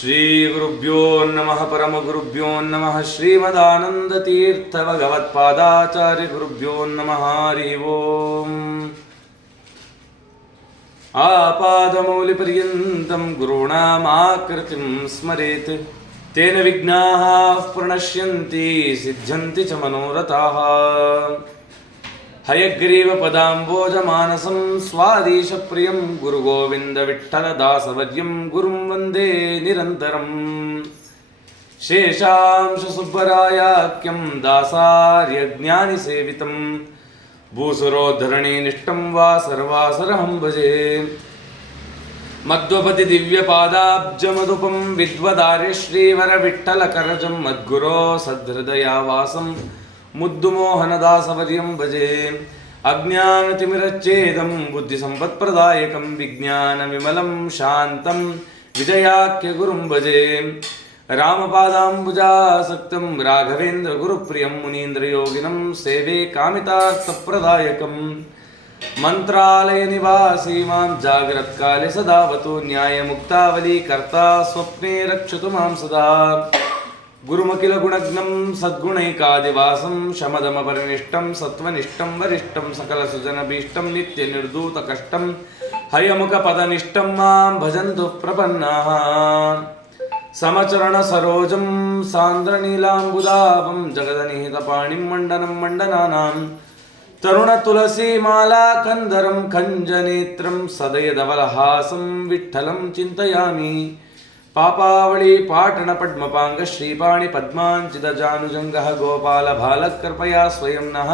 ಶ್ರೀಗುರುಭ್ಯೋ ನಮಃ ಪರಮಗುರುಭ್ಯೋ ನಮಃ ಶ್ರೀಮದಾನಂದತೀರ್ಥಭಗವತ್ಪಾದಾಚಾರ್ಯಗುರುಭ್ಯೋ ನಮಃ ಹರಿ ಓಂ. ಆಪಾದಮೌಲಿಪರ್ಯಂತಂ ಗುರುಣಾಮಾಕೃತಿಂ ಸ್ಮರೇತ್ ತೇನ ವಿಘ್ನಾಃ ಪ್ರಣಶ್ಯಂತಿ ಸಿದ್ಧ್ಯಂತಿ ಚ ಮನೋರಥಾಃ. ಹಯಗ್ರೀವ ಪದಾಂಬೋಜಮಾನಸಂ ಸ್ವಾದೀಶಪ್ರಿಯಂ ಗುರುಗೋವಿಂದ ವಿಠ್ಠಲದಾಸವರ್ಯಂ ಗುರುಂ ವಂದೇ ನಿರಂತರಂ. ಶೇಷಾಂಶ ಸುಬ್ಬರಾಯಾಖ್ಯಂ ದಾಸಾರ್ಯಜ್ಞಾನಿ ಸೇವಿತಂ ಭೂಸುರೋದ್ಧರಣಿ ನಿಷ್ಠಂ ವಾ ಸರ್ವಾಸರಹಂ ಭಜೆ. ಮಧ್ವಪತಿ ದಿವ್ಯಪಾದಾಬ್ಜಮದುಪಂ ವಿದ್ವದಾರ್ಯ ಶ್ರೀವರ ವಿಠ್ಠಲ ಕರಜಂ ಮದ್ಗುರೋ ಸದ್ಹೃದಯಾವಾಸಂ ಮುದ್ದುಮೋಹನದಾಸವರ್ಯಂ ಭಜೆ. ಅಜ್ಞಾನತಿಮಿರಚ್ಛೇದಂ ಬುದ್ಧಿಸಂಪತ್ಪ್ರದಾಯಕಂ ವಿಜ್ಞಾನವಿಮಲಂ ಶಾಂತಂ ವಿಜಯಾಖ್ಯ ಗುರುಂ ಭಜೆ. ರಾಮಪಾದಾಂಬುಜಾಸಕ್ತಂ ರಾಘವೇಂದ್ರ ಗುರುಪ್ರಿಯಂ ಮುನೀಂದ್ರಯೋಗಿನಂ ಸೇವೆ ಕಾಮಿತಾರ್ಥಪ್ರದಾಯಕಂ. ಮಂತ್ರಾಲಯ ನಿವಾಸಿ ಮಾಂ ಜಾಗ್ರತ್ಕಾಲೆ ಸದಾವತು ನ್ಯಾಯಮುಕ್ತಾವಲಿ ಕರ್ತಾ ಸ್ವಪ್ನೆ ರಕ್ಷತು ಮಾಂ ಸದಾ. ಗುರುಮಖಿಲ ಗುಣಜ್ಞಂ ಸದ್ಗುಣೈಕಾದಿವಾಸಂ ಶಮದಮಪರಿನಿಷ್ಠಂ ಸತ್ವನಿಷ್ಠಂ ವರಿಷ್ಠಂ ಸಕಲ ಸುಜನಭೀಷ್ಟಂ ನಿತ್ಯ ನಿರ್ಧೂತ ಕಷ್ಟಂ ಹಯಮುಖ ಪದನಿಷ್ಠಂ ಮಾಂ ಭಜಂತು ಪ್ರಪನ್ನಾಃ. ಸಮಚರಣ ಸರೋಜಂ ಸಾಂದ್ರ ನೀಲಾಂಬುದಾಭಂ ಜಗದನಿಹಿತ ಪಾಣಿಂ ಮಂಡನಂ ಮಂಡನಾನಾಂ. ತರುಣ ತುಳಸಿ ಮಾಲಾ ಕಂದರಂ ಕಂಜನೇತ್ರಂ ಸದಯದವಲಹಾಸಂ ವಿಠ್ಠಲಂ ಚಿಂತಯಾಮಿ. ಪಾಪಾವಳಿ ಪಾಟಣ ಪದ್ಮಪಾಂಗ ಶ್ರೀಪಾಣಿ ಪದ್ಮಾಂಚಿತ ಜಾನುಜಂಗಃ ಗೋಪಾಲ ಬಾಲಕೃಪಯಾ ಸ್ವಯಂ ನಃ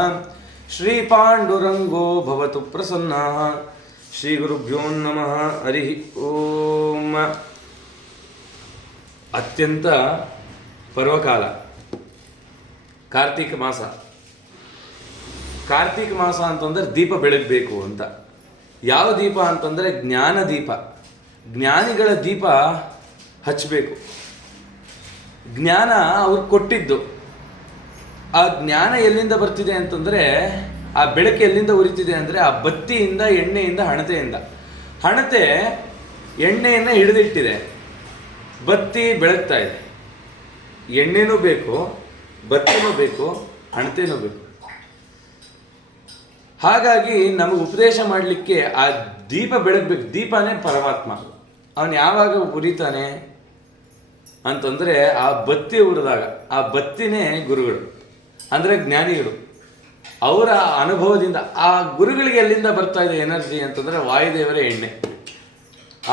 ಶ್ರೀ ಪಾಂಡುರಂಗೋ ಭವತು ಪ್ರಸನ್ನಃ. ಶ್ರೀ ಗುರುಭ್ಯೋ ನಮಃ ಹರಿ ಓಂ. ಅತ್ಯಂತ ಪರ್ವಕಾಲ ಕಾರ್ತಿಕ ಮಾಸ. ಕಾರ್ತಿಕ ಮಾಸ ಅಂತಂದ್ರೆ ದೀಪ ಬೆಳಗಬೇಕು ಅಂತ. ಯಾವ ದೀಪ ಅಂತಂದರೆ ಜ್ಞಾನ ದೀಪ. ಜ್ಞಾನಿಗಳ ದೀಪ ಹಚ್ಚಬೇಕು. ಜ್ಞಾನ ಅವ್ರು ಕೊಟ್ಟಿದ್ದು. ಆ ಜ್ಞಾನ ಎಲ್ಲಿಂದ ಬರ್ತಿದೆ ಅಂತಂದರೆ, ಆ ಬೆಳಕು ಎಲ್ಲಿಂದ ಉರಿತಿದೆ ಅಂದರೆ ಆ ಬತ್ತಿಯಿಂದ, ಎಣ್ಣೆಯಿಂದ, ಹಣತೆಯಿಂದ. ಹಣತೆ ಎಣ್ಣೆಯನ್ನು ಹಿಡಿದಿಟ್ಟಿದೆ, ಬತ್ತಿ ಬೆಳಗ್ತಾ ಇದೆ. ಎಣ್ಣೆನೂ ಬೇಕು, ಬತ್ತಿನೂ ಬೇಕು, ಹಣತೆನೂ ಬೇಕು. ಹಾಗಾಗಿ ನಮಗೆ ಉಪದೇಶ ಮಾಡಲಿಕ್ಕೆ ಆ ದೀಪ ಬೆಳಗ್ಬೇಕು. ದೀಪನೇ ಪರಮಾತ್ಮ. ಅವನು ಯಾವಾಗ ಉರಿತಾನೆ ಅಂತಂದರೆ ಆ ಬತ್ತಿ ಉರಿದಾಗ. ಆ ಬತ್ತಿನೇ ಗುರುಗಳು ಅಂದರೆ ಜ್ಞಾನಿಗಳು. ಅವರ ಅನುಭವದಿಂದ. ಆ ಗುರುಗಳಿಗೆ ಎಲ್ಲಿಂದ ಬರ್ತಾ ಇದೆ ಎನರ್ಜಿ ಅಂತಂದರೆ ವಾಯುದೇವರ ಎಣ್ಣೆ.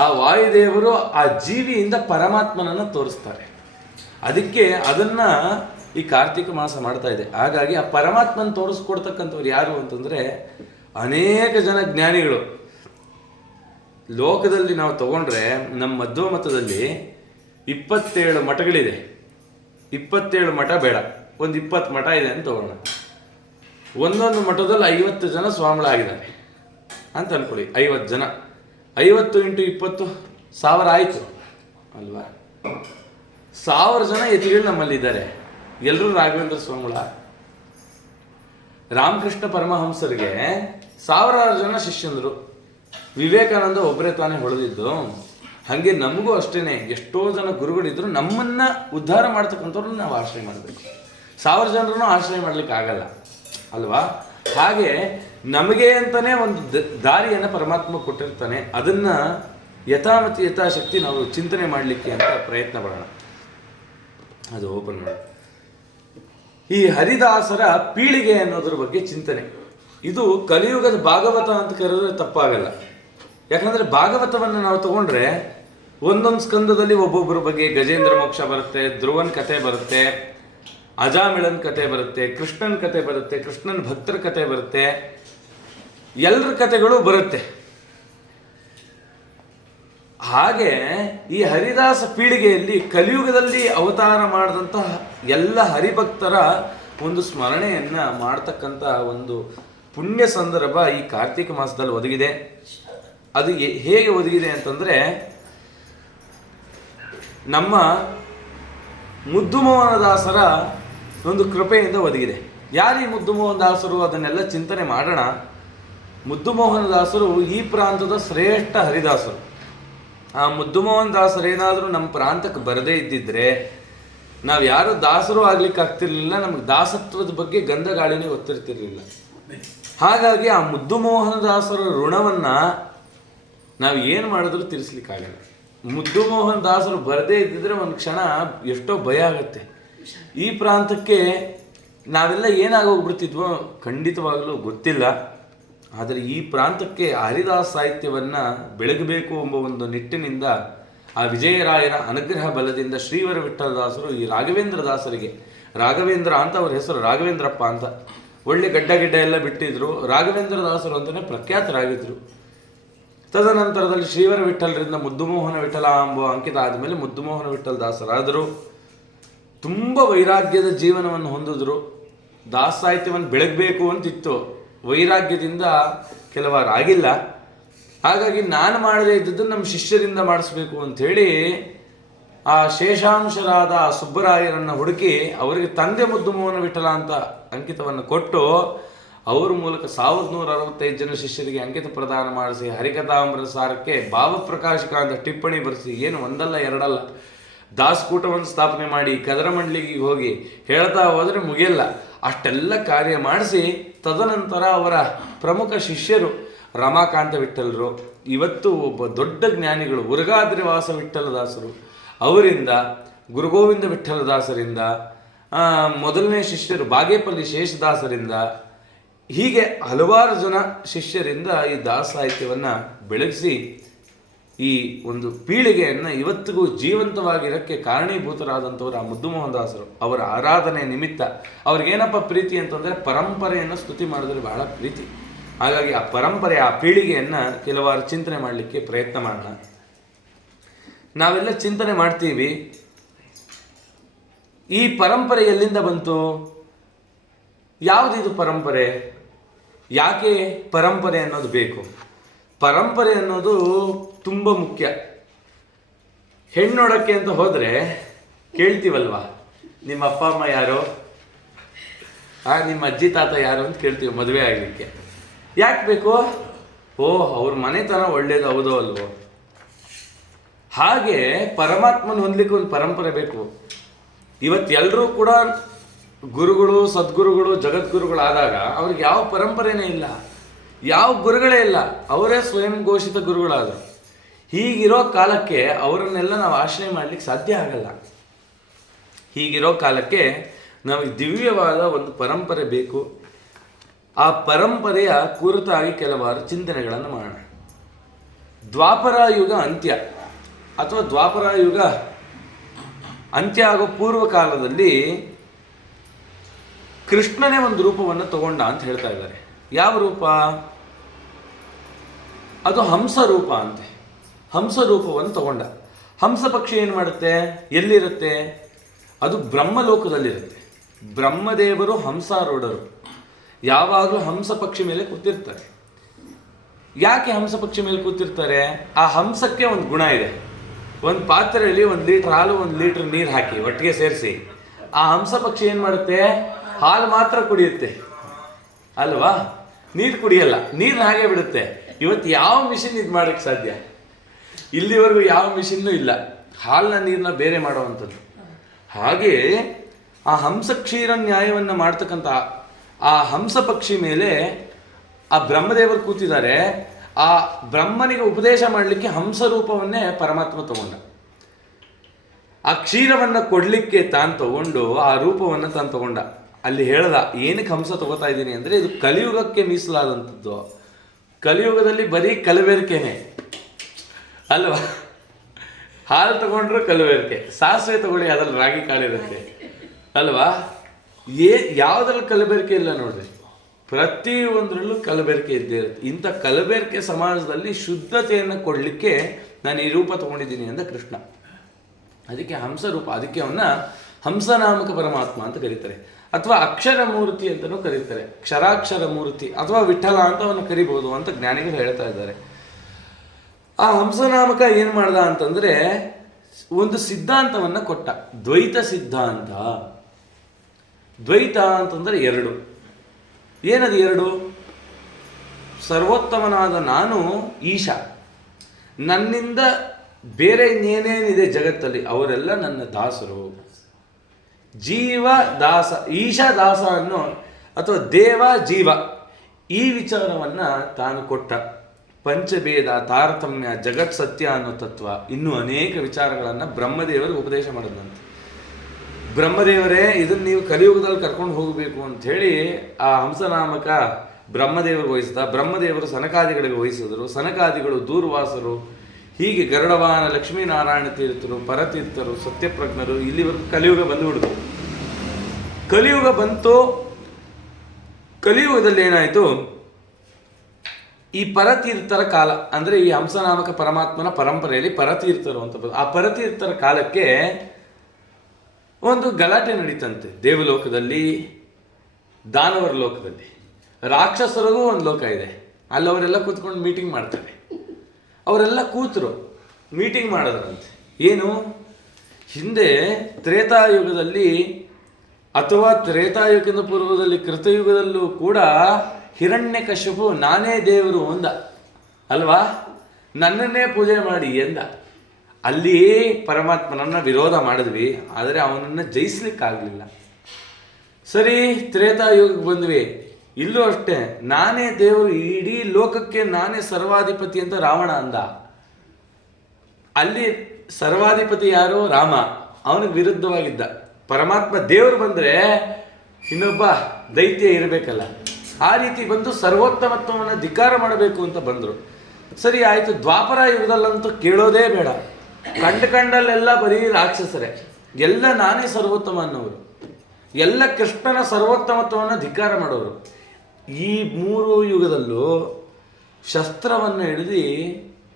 ಆ ವಾಯುದೇವರು ಆ ಜೀವಿಯಿಂದ ಪರಮಾತ್ಮನನ್ನು ತೋರಿಸ್ತಾರೆ. ಅದಕ್ಕೆ ಅದನ್ನು ಈ ಕಾರ್ತಿಕ ಮಾಸ ಮಾಡ್ತಾ ಇದೆ. ಹಾಗಾಗಿ ಆ ಪರಮಾತ್ಮನ ತೋರಿಸ್ಕೊಡ್ತಕ್ಕಂಥವ್ರು ಯಾರು ಅಂತಂದರೆ ಅನೇಕ ಜನ ಜ್ಞಾನಿಗಳು. ಲೋಕದಲ್ಲಿ ನಾವು ತಗೊಂಡ್ರೆ ನಮ್ಮ ಮಧ್ವ ಮತದಲ್ಲಿ 27 ಮಠಗಳಿದೆ. 27 ಮಠ ಬೇಡ, ಒಂದು 20 ಮಠ ಇದೆ ಅಂತ ತಗೊಳ್ಳೋಣ. ಒಂದೊಂದು ಮಠದಲ್ಲಿ 50 ಜನ ಸ್ವಾಮಿಗಳಾಗಿದ್ದಾರೆ ಅಂತ ಅನ್ಕೊಳ್ಳಿ. 50 ಜನ, 50 × 20 1000 ಆಯಿತು ಅಲ್ವಾ? 1000 ಜನ ಯತಿಗಳು ನಮ್ಮಲ್ಲಿದ್ದಾರೆ. ಎಲ್ಲರೂ ರಾಘವೇಂದ್ರ ಸ್ವಾಮಿಗಳ. ರಾಮಕೃಷ್ಣ ಪರಮಹಂಸರಿಗೆ 1000 ಜನ ಶಿಷ್ಯಂದರು. ವಿವೇಕಾನಂದ ಒಬ್ಬರೇ ತಾನೇ ಹೊಳೆದಿದ್ದು. ಹಾಗೆ ನಮಗೂ ಅಷ್ಟೇ ಎಷ್ಟೋ ಜನ ಗುರುಗಳಿದ್ರು. ನಮ್ಮನ್ನು ಉದ್ಧಾರ ಮಾಡ್ತಕ್ಕಂಥವ್ರನ್ನ ನಾವು ಆಶ್ರಯ ಮಾಡಬೇಕು. 1000 ಜನರನ್ನು ಆಶ್ರಯ ಮಾಡ್ಲಿಕ್ಕೆ ಆಗಲ್ಲ ಅಲ್ವಾ? ಹಾಗೆ ನಮಗೆ ಅಂತಲೇ ಒಂದು ದಾರಿಯನ್ನು ಪರಮಾತ್ಮ ಕೊಟ್ಟಿರ್ತಾನೆ. ಅದನ್ನು ಯಥಾಮತಿ ಯಥಾಶಕ್ತಿ ನಾವು ಚಿಂತನೆ ಮಾಡಲಿಕ್ಕೆ ಅಂತ ಪ್ರಯತ್ನ ಪಡೋಣ. ಅದು ಓಪನ್ ಮಾಡಿ. ಈ ಹರಿದಾಸರ ಪೀಳಿಗೆ ಅನ್ನೋದ್ರ ಬಗ್ಗೆ ಚಿಂತನೆ. ಇದು ಕಲಿಯುಗದ ಭಾಗವತ ಅಂತ ಕರೆದ್ರೆ ತಪ್ಪಾಗಲ್ಲ. ಯಾಕಂದರೆ ಭಾಗವತವನ್ನು ನಾವು ತಗೊಂಡ್ರೆ ಒಂದೊಂದು ಸ್ಕಂದದಲ್ಲಿ ಒಬ್ಬೊಬ್ಬರ ಬಗ್ಗೆ ಗಜೇಂದ್ರ ಮೋಕ್ಷ ಬರುತ್ತೆ, ಧ್ರುವನ್ ಕಥೆ ಬರುತ್ತೆ, ಅಜಾಮಿಳನ್ ಕಥೆ ಬರುತ್ತೆ, ಕೃಷ್ಣನ ಕಥೆ ಬರುತ್ತೆ, ಕೃಷ್ಣನ ಭಕ್ತರ ಕಥೆ ಬರುತ್ತೆ, ಎಲ್ಲರ ಕಥೆಗಳು ಬರುತ್ತೆ. ಹಾಗೆ ಈ ಹರಿದಾಸ ಪೀಳಿಗೆಯಲ್ಲಿ ಕಲಿಯುಗದಲ್ಲಿ ಅವತಾರ ಮಾಡಿದಂತಹ ಎಲ್ಲ ಹರಿಭಕ್ತರ ಒಂದು ಸ್ಮರಣೆಯನ್ನು ಮಾಡ್ತಕ್ಕಂಥ ಒಂದು ಪುಣ್ಯ ಸಂದರ್ಭ ಈ ಕಾರ್ತಿಕ ಮಾಸದಲ್ಲಿ ಒದಗಿದೆ. ಅದು ಹೇಗೆ ಒದಗಿದೆ ಅಂತಂದರೆ ನಮ್ಮ ಮುದ್ದುಮೋಹನದಾಸರ ಒಂದು ಕೃಪೆಯಿಂದ ಒದಗಿದೆ. ಯಾರು ಈ ಮುದ್ದುಮೋಹನದಾಸರು ಅದನ್ನೆಲ್ಲ ಚಿಂತನೆ ಮಾಡೋಣ. ಮುದ್ದುಮೋಹನದಾಸರು ಈ ಪ್ರಾಂತದ ಶ್ರೇಷ್ಠ ಹರಿದಾಸರು. ಆ ಮುದ್ದುಮೋಹನ್ ದಾಸರೇನಾದರೂ ನಮ್ಮ ಪ್ರಾಂತಕ್ಕೆ ಬರದೇ ಇದ್ದಿದ್ರೆ ನಾವು ಯಾರು ದಾಸರು ಆಗ್ಲಿಕ್ಕೆ ಆಗ್ತಿರ್ಲಿಲ್ಲ, ನಮಗೆ ದಾಸತ್ವದ ಬಗ್ಗೆ ಗಂಧ ಗಾಳಿನೇ ಗೊತ್ತಿರ್ತಿರ್ಲಿಲ್ಲ. ಹಾಗಾಗಿ ಆ ಮುದ್ದುಮೋಹನ ದಾಸರ ಋಣವನ್ನ ನಾವು ಏನು ಮಾಡಿದ್ರೂ ತೀರಿಸ್ಲಿಕ್ಕಾಗಲ್ಲ. ಮುದ್ದುಮೋಹನ್ ದಾಸರು ಬರದೇ ಇದ್ದಿದ್ರೆ ಒಂದು ಕ್ಷಣ ಎಷ್ಟೋ ಭಯ ಆಗುತ್ತೆ. ಈ ಪ್ರಾಂತಕ್ಕೆ ನಾವೆಲ್ಲ ಏನಾಗೋಗ್ಬಿಡ್ತಿದ್ವೋ ಖಂಡಿತವಾಗಲೂ ಗೊತ್ತಿಲ್ಲ. ಆದರೆ ಈ ಪ್ರಾಂತಕ್ಕೆ ಹರಿದಾಸ ಸಾಹಿತ್ಯವನ್ನು ಬೆಳಗಬೇಕು ಎಂಬ ಒಂದು ನಿಟ್ಟಿನಿಂದ ಆ ವಿಜಯರಾಯರ ಅನುಗ್ರಹ ಬಲದಿಂದ ಶ್ರೀವರ ವಿಠಲದಾಸರು ಈ ರಾಘವೇಂದ್ರ ದಾಸರಿಗೆ, ರಾಘವೇಂದ್ರ ಅಂತ ಅವ್ರ ಹೆಸರು, ರಾಘವೇಂದ್ರಪ್ಪ ಅಂತ, ಒಳ್ಳೆ ಗಡ್ಡ ಎಲ್ಲ ಬಿಟ್ಟಿದ್ರು, ರಾಘವೇಂದ್ರ ದಾಸರು ಅಂತಲೇ ಪ್ರಖ್ಯಾತರಾಗಿದ್ದರು. ತದನಂತರದಲ್ಲಿ ಶ್ರೀವರ ವಿಠಲರಿಂದ ಮುದ್ದುಮೋಹನ ವಿಠಲ ಎಂಬ ಅಂಕಿತ ಆದಮೇಲೆ ಮುದ್ದುಮೋಹನ ವಿಠಲ ದಾಸರಾದರು. ತುಂಬ ವೈರಾಗ್ಯದ ಜೀವನವನ್ನು ಹೊಂದಿದ್ರು. ದಾಸ ಸಾಹಿತ್ಯವನ್ನು ಬೆಳಗಬೇಕು ಅಂತಿತ್ತು, ವೈರಾಗ್ಯದಿಂದ ಕೆಲವಾರು ಆಗಿಲ್ಲ. ಹಾಗಾಗಿ ನಾನು ಮಾಡದೇ ಇದ್ದದ್ದು ನಮ್ಮ ಶಿಷ್ಯರಿಂದ ಮಾಡಿಸ್ಬೇಕು ಅಂಥೇಳಿ ಆ ಶೇಷಾಂಶರಾದ ಸುಬ್ಬರಾಯರನ್ನು ಹುಡುಕಿ ಅವರಿಗೆ ತಂದೆ ಮುದ್ದುಮೋಹನ ವಿಠಲ ಅಂತ ಅಂಕಿತವನ್ನು ಕೊಟ್ಟು ಅವ್ರ ಮೂಲಕ 1165 ಜನ ಶಿಷ್ಯರಿಗೆ ಅಂಕಿತ ಪ್ರದಾನ ಮಾಡಿಸಿ ಹರಿಕಥಾಮೃತ ಸಾರಕ್ಕೆ ಭಾವಪ್ರಕಾಶಕ ಅಂತ ಟಿಪ್ಪಣಿ ಬರೆಸಿ, ಏನು ಒಂದಲ್ಲ ಎರಡಲ್ಲ, ದಾಸಕೂಟವನ್ನು ಸ್ಥಾಪನೆ ಮಾಡಿ ಕದರ ಮಂಡಲಿಗೆ ಹೋಗಿ ಹೇಳ್ತಾ ಹೋದರೆ ಮುಗಿಯಲ್ಲ, ಅಷ್ಟೆಲ್ಲ ಕಾರ್ಯ ಮಾಡಿಸಿ ತದನಂತರ ಅವರ ಪ್ರಮುಖ ಶಿಷ್ಯರು ರಮಾಕಾಂತ ವಿಠಲರು, ಇವತ್ತು ಒಬ್ಬ ದೊಡ್ಡ ಜ್ಞಾನಿಗಳು ಉರಗಾದ್ರಿವಾಸ ವಿಠಲದಾಸರು, ಅವರಿಂದ ಗುರುಗೋವಿಂದ ವಿಠಲದಾಸರಿಂದ, ಮೊದಲನೇ ಶಿಷ್ಯರು ಬಾಗೇಪಲ್ಲಿ ಶೇಷದಾಸರಿಂದ, ಹೀಗೆ ಹಲವಾರು ಜನ ಶಿಷ್ಯರಿಂದ ಈ ದಾಸ ಸಾಹಿತ್ಯವನ್ನು ಬೆಳಗಿಸಿ ಈ ಒಂದು ಪೀಳಿಗೆಯನ್ನು ಇವತ್ತಿಗೂ ಜೀವಂತವಾಗಿರೋಕ್ಕೆ ಕಾರಣೀಭೂತರಾದಂಥವ್ರು ಆ ಮುದ್ದುಮೋಹನ್ ದಾಸರು. ಅವರ ಆರಾಧನೆ ನಿಮಿತ್ತ ಅವ್ರಿಗೇನಪ್ಪ ಪ್ರೀತಿ ಅಂತಂದರೆ ಪರಂಪರೆಯನ್ನು ಸ್ತುತಿ ಮಾಡಿದ್ರೆ ಬಹಳ ಪ್ರೀತಿ. ಹಾಗಾಗಿ ಆ ಪರಂಪರೆ, ಆ ಪೀಳಿಗೆಯನ್ನು ಕೆಲವಾರು ಚಿಂತನೆ ಮಾಡಲಿಕ್ಕೆ ಪ್ರಯತ್ನ ಮಾಡೋಣ. ನಾವೆಲ್ಲ ಚಿಂತನೆ ಮಾಡ್ತೀವಿ, ಈ ಪರಂಪರೆ ಎಲ್ಲಿಂದ ಬಂತು, ಯಾವುದಿದು ಪರಂಪರೆ, ಯಾಕೆ ಪರಂಪರೆ ಅನ್ನೋದು ಬೇಕು? ಪರಂಪರೆ ಅನ್ನೋದು ತುಂಬ ಮುಖ್ಯ. ಹೆಣ್ಣೊಡಕ್ಕೆ ಅಂತ ಹೋದರೆ ಕೇಳ್ತೀವಲ್ವಾ, ನಿಮ್ಮ ಅಪ್ಪ ಅಮ್ಮ ಯಾರು, ನಿಮ್ಮ ಅಜ್ಜಿ ತಾತ ಯಾರು ಅಂತ ಕೇಳ್ತೀವಿ ಮದುವೆ ಆಗಲಿಕ್ಕೆ. ಯಾಕೆ ಬೇಕು? ಅವ್ರ ಮನೆತನ ಒಳ್ಳೇದು ಹೌದೋ ಅಲ್ವೋ. ಹಾಗೆ ಪರಮಾತ್ಮನ ಹೊಂದಲಿಕ್ಕೆ ಒಂದು ಪರಂಪರೆ ಬೇಕು. ಇವತ್ತೆಲ್ಲರೂ ಕೂಡ ಗುರುಗಳು, ಸದ್ಗುರುಗಳು, ಜಗದ್ಗುರುಗಳಾದಾಗ ಅವ್ರಿಗೆ ಯಾವ ಪರಂಪರೆನೇ ಇಲ್ಲ, ಯಾವ ಗುರುಗಳೇ ಇಲ್ಲ, ಅವರೇ ಸ್ವಯಂ ಘೋಷಿತ ಗುರುಗಳಾದರು. ಹೀಗಿರೋ ಕಾಲಕ್ಕೆ ಅವರನ್ನೆಲ್ಲ ನಾವು ಆಶ್ರಯ ಮಾಡಲಿಕ್ಕೆ ಸಾಧ್ಯ ಆಗಲ್ಲ. ಹೀಗಿರೋ ಕಾಲಕ್ಕೆ ನಮಗೆ ದಿವ್ಯವಾದ ಒಂದು ಪರಂಪರೆ ಬೇಕು. ಆ ಪರಂಪರೆಯ ಕುರಿತಾಗಿ ಕೆಲವಾರು ಚಿಂತನೆಗಳನ್ನು ಮಾಡೋಣ. ದ್ವಾಪರ ಯುಗ ಅಂತ್ಯ ಅಥವಾ ದ್ವಾಪರ ಯುಗ ಅಂತ್ಯ ಆಗೋ ಪೂರ್ವ ಕಾಲದಲ್ಲಿ ಕೃಷ್ಣನೇ ಒಂದು ರೂಪವನ್ನು ತಗೊಂಡ ಅಂತ ಹೇಳ್ತಾ ಇದ್ದಾರೆ. ಯಾವ ರೂಪ? ಅದು ಹಂಸ ರೂಪ ಅಂತೆ. ಹಂಸ ರೂಪವನ್ನು ತಗೊಂಡ. ಹಂಸ ಪಕ್ಷಿ ಏನು ಮಾಡುತ್ತೆ, ಎಲ್ಲಿರುತ್ತೆ? ಅದು ಬ್ರಹ್ಮಲೋಕದಲ್ಲಿರುತ್ತೆ. ಬ್ರಹ್ಮದೇವರು ಹಂಸಾರೂಢರು, ಯಾವಾಗಲೂ ಹಂಸ ಪಕ್ಷಿ ಮೇಲೆ ಕೂತಿರ್ತಾರೆ. ಯಾಕೆ ಹಂಸ ಪಕ್ಷಿ ಮೇಲೆ ಕೂತಿರ್ತಾರೆ? ಆ ಹಂಸಕ್ಕೆ ಒಂದು ಗುಣ ಇದೆ. ಒಂದು ಪಾತ್ರೆಯಲ್ಲಿ 1 ಲೀಟರ್ ಹಾಲು 1 ಲೀಟರ್ ನೀರು ಹಾಕಿ ಒಟ್ಟಿಗೆ ಸೇರಿಸಿ, ಆ ಹಂಸ ಪಕ್ಷಿ ಏನು ಮಾಡುತ್ತೆ? ಹಾಲು ಮಾತ್ರ ಕುಡಿಯುತ್ತೆ ಅಲ್ವಾ, ನೀರು ಕುಡಿಯಲ್ಲ, ನೀರನ್ನ ಹಾಗೆ ಬಿಡುತ್ತೆ. ಇವತ್ತು ಯಾವ ಮಿಷಿನ್ ಇದು ಮಾಡೋಕ್ಕೆ ಸಾಧ್ಯ? ಇಲ್ಲಿವರೆಗೂ ಯಾವ ಮಿಷಿನ್ನೂ ಇಲ್ಲ ಹಾಲನ್ನ ನೀರನ್ನ ಬೇರೆ ಮಾಡುವಂಥದ್ದು. ಹಾಗೆ ಆ ಹಂಸ ಕ್ಷೀರ ನ್ಯಾಯವನ್ನು ಮಾಡ್ತಕ್ಕಂಥ ಆ ಹಂಸ ಪಕ್ಷಿ ಮೇಲೆ ಆ ಬ್ರಹ್ಮದೇವರು ಕೂತಿದ್ದಾರೆ. ಆ ಬ್ರಹ್ಮನಿಗೆ ಉಪದೇಶ ಮಾಡಲಿಕ್ಕೆ ಹಂಸ ರೂಪವನ್ನೇ ಪರಮಾತ್ಮ ತಗೊಂಡ. ಆ ಕ್ಷೀರವನ್ನು ಕೊಡಲಿಕ್ಕೆ ತಾನು ತಗೊಂಡು ಆ ರೂಪವನ್ನು ತಾನು ತಗೊಂಡ. ಅಲ್ಲಿ ಹೇಳ್ದ, ಏನಕ್ಕೆ ಹಂಸ ತಗೋತಾ ಇದ್ದೀನಿ ಅಂದರೆ ಇದು ಕಲಿಯುಗಕ್ಕೆ ಮೀಸಲಾದಂಥದ್ದು. ಕಲಿಯುಗದಲ್ಲಿ ಬರೀ ಕಲಬೆರಕೆನೆ ಅಲ್ವಾ. ಹಾಲು ತಗೊಂಡ್ರು ಕಲಬೆರಕೆ, ಸಾಸಿವೆ ತಗೊಳ್ಳಿ ಅದ್ರಲ್ಲಿ ರಾಗಿ ಕಾಳಿರುತ್ತೆ ಅಲ್ವಾ. ಯಾವುದ್ರಲ್ಲಿ ಕಲಬೆರಕೆ ಇಲ್ಲ ನೋಡ್ರಿ, ಪ್ರತಿಯೊಂದರಲ್ಲೂ ಕಲಬೆರಕೆ ಇದ್ದೇ ಇರುತ್ತೆ. ಇಂಥ ಕಲಬೆರಕೆ ಸಮಾಜದಲ್ಲಿ ಶುದ್ಧತೆಯನ್ನು ಕೊಡಲಿಕ್ಕೆ ನಾನು ಈ ರೂಪ ತಗೊಂಡಿದ್ದೀನಿ ಅಂದ ಕೃಷ್ಣ. ಅದಕ್ಕೆ ಹಂಸ ರೂಪ, ಅದಕ್ಕೆ ಅವನ್ನ ಹಂಸನಾಮಕ ಪರಮಾತ್ಮ ಅಂತ ಕರೀತಾರೆ, ಅಥವಾ ಅಕ್ಷರ ಮೂರ್ತಿ ಅಂತಲೂ ಕರೀತಾರೆ. ಕ್ಷರಾಕ್ಷರ ಮೂರ್ತಿ ಅಥವಾ ವಿಠಲ ಅಂತ ಅವನ್ನ ಕರಿಬಹುದು ಅಂತ ಜ್ಞಾನಿಗಳು ಹೇಳ್ತಾ ಇದ್ದಾರೆ. ಆ ಹಂಸನಾಮಕ ಏನು ಮಾಡ್ದ ಅಂತಂದ್ರೆ ಒಂದು ಸಿದ್ಧಾಂತವನ್ನು ಕೊಟ್ಟ, ದ್ವೈತ ಸಿದ್ಧಾಂತ. ದ್ವೈತ ಅಂತಂದ್ರೆ 2. ಏನದು 2? ಸರ್ವೋತ್ತಮನಾದ ನಾನು ಈಶ, ನನ್ನಿಂದ ಬೇರೆ ಇನ್ನೇನೇನಿದೆ ಜಗತ್ತಲ್ಲಿ ಅವರೆಲ್ಲ ನನ್ನ ದಾಸರು. ಜೀವ ದಾಸ, ಈಶ ದಾಸ ಅನ್ನೋ ಅಥವಾ ದೇವ ಜೀವ ಈ ವಿಚಾರವನ್ನು ತಾನು ಕೊಟ್ಟ. ಪಂಚಭೇದ, ತಾರತಮ್ಯ, ಜಗತ್ ಸತ್ಯ ಅನ್ನೋ ತತ್ವ, ಇನ್ನೂ ಅನೇಕ ವಿಚಾರಗಳನ್ನು ಬ್ರಹ್ಮದೇವರು ಉಪದೇಶ ಮಾಡಿದಂತೆ. ಬ್ರಹ್ಮದೇವರೇ ಇದನ್ನು ನೀವು ಕಲಿಯುಗದಲ್ಲಿ ಕರ್ಕೊಂಡು ಹೋಗಬೇಕು ಅಂಥೇಳಿ ಆ ಹಂಸನಾಮಕ ಬ್ರಹ್ಮದೇವರು ವಹಿಸಿದ. ಬ್ರಹ್ಮದೇವರು ಸನಕಾದಿಗಳಿಗೆ ವಹಿಸಿದರು. ಸನಕಾದಿಗಳು ದೂರ್ವಾಸರು, ಹೀಗೆ ಗರುಡವಾಹನ ಲಕ್ಷ್ಮೀನಾರಾಯಣ ತೀರ್ಥರು, ಪರತೀರ್ಥರು, ಸತ್ಯಪ್ರಜ್ಞರು, ಇಲ್ಲಿವರೆಗೂ ಕಲಿಯುಗ ಬಂದು ಬಿಡ್ತು. ಕಲಿಯುಗ ಬಂತು. ಕಲಿಯುಗದಲ್ಲಿ ಏನಾಯಿತು, ಈ ಪರತೀರ್ಥರ ಕಾಲ ಅಂದರೆ ಈ ಹಂಸನಾಮಕ ಪರಮಾತ್ಮನ ಪರಂಪರೆಯಲ್ಲಿ ಪರತೀರ್ಥರು ಅಂತ ಬಂದು, ಆ ಪರತೀರ್ಥರ ಕಾಲಕ್ಕೆ ಒಂದು ಗಲಾಟೆ ನಡೀತಂತೆ. ದೇವಲೋಕದಲ್ಲಿ, ದಾನವರ ಲೋಕದಲ್ಲಿ, ರಾಕ್ಷಸರಿಗೂ ಒಂದು ಲೋಕ ಇದೆ. ಅಲ್ಲಿ ಅವರೆಲ್ಲ ಕೂತ್ಕೊಂಡು ಮೀಟಿಂಗ್ ಮಾಡ್ತಾರೆ. ಅವರೆಲ್ಲ ಕೂತರು ಮೀಟಿಂಗ್ ಮಾಡೋದ್ರಂತೆ. ಏನು, ಹಿಂದೆ ತ್ರೇತಾಯುಗದಲ್ಲಿ ಅಥವಾ ತ್ರೇತಾಯುಗದ ಪೂರ್ವದಲ್ಲಿ ಕೃತಯುಗದಲ್ಲೂ ಕೂಡ ಹಿರಣ್ಯಕಶ್ಯಪು ನಾನೇ ದೇವರು ಅಂದ ಅಲ್ವಾ, ನನ್ನನ್ನೇ ಪೂಜೆ ಮಾಡಿ ಎಂದ. ಅಲ್ಲಿ ಪರಮಾತ್ಮನನ್ನು ವಿರೋಧ ಮಾಡಿದ್ವಿ, ಆದರೆ ಅವನನ್ನು ಜಯಿಸ್ಲಿಕ್ಕಾಗಲಿಲ್ಲ. ಸರಿ, ತ್ರೇತಾಯುಗಕ್ಕೆ ಬಂದ್ವಿ. ಇಲ್ಲೂ ಅಷ್ಟೇ, ನಾನೇ ದೇವರು, ಇಡೀ ಲೋಕಕ್ಕೆ ನಾನೇ ಸರ್ವಾಧಿಪತಿ ಅಂತ ರಾವಣ ಅಂದ. ಅಲ್ಲಿ ಸರ್ವಾಧಿಪತಿ ಯಾರು? ರಾಮ. ಅವನಿಗೆ ವಿರುದ್ಧವಾಗಿದ್ದ. ಪರಮಾತ್ಮ ದೇವರು ಬಂದರೆ ಇನ್ನೊಬ್ಬ ದೈತ್ಯ ಇರಬೇಕಲ್ಲ, ಆ ರೀತಿ ಬಂದು ಸರ್ವೋತ್ತಮತ್ವವನ್ನು ಧಿಕ್ಕಾರ ಮಾಡಬೇಕು ಅಂತ ಬಂದರು. ಸರಿ ಆಯಿತು. ದ್ವಾಪರ ಯುಗದಲ್ಲಂತೂ ಕೇಳೋದೇ ಬೇಡ. ಕಂಡಲ್ಲೆಲ್ಲ ಬರೀ ರಾಕ್ಷಸರೇ, ಎಲ್ಲ ನಾನೇ ಸರ್ವೋತ್ತಮ ಅನ್ನೋರು, ಎಲ್ಲ ಕೃಷ್ಣನ ಸರ್ವೋತ್ತಮತ್ವವನ್ನು ಧಿಕ್ಕಾರ ಮಾಡೋರು. ಈ ಮೂರು ಯುಗದಲ್ಲೂ ಶಸ್ತ್ರವನ್ನು ಹಿಡಿದು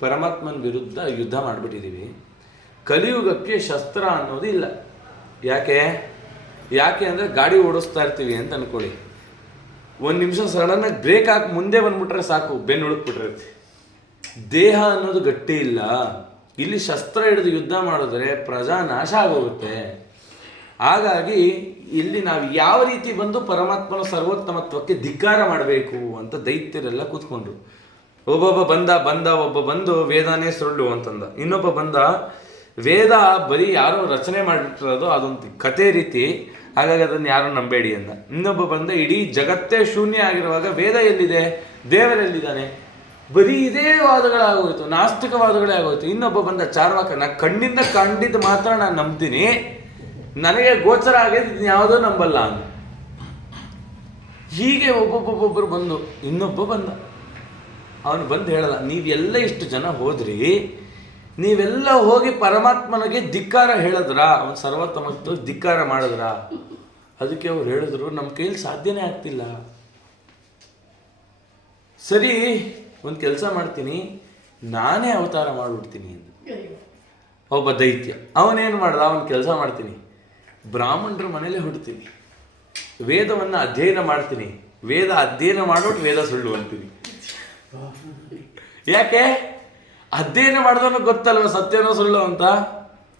ಪರಮಾತ್ಮನ ವಿರುದ್ಧ ಯುದ್ಧ ಮಾಡಿಬಿಟ್ಟಿದ್ದೀವಿ. ಕಲಿಯುಗಕ್ಕೆ ಶಸ್ತ್ರ ಅನ್ನೋದು ಇಲ್ಲ. ಯಾಕೆ ಅಂದರೆ ಗಾಡಿ ಓಡಿಸ್ತಾ ಇರ್ತೀವಿ ಅಂತ ಅನ್ಕೊಳ್ಳಿ, ಒಂದು ನಿಮಿಷ ಸಡನ್ನಾಗಿ ಬ್ರೇಕ್ ಹಾಕಿ ಮುಂದೆ ಬಂದ್ಬಿಟ್ರೆ ಸಾಕು, ಬೆನ್ನು ಹುಡುಕ್ಬಿಟ್ಟಿರುತ್ತೆ. ದೇಹ ಅನ್ನೋದು ಗಟ್ಟಿ ಇಲ್ಲ. ಇಲ್ಲಿ ಶಸ್ತ್ರ ಹಿಡಿದು ಯುದ್ಧ ಮಾಡಿದ್ರೆ ಪ್ರಜಾ ನಾಶ ಆಗೋಗುತ್ತೆ. ಹಾಗಾಗಿ ಇಲ್ಲಿ ನಾವು ಯಾವ ರೀತಿ ಬಂದು ಪರಮಾತ್ಮನ ಸರ್ವೋತ್ತಮತ್ವಕ್ಕೆ ಧಿಕ್ಕಾರ ಮಾಡಬೇಕು ಅಂತ ದೈತ್ಯರೆಲ್ಲ ಕೂತ್ಕೊಂಡ್ರು. ಒಬ್ಬ ಬಂದು ವೇದಾನೇ ಸುಳ್ಳು ಅಂತಂದ. ಇನ್ನೊಬ್ಬ ಬಂದ, ವೇದ ಬರೀ ಯಾರೋ ರಚನೆ ಮಾಡಿಟ್ಟಿರೋದು, ಅದೊಂದು ಕತೆ ರೀತಿ, ಹಾಗಾಗಿ ಅದನ್ನು ಯಾರು ನಂಬೇಡಿ ಅಂದ. ಇನ್ನೊಬ್ಬ ಬಂದ, ಇಡೀ ಜಗತ್ತೇ ಶೂನ್ಯ ಆಗಿರುವಾಗ ವೇದ ಎಲ್ಲಿದೆ, ದೇವರೆಲ್ಲಿದ್ದಾನೆ, ಬರೀ ಇದೇ ವಾದಗಳಾಗೋಯ್ತು, ನಾಸ್ತಿಕವಾದಗಳೇ ಆಗೋಯ್ತು. ಇನ್ನೊಬ್ಬ ಬಂದ ಚಾರ್ವಾಕ, ನಾ ಕಣ್ಣಿಂದ ಕಂಡಿದ್ದು ಮಾತ್ರ ನಾನು ನಂಬ್ತೀನಿ, ನನಗೆ ಗೋಚರ ಆಗಿದ್ದು ಯಾವುದೋ ನಂಬಲ್ಲ ಅಂದ. ಹೀಗೆ ಒಬ್ಬೊಬ್ಬೊಬ್ಬರು ಬಂದು, ಇನ್ನೊಬ್ಬ ಬಂದ, ಅವನು ಬಂದು ಹೇಳಲ್ಲ, ನೀವೆಲ್ಲ ಇಷ್ಟು ಜನ ಹೋದ್ರಿ, ನೀವೆಲ್ಲ ಹೋಗಿ ಪರಮಾತ್ಮನಿಗೆ ಧಿಕ್ಕಾರ ಹೇಳಿದ್ರ, ಅವನು ಸರ್ವೋತ್ತಮತ್ವ ಧಿಕ್ಕಾರ ಮಾಡಿದ್ರ? ಅದಕ್ಕೆ ಅವ್ರು ಹೇಳಿದ್ರು, ನಮ್ಮ ಕೈಯಲ್ಲಿ ಸಾಧ್ಯನೇ ಆಗ್ತಿಲ್ಲ. ಸರಿ, ಒಂದು ಕೆಲಸ ಮಾಡ್ತೀನಿ, ನಾನೇ ಅವತಾರ ಮಾಡಿಬಿಡ್ತೀನಿ ಅಂತ ಒಬ್ಬ ದೈತ್ಯ. ಅವನೇನು ಮಾಡ್ದ, ಅವನ ಕೆಲಸ ಮಾಡ್ತೀನಿ, ಬ್ರಾಹ್ಮಣರ ಮನೇಲೆ ಹುಡ್ತೀನಿ, ವೇದವನ್ನು ಅಧ್ಯಯನ ಮಾಡ್ತೀನಿ, ವೇದ ಅಧ್ಯಯನ ಮಾಡೋಟ್ಟು ವೇದ ಸುಳ್ಳು ಅಂತೀನಿ. ಯಾಕೆ? ಅಧ್ಯಯನ ಮಾಡಿದವನು ಗೊತ್ತಲ್ವ ಸತ್ಯನೋ ಸುಳ್ಳು ಅಂತ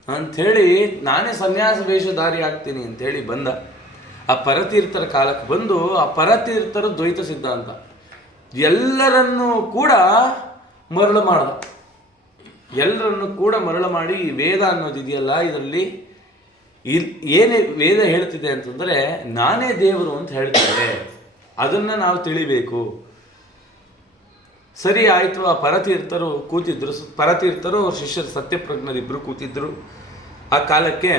ಅಂಥೇಳಿ ನಾನೇ ಸನ್ಯಾಸ ವೇಷಧಾರಿ ಆಗ್ತೀನಿ ಅಂಥೇಳಿ ಬಂದ. ಆ ಪರತೀರ್ಥರ ಕಾಲಕ್ಕೆ ಬಂದು, ಆ ಪರತೀರ್ಥರು ದ್ವೈತ ಸಿದ್ಧಾಂತ ಎಲ್ಲರನ್ನೂ ಕೂಡ ಮರಳು ಮಾಡ್ದ. ಎಲ್ಲರನ್ನು ಕೂಡ ಮರಳು ಮಾಡಿ, ಈ ವೇದ ಅನ್ನೋದಿದೆಯಲ್ಲ, ಇದರಲ್ಲಿ ಏನೇ ವೇದ ಹೇಳ್ತಿದೆ ಅಂತಂದರೆ ನಾನೇ ದೇವರು ಅಂತ ಹೇಳ್ತಾರೆ, ಅದನ್ನು ನಾವು ತಿಳಿಬೇಕು. ಸರಿ ಆಯಿತು. ಆ ಪರತೀರ್ಥರು ಕೂತಿದ್ರು. ಪರತೀರ್ಥರು ಅವ್ರ ಶಿಷ್ಯರು ಸತ್ಯಪ್ರಜ್ಞರಿಬ್ಬರು ಕೂತಿದ್ರು. ಆ ಕಾಲಕ್ಕೆ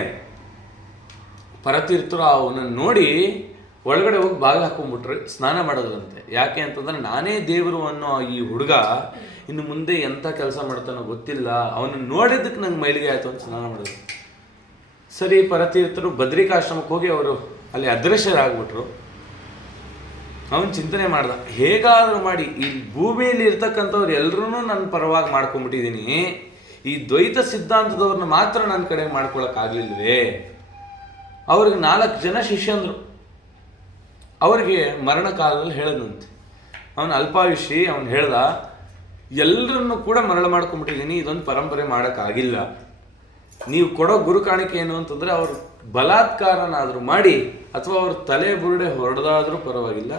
ಪರತೀರ್ಥರು ಅವನನ್ನು ನೋಡಿ ಒಳಗಡೆ ಹೋಗಿ ಬಾಗಿಲು ಹಾಕೊಂಡ್ಬಿಟ್ರೆ ಸ್ನಾನ ಮಾಡೋದ್ರಂತೆ. ಯಾಕೆ ಅಂತಂದರೆ ನಾನೇ ದೇವರು ಅನ್ನೋ ಈ ಹುಡುಗ ಇನ್ನು ಮುಂದೆ ಎಂಥ ಕೆಲಸ ಮಾಡ್ತಾನೋ ಗೊತ್ತಿಲ್ಲ, ಅವನನ್ನು ನೋಡಿದ್ದಕ್ಕೆ ನಂಗೆ ಮೈಲಿಗೆ ಆಯಿತು ಅಂತ ಸ್ನಾನ ಮಾಡಿದ್ರು. ಸರಿ, ಪರತೀರ್ಥರು ಬದ್ರಿಕಾಶ್ರಮಕ್ಕೆ ಹೋಗಿ ಅವರು ಅಲ್ಲಿ ಅದೃಶ್ಯರಾಗ್ಬಿಟ್ರು. ಅವನು ಚಿಂತನೆ ಮಾಡ್ದ, ಹೇಗಾದರೂ ಮಾಡಿ ಈ ಭೂಮಿಯಲ್ಲಿ ಇರ್ತಕ್ಕಂಥವ್ರು ಎಲ್ಲರೂ ನನ್ನ ಪರವಾಗಿ ಮಾಡ್ಕೊಂಡ್ಬಿಟ್ಟಿದ್ದೀನಿ, ಈ ದ್ವೈತ ಸಿದ್ಧಾಂತದವ್ರನ್ನ ಮಾತ್ರ ನನ್ನ ಕಡೆ ಮಾಡ್ಕೊಳಕ್ಕಾಗಲಿಲ್ವೇ? ಅವ್ರಿಗೆ 4 ಜನ ಶಿಷ್ಯಂದರು. ಅವ್ರಿಗೆ ಮರಣ ಕಾಲದಲ್ಲಿ ಹೇಳದಂತೆ, ಅವನು ಅಲ್ಪಾಯುಷಿ. ಅವನು ಹೇಳ್ದ, ಎಲ್ಲರನ್ನು ಕೂಡ ಮರಳು ಮಾಡ್ಕೊಂಡ್ಬಿಟ್ಟಿದ್ದೀನಿ, ಇದೊಂದು ಪರಂಪರೆ ಮಾಡೋಕ್ಕಾಗಿಲ್ಲ. ನೀವು ಕೊಡೋ ಗುರು ಕಾಣಿಕೆ ಏನು ಅಂತಂದರೆ ಅವ್ರು ಬಲಾತ್ಕಾರನಾದರೂ ಮಾಡಿ ಅಥವಾ ಅವ್ರ ತಲೆ ಬುರುಡೆ ಹೊಡೆದಾದರೂ ಪರವಾಗಿಲ್ಲ,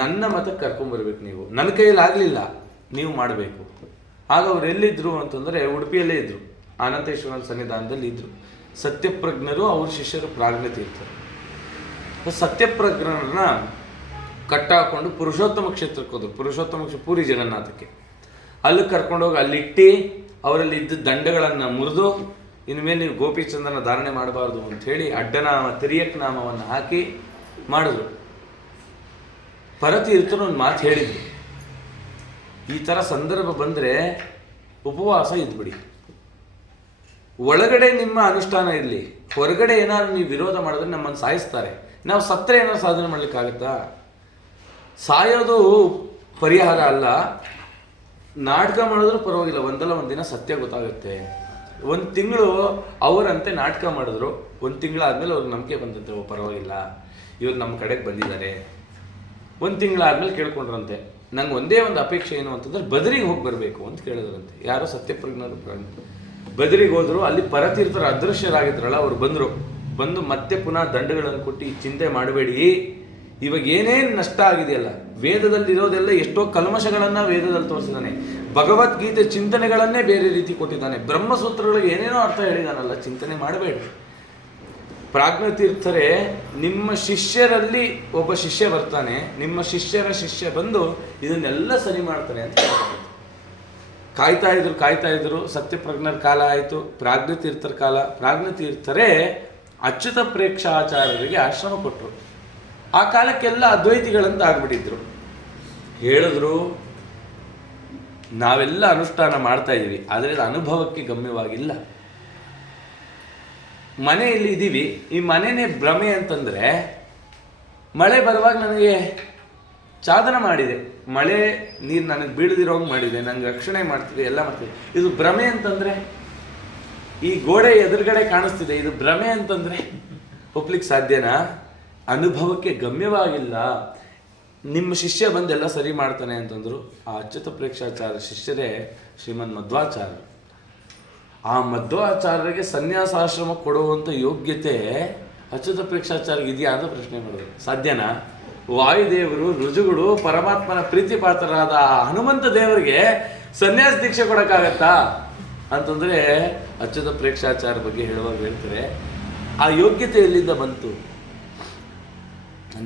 ನನ್ನ ಮತಕ್ಕೆ ಕರ್ಕೊಂಬರ್ಬೇಕು. ನನ್ನ ಕೈಯಲ್ಲಿ ಆಗಲಿಲ್ಲ, ನೀವು ಮಾಡಬೇಕು. ಆಗ ಅವ್ರು ಎಲ್ಲಿದ್ದರು ಅಂತಂದರೆ ಉಡುಪಿಯಲ್ಲೇ ಇದ್ದರು. ಅನಂತೇಶ್ವರನ ಸನ್ನಿಧಾನದಲ್ಲಿ ಇದ್ರು. ಸತ್ಯಪ್ರಜ್ಞರು ಅವ್ರ ಶಿಷ್ಯರು ಪ್ರಾಜ್ಞತೀರ್ಥರು. ಸತ್ಯಪ್ರಜ್ಞರನ್ನ ಕಟ್ಟಾಕೊಂಡು ಪುರುಷೋತ್ತಮ ಕ್ಷೇತ್ರಕ್ಕೆ ಹೋದ್ರು. ಪುರುಷೋತ್ತಮ ಪೂರಿ ಜಗನ್ನಾಥಕ್ಕೆ ಅಲ್ಲಿ ಕರ್ಕೊಂಡೋಗಿ ಅಲ್ಲಿಟ್ಟು ಅವರಲ್ಲಿ ಇದ್ದ ದಂಡಗಳನ್ನು ಮುರಿದು ಇನ್ಮೇಲೆ ನೀವು ಗೋಪಿಚಂದ್ರನ ಧಾರಣೆ ಮಾಡಬಾರ್ದು ಅಂಥೇಳಿ ಅಡ್ಡನಾಮ ತಿರಿಯಕ್ ನಾಮವನ್ನು ಹಾಕಿ ಮಾಡಿದ್ರು. ಪರತೀರ್ಥರು ಒಂದು ಮಾತು ಹೇಳಿದ್ರು, ಈ ಥರ ಸಂದರ್ಭ ಬಂದರೆ ಉಪವಾಸ ಇದ್ಬಿಡಿ. ಒಳಗಡೆ ನಿಮ್ಮ ಅನುಷ್ಠಾನ ಇರಲಿ, ಹೊರಗಡೆ ಏನಾದ್ರು ನೀವು ವಿರೋಧ ಮಾಡಿದ್ರೆ ನಮ್ಮನ್ನು ಸಾಯಿಸ್ತಾರೆ. ನಾವು ಸತ್ತರೆ ಏನಾದ್ರು ಸಾಧನೆ ಮಾಡ್ಲಿಕ್ಕಾಗತ್ತಾ? ಸಾಯೋದು ಪರಿಹಾರ ಅಲ್ಲ. ನಾಟಕ ಮಾಡಿದ್ರು ಪರವಾಗಿಲ್ಲ, ಒಂದಲ್ಲ ಒಂದು ದಿನ ಸತ್ಯ ಗೊತ್ತಾಗುತ್ತೆ. ಒಂದು ತಿಂಗಳು ಅವರಂತೆ ನಾಟಕ ಮಾಡಿದ್ರು, ಒಂದು ತಿಂಗಳಾದ್ಮೇಲೆ ಅವ್ರಿಗೆ ನಂಬಿಕೆ ಬಂದಂತೆ, ಓ ಪರವಾಗಿಲ್ಲ ಇವ್ರು ನಮ್ಮ ಕಡೆಗೆ ಬಂದಿದ್ದಾರೆ. ಒಂದು ತಿಂಗಳಾದ್ಮೇಲೆ ಕೇಳ್ಕೊಂಡ್ರಂತೆ, ನಂಗೆ ಒಂದೇ ಒಂದು ಅಪೇಕ್ಷೆ ಏನು ಅಂತಂದ್ರೆ ಬದರಿಗೆ ಹೋಗಿ ಬರಬೇಕು ಅಂತ ಕೇಳಿದ್ರಂತೆ. ಯಾರೋ ಸತ್ಯಪ್ರಜ್ಞರು ಬದರಿಗೆ ಹೋದ್ರು. ಅಲ್ಲಿ ಪರತೀರ್ಥರು ಅದೃಶ್ಯರಾಗಿದ್ರಲ್ಲ, ಅವ್ರು ಬಂದು ಮತ್ತೆ ಪುನಃ ದಂಡಗಳನ್ನು ಕೊಟ್ಟು ಚಿಂತೆ ಮಾಡಬೇಡಿ, ಇವಾಗ ಏನೇನು ನಷ್ಟ ಆಗಿದೆಯಲ್ಲ, ವೇದದಲ್ಲಿರೋದೆಲ್ಲ ಎಷ್ಟೋ ಕಲ್ಮಶಗಳನ್ನ ವೇದದಲ್ಲಿ ತೋರಿಸಿದ್ದಾನೆ. ಭಗವದ್ಗೀತೆ ಚಿಂತನೆಗಳನ್ನೇ ಬೇರೆ ರೀತಿ ಕೊಟ್ಟಿದ್ದಾನೆ. ಬ್ರಹ್ಮಸೂತ್ರಗಳಿಗೆ ಏನೇನೋ ಅರ್ಥ ಹೇಳಿದಾನಲ್ಲ, ಚಿಂತನೆ ಮಾಡಬೇಡಿ. ಪ್ರಾಜ್ಞತೀರ್ಥರೇ, ನಿಮ್ಮ ಶಿಷ್ಯರಲ್ಲಿ ಒಬ್ಬ ಶಿಷ್ಯ ಬರ್ತಾನೆ, ನಿಮ್ಮ ಶಿಷ್ಯರ ಶಿಷ್ಯ ಬಂದು ಇದನ್ನೆಲ್ಲ ಸರಿ ಮಾಡ್ತಾನೆ ಅಂತ ಕಾಯ್ತಾ ಇದ್ರು. ಸತ್ಯಪ್ರಜ್ಞರ ಕಾಲ ಆಯಿತು, ಪ್ರಾಜ್ಞತೀರ್ಥರ ಕಾಲ. ಪ್ರಾಜ್ಞತೀರ್ಥರೇ ಅಚ್ಯುತ ಪ್ರೇಕ್ಷಾಚಾರ್ಯರಿಗೆ ಆಶ್ರಮ ಕೊಟ್ಟರು. ಆ ಕಾಲಕ್ಕೆಲ್ಲ ಅದ್ವೈತಿಗಳಂತ ಆಗ್ಬಿಟ್ಟಿದ್ರು. ಹೇಳಿದ್ರು, ನಾವೆಲ್ಲ ಅನುಷ್ಠಾನ ಮಾಡ್ತಾ ಇದೀವಿ, ಆದರೆ ಅದು ಅನುಭವಕ್ಕೆ ಗಮ್ಯವಾಗಿಲ್ಲ. ಮನೆಯಲ್ಲಿ ಇದ್ದೀವಿ, ಈ ಮನೆಯೇ ಭ್ರಮೆ ಅಂತಂದರೆ, ಮಳೆ ಬರುವಾಗ ನನಗೆ ಸಾಧನ ಮಾಡಿದೆ, ಮಳೆ ನೀರು ನನಗೆ ಬೀಳದಿರೋಂಗೆ ಮಾಡಿದೆ, ನನಗೆ ರಕ್ಷಣೆ ಮಾಡ್ತಿದೆ, ಎಲ್ಲ ಮಾಡ್ತಿದೆ. ಇದು ಭ್ರಮೆ ಅಂತಂದರೆ, ಈ ಗೋಡೆ ಎದುರುಗಡೆ ಕಾಣಿಸ್ತಿದೆ, ಇದು ಭ್ರಮೆ ಅಂತಂದರೆ ಒಪ್ಲಿಕ್ಕೆ ಸಾಧ್ಯನಾ? ಅನುಭವಕ್ಕೆ ಗಮ್ಯವಾಗಿಲ್ಲ. ನಿಮ್ಮ ಶಿಷ್ಯ ಬಂದೆಲ್ಲ ಸರಿ ಮಾಡ್ತಾನೆ ಅಂತಂದ್ರು. ಆ ಅಚ್ಯುತ ಪ್ರೇಕ್ಷಾಚಾರ್ಯ ಶಿಷ್ಯರೇ ಶ್ರೀಮನ್ ಮಧ್ವಾಚಾರ್ಯ. ಆ ಮಧ್ವಾಚಾರ್ಯರಿಗೆ ಸನ್ಯಾಸಾಶ್ರಮ ಕೊಡುವಂಥ ಯೋಗ್ಯತೆ ಅಚ್ಯುತ ಪ್ರೇಕ್ಷಾಚಾರ್ಯ ಇದೆಯಾ ಅಂತ ಪ್ರಶ್ನೆ ಮಾಡಿದ್ರು. ಸಾಧ್ಯನಾ? ವಾಯುದೇವರು ರುಜುಗಳು ಪರಮಾತ್ಮನ ಪ್ರೀತಿ ಪಾತ್ರರಾದ ಹನುಮಂತ ದೇವರಿಗೆ ಸನ್ಯಾಸ ದೀಕ್ಷೆ ಕೊಡೋಕ್ಕಾಗತ್ತಾ ಅಂತಂದರೆ ಅಚ್ಯುತ ಪ್ರೇಕ್ಷಾಚಾರ್ಯ ಬಗ್ಗೆ ಹೇಳುವಾಗ ಹೇಳ್ತಾರೆ, ಆ ಯೋಗ್ಯತೆ ಎಲ್ಲಿಂದ ಬಂತು?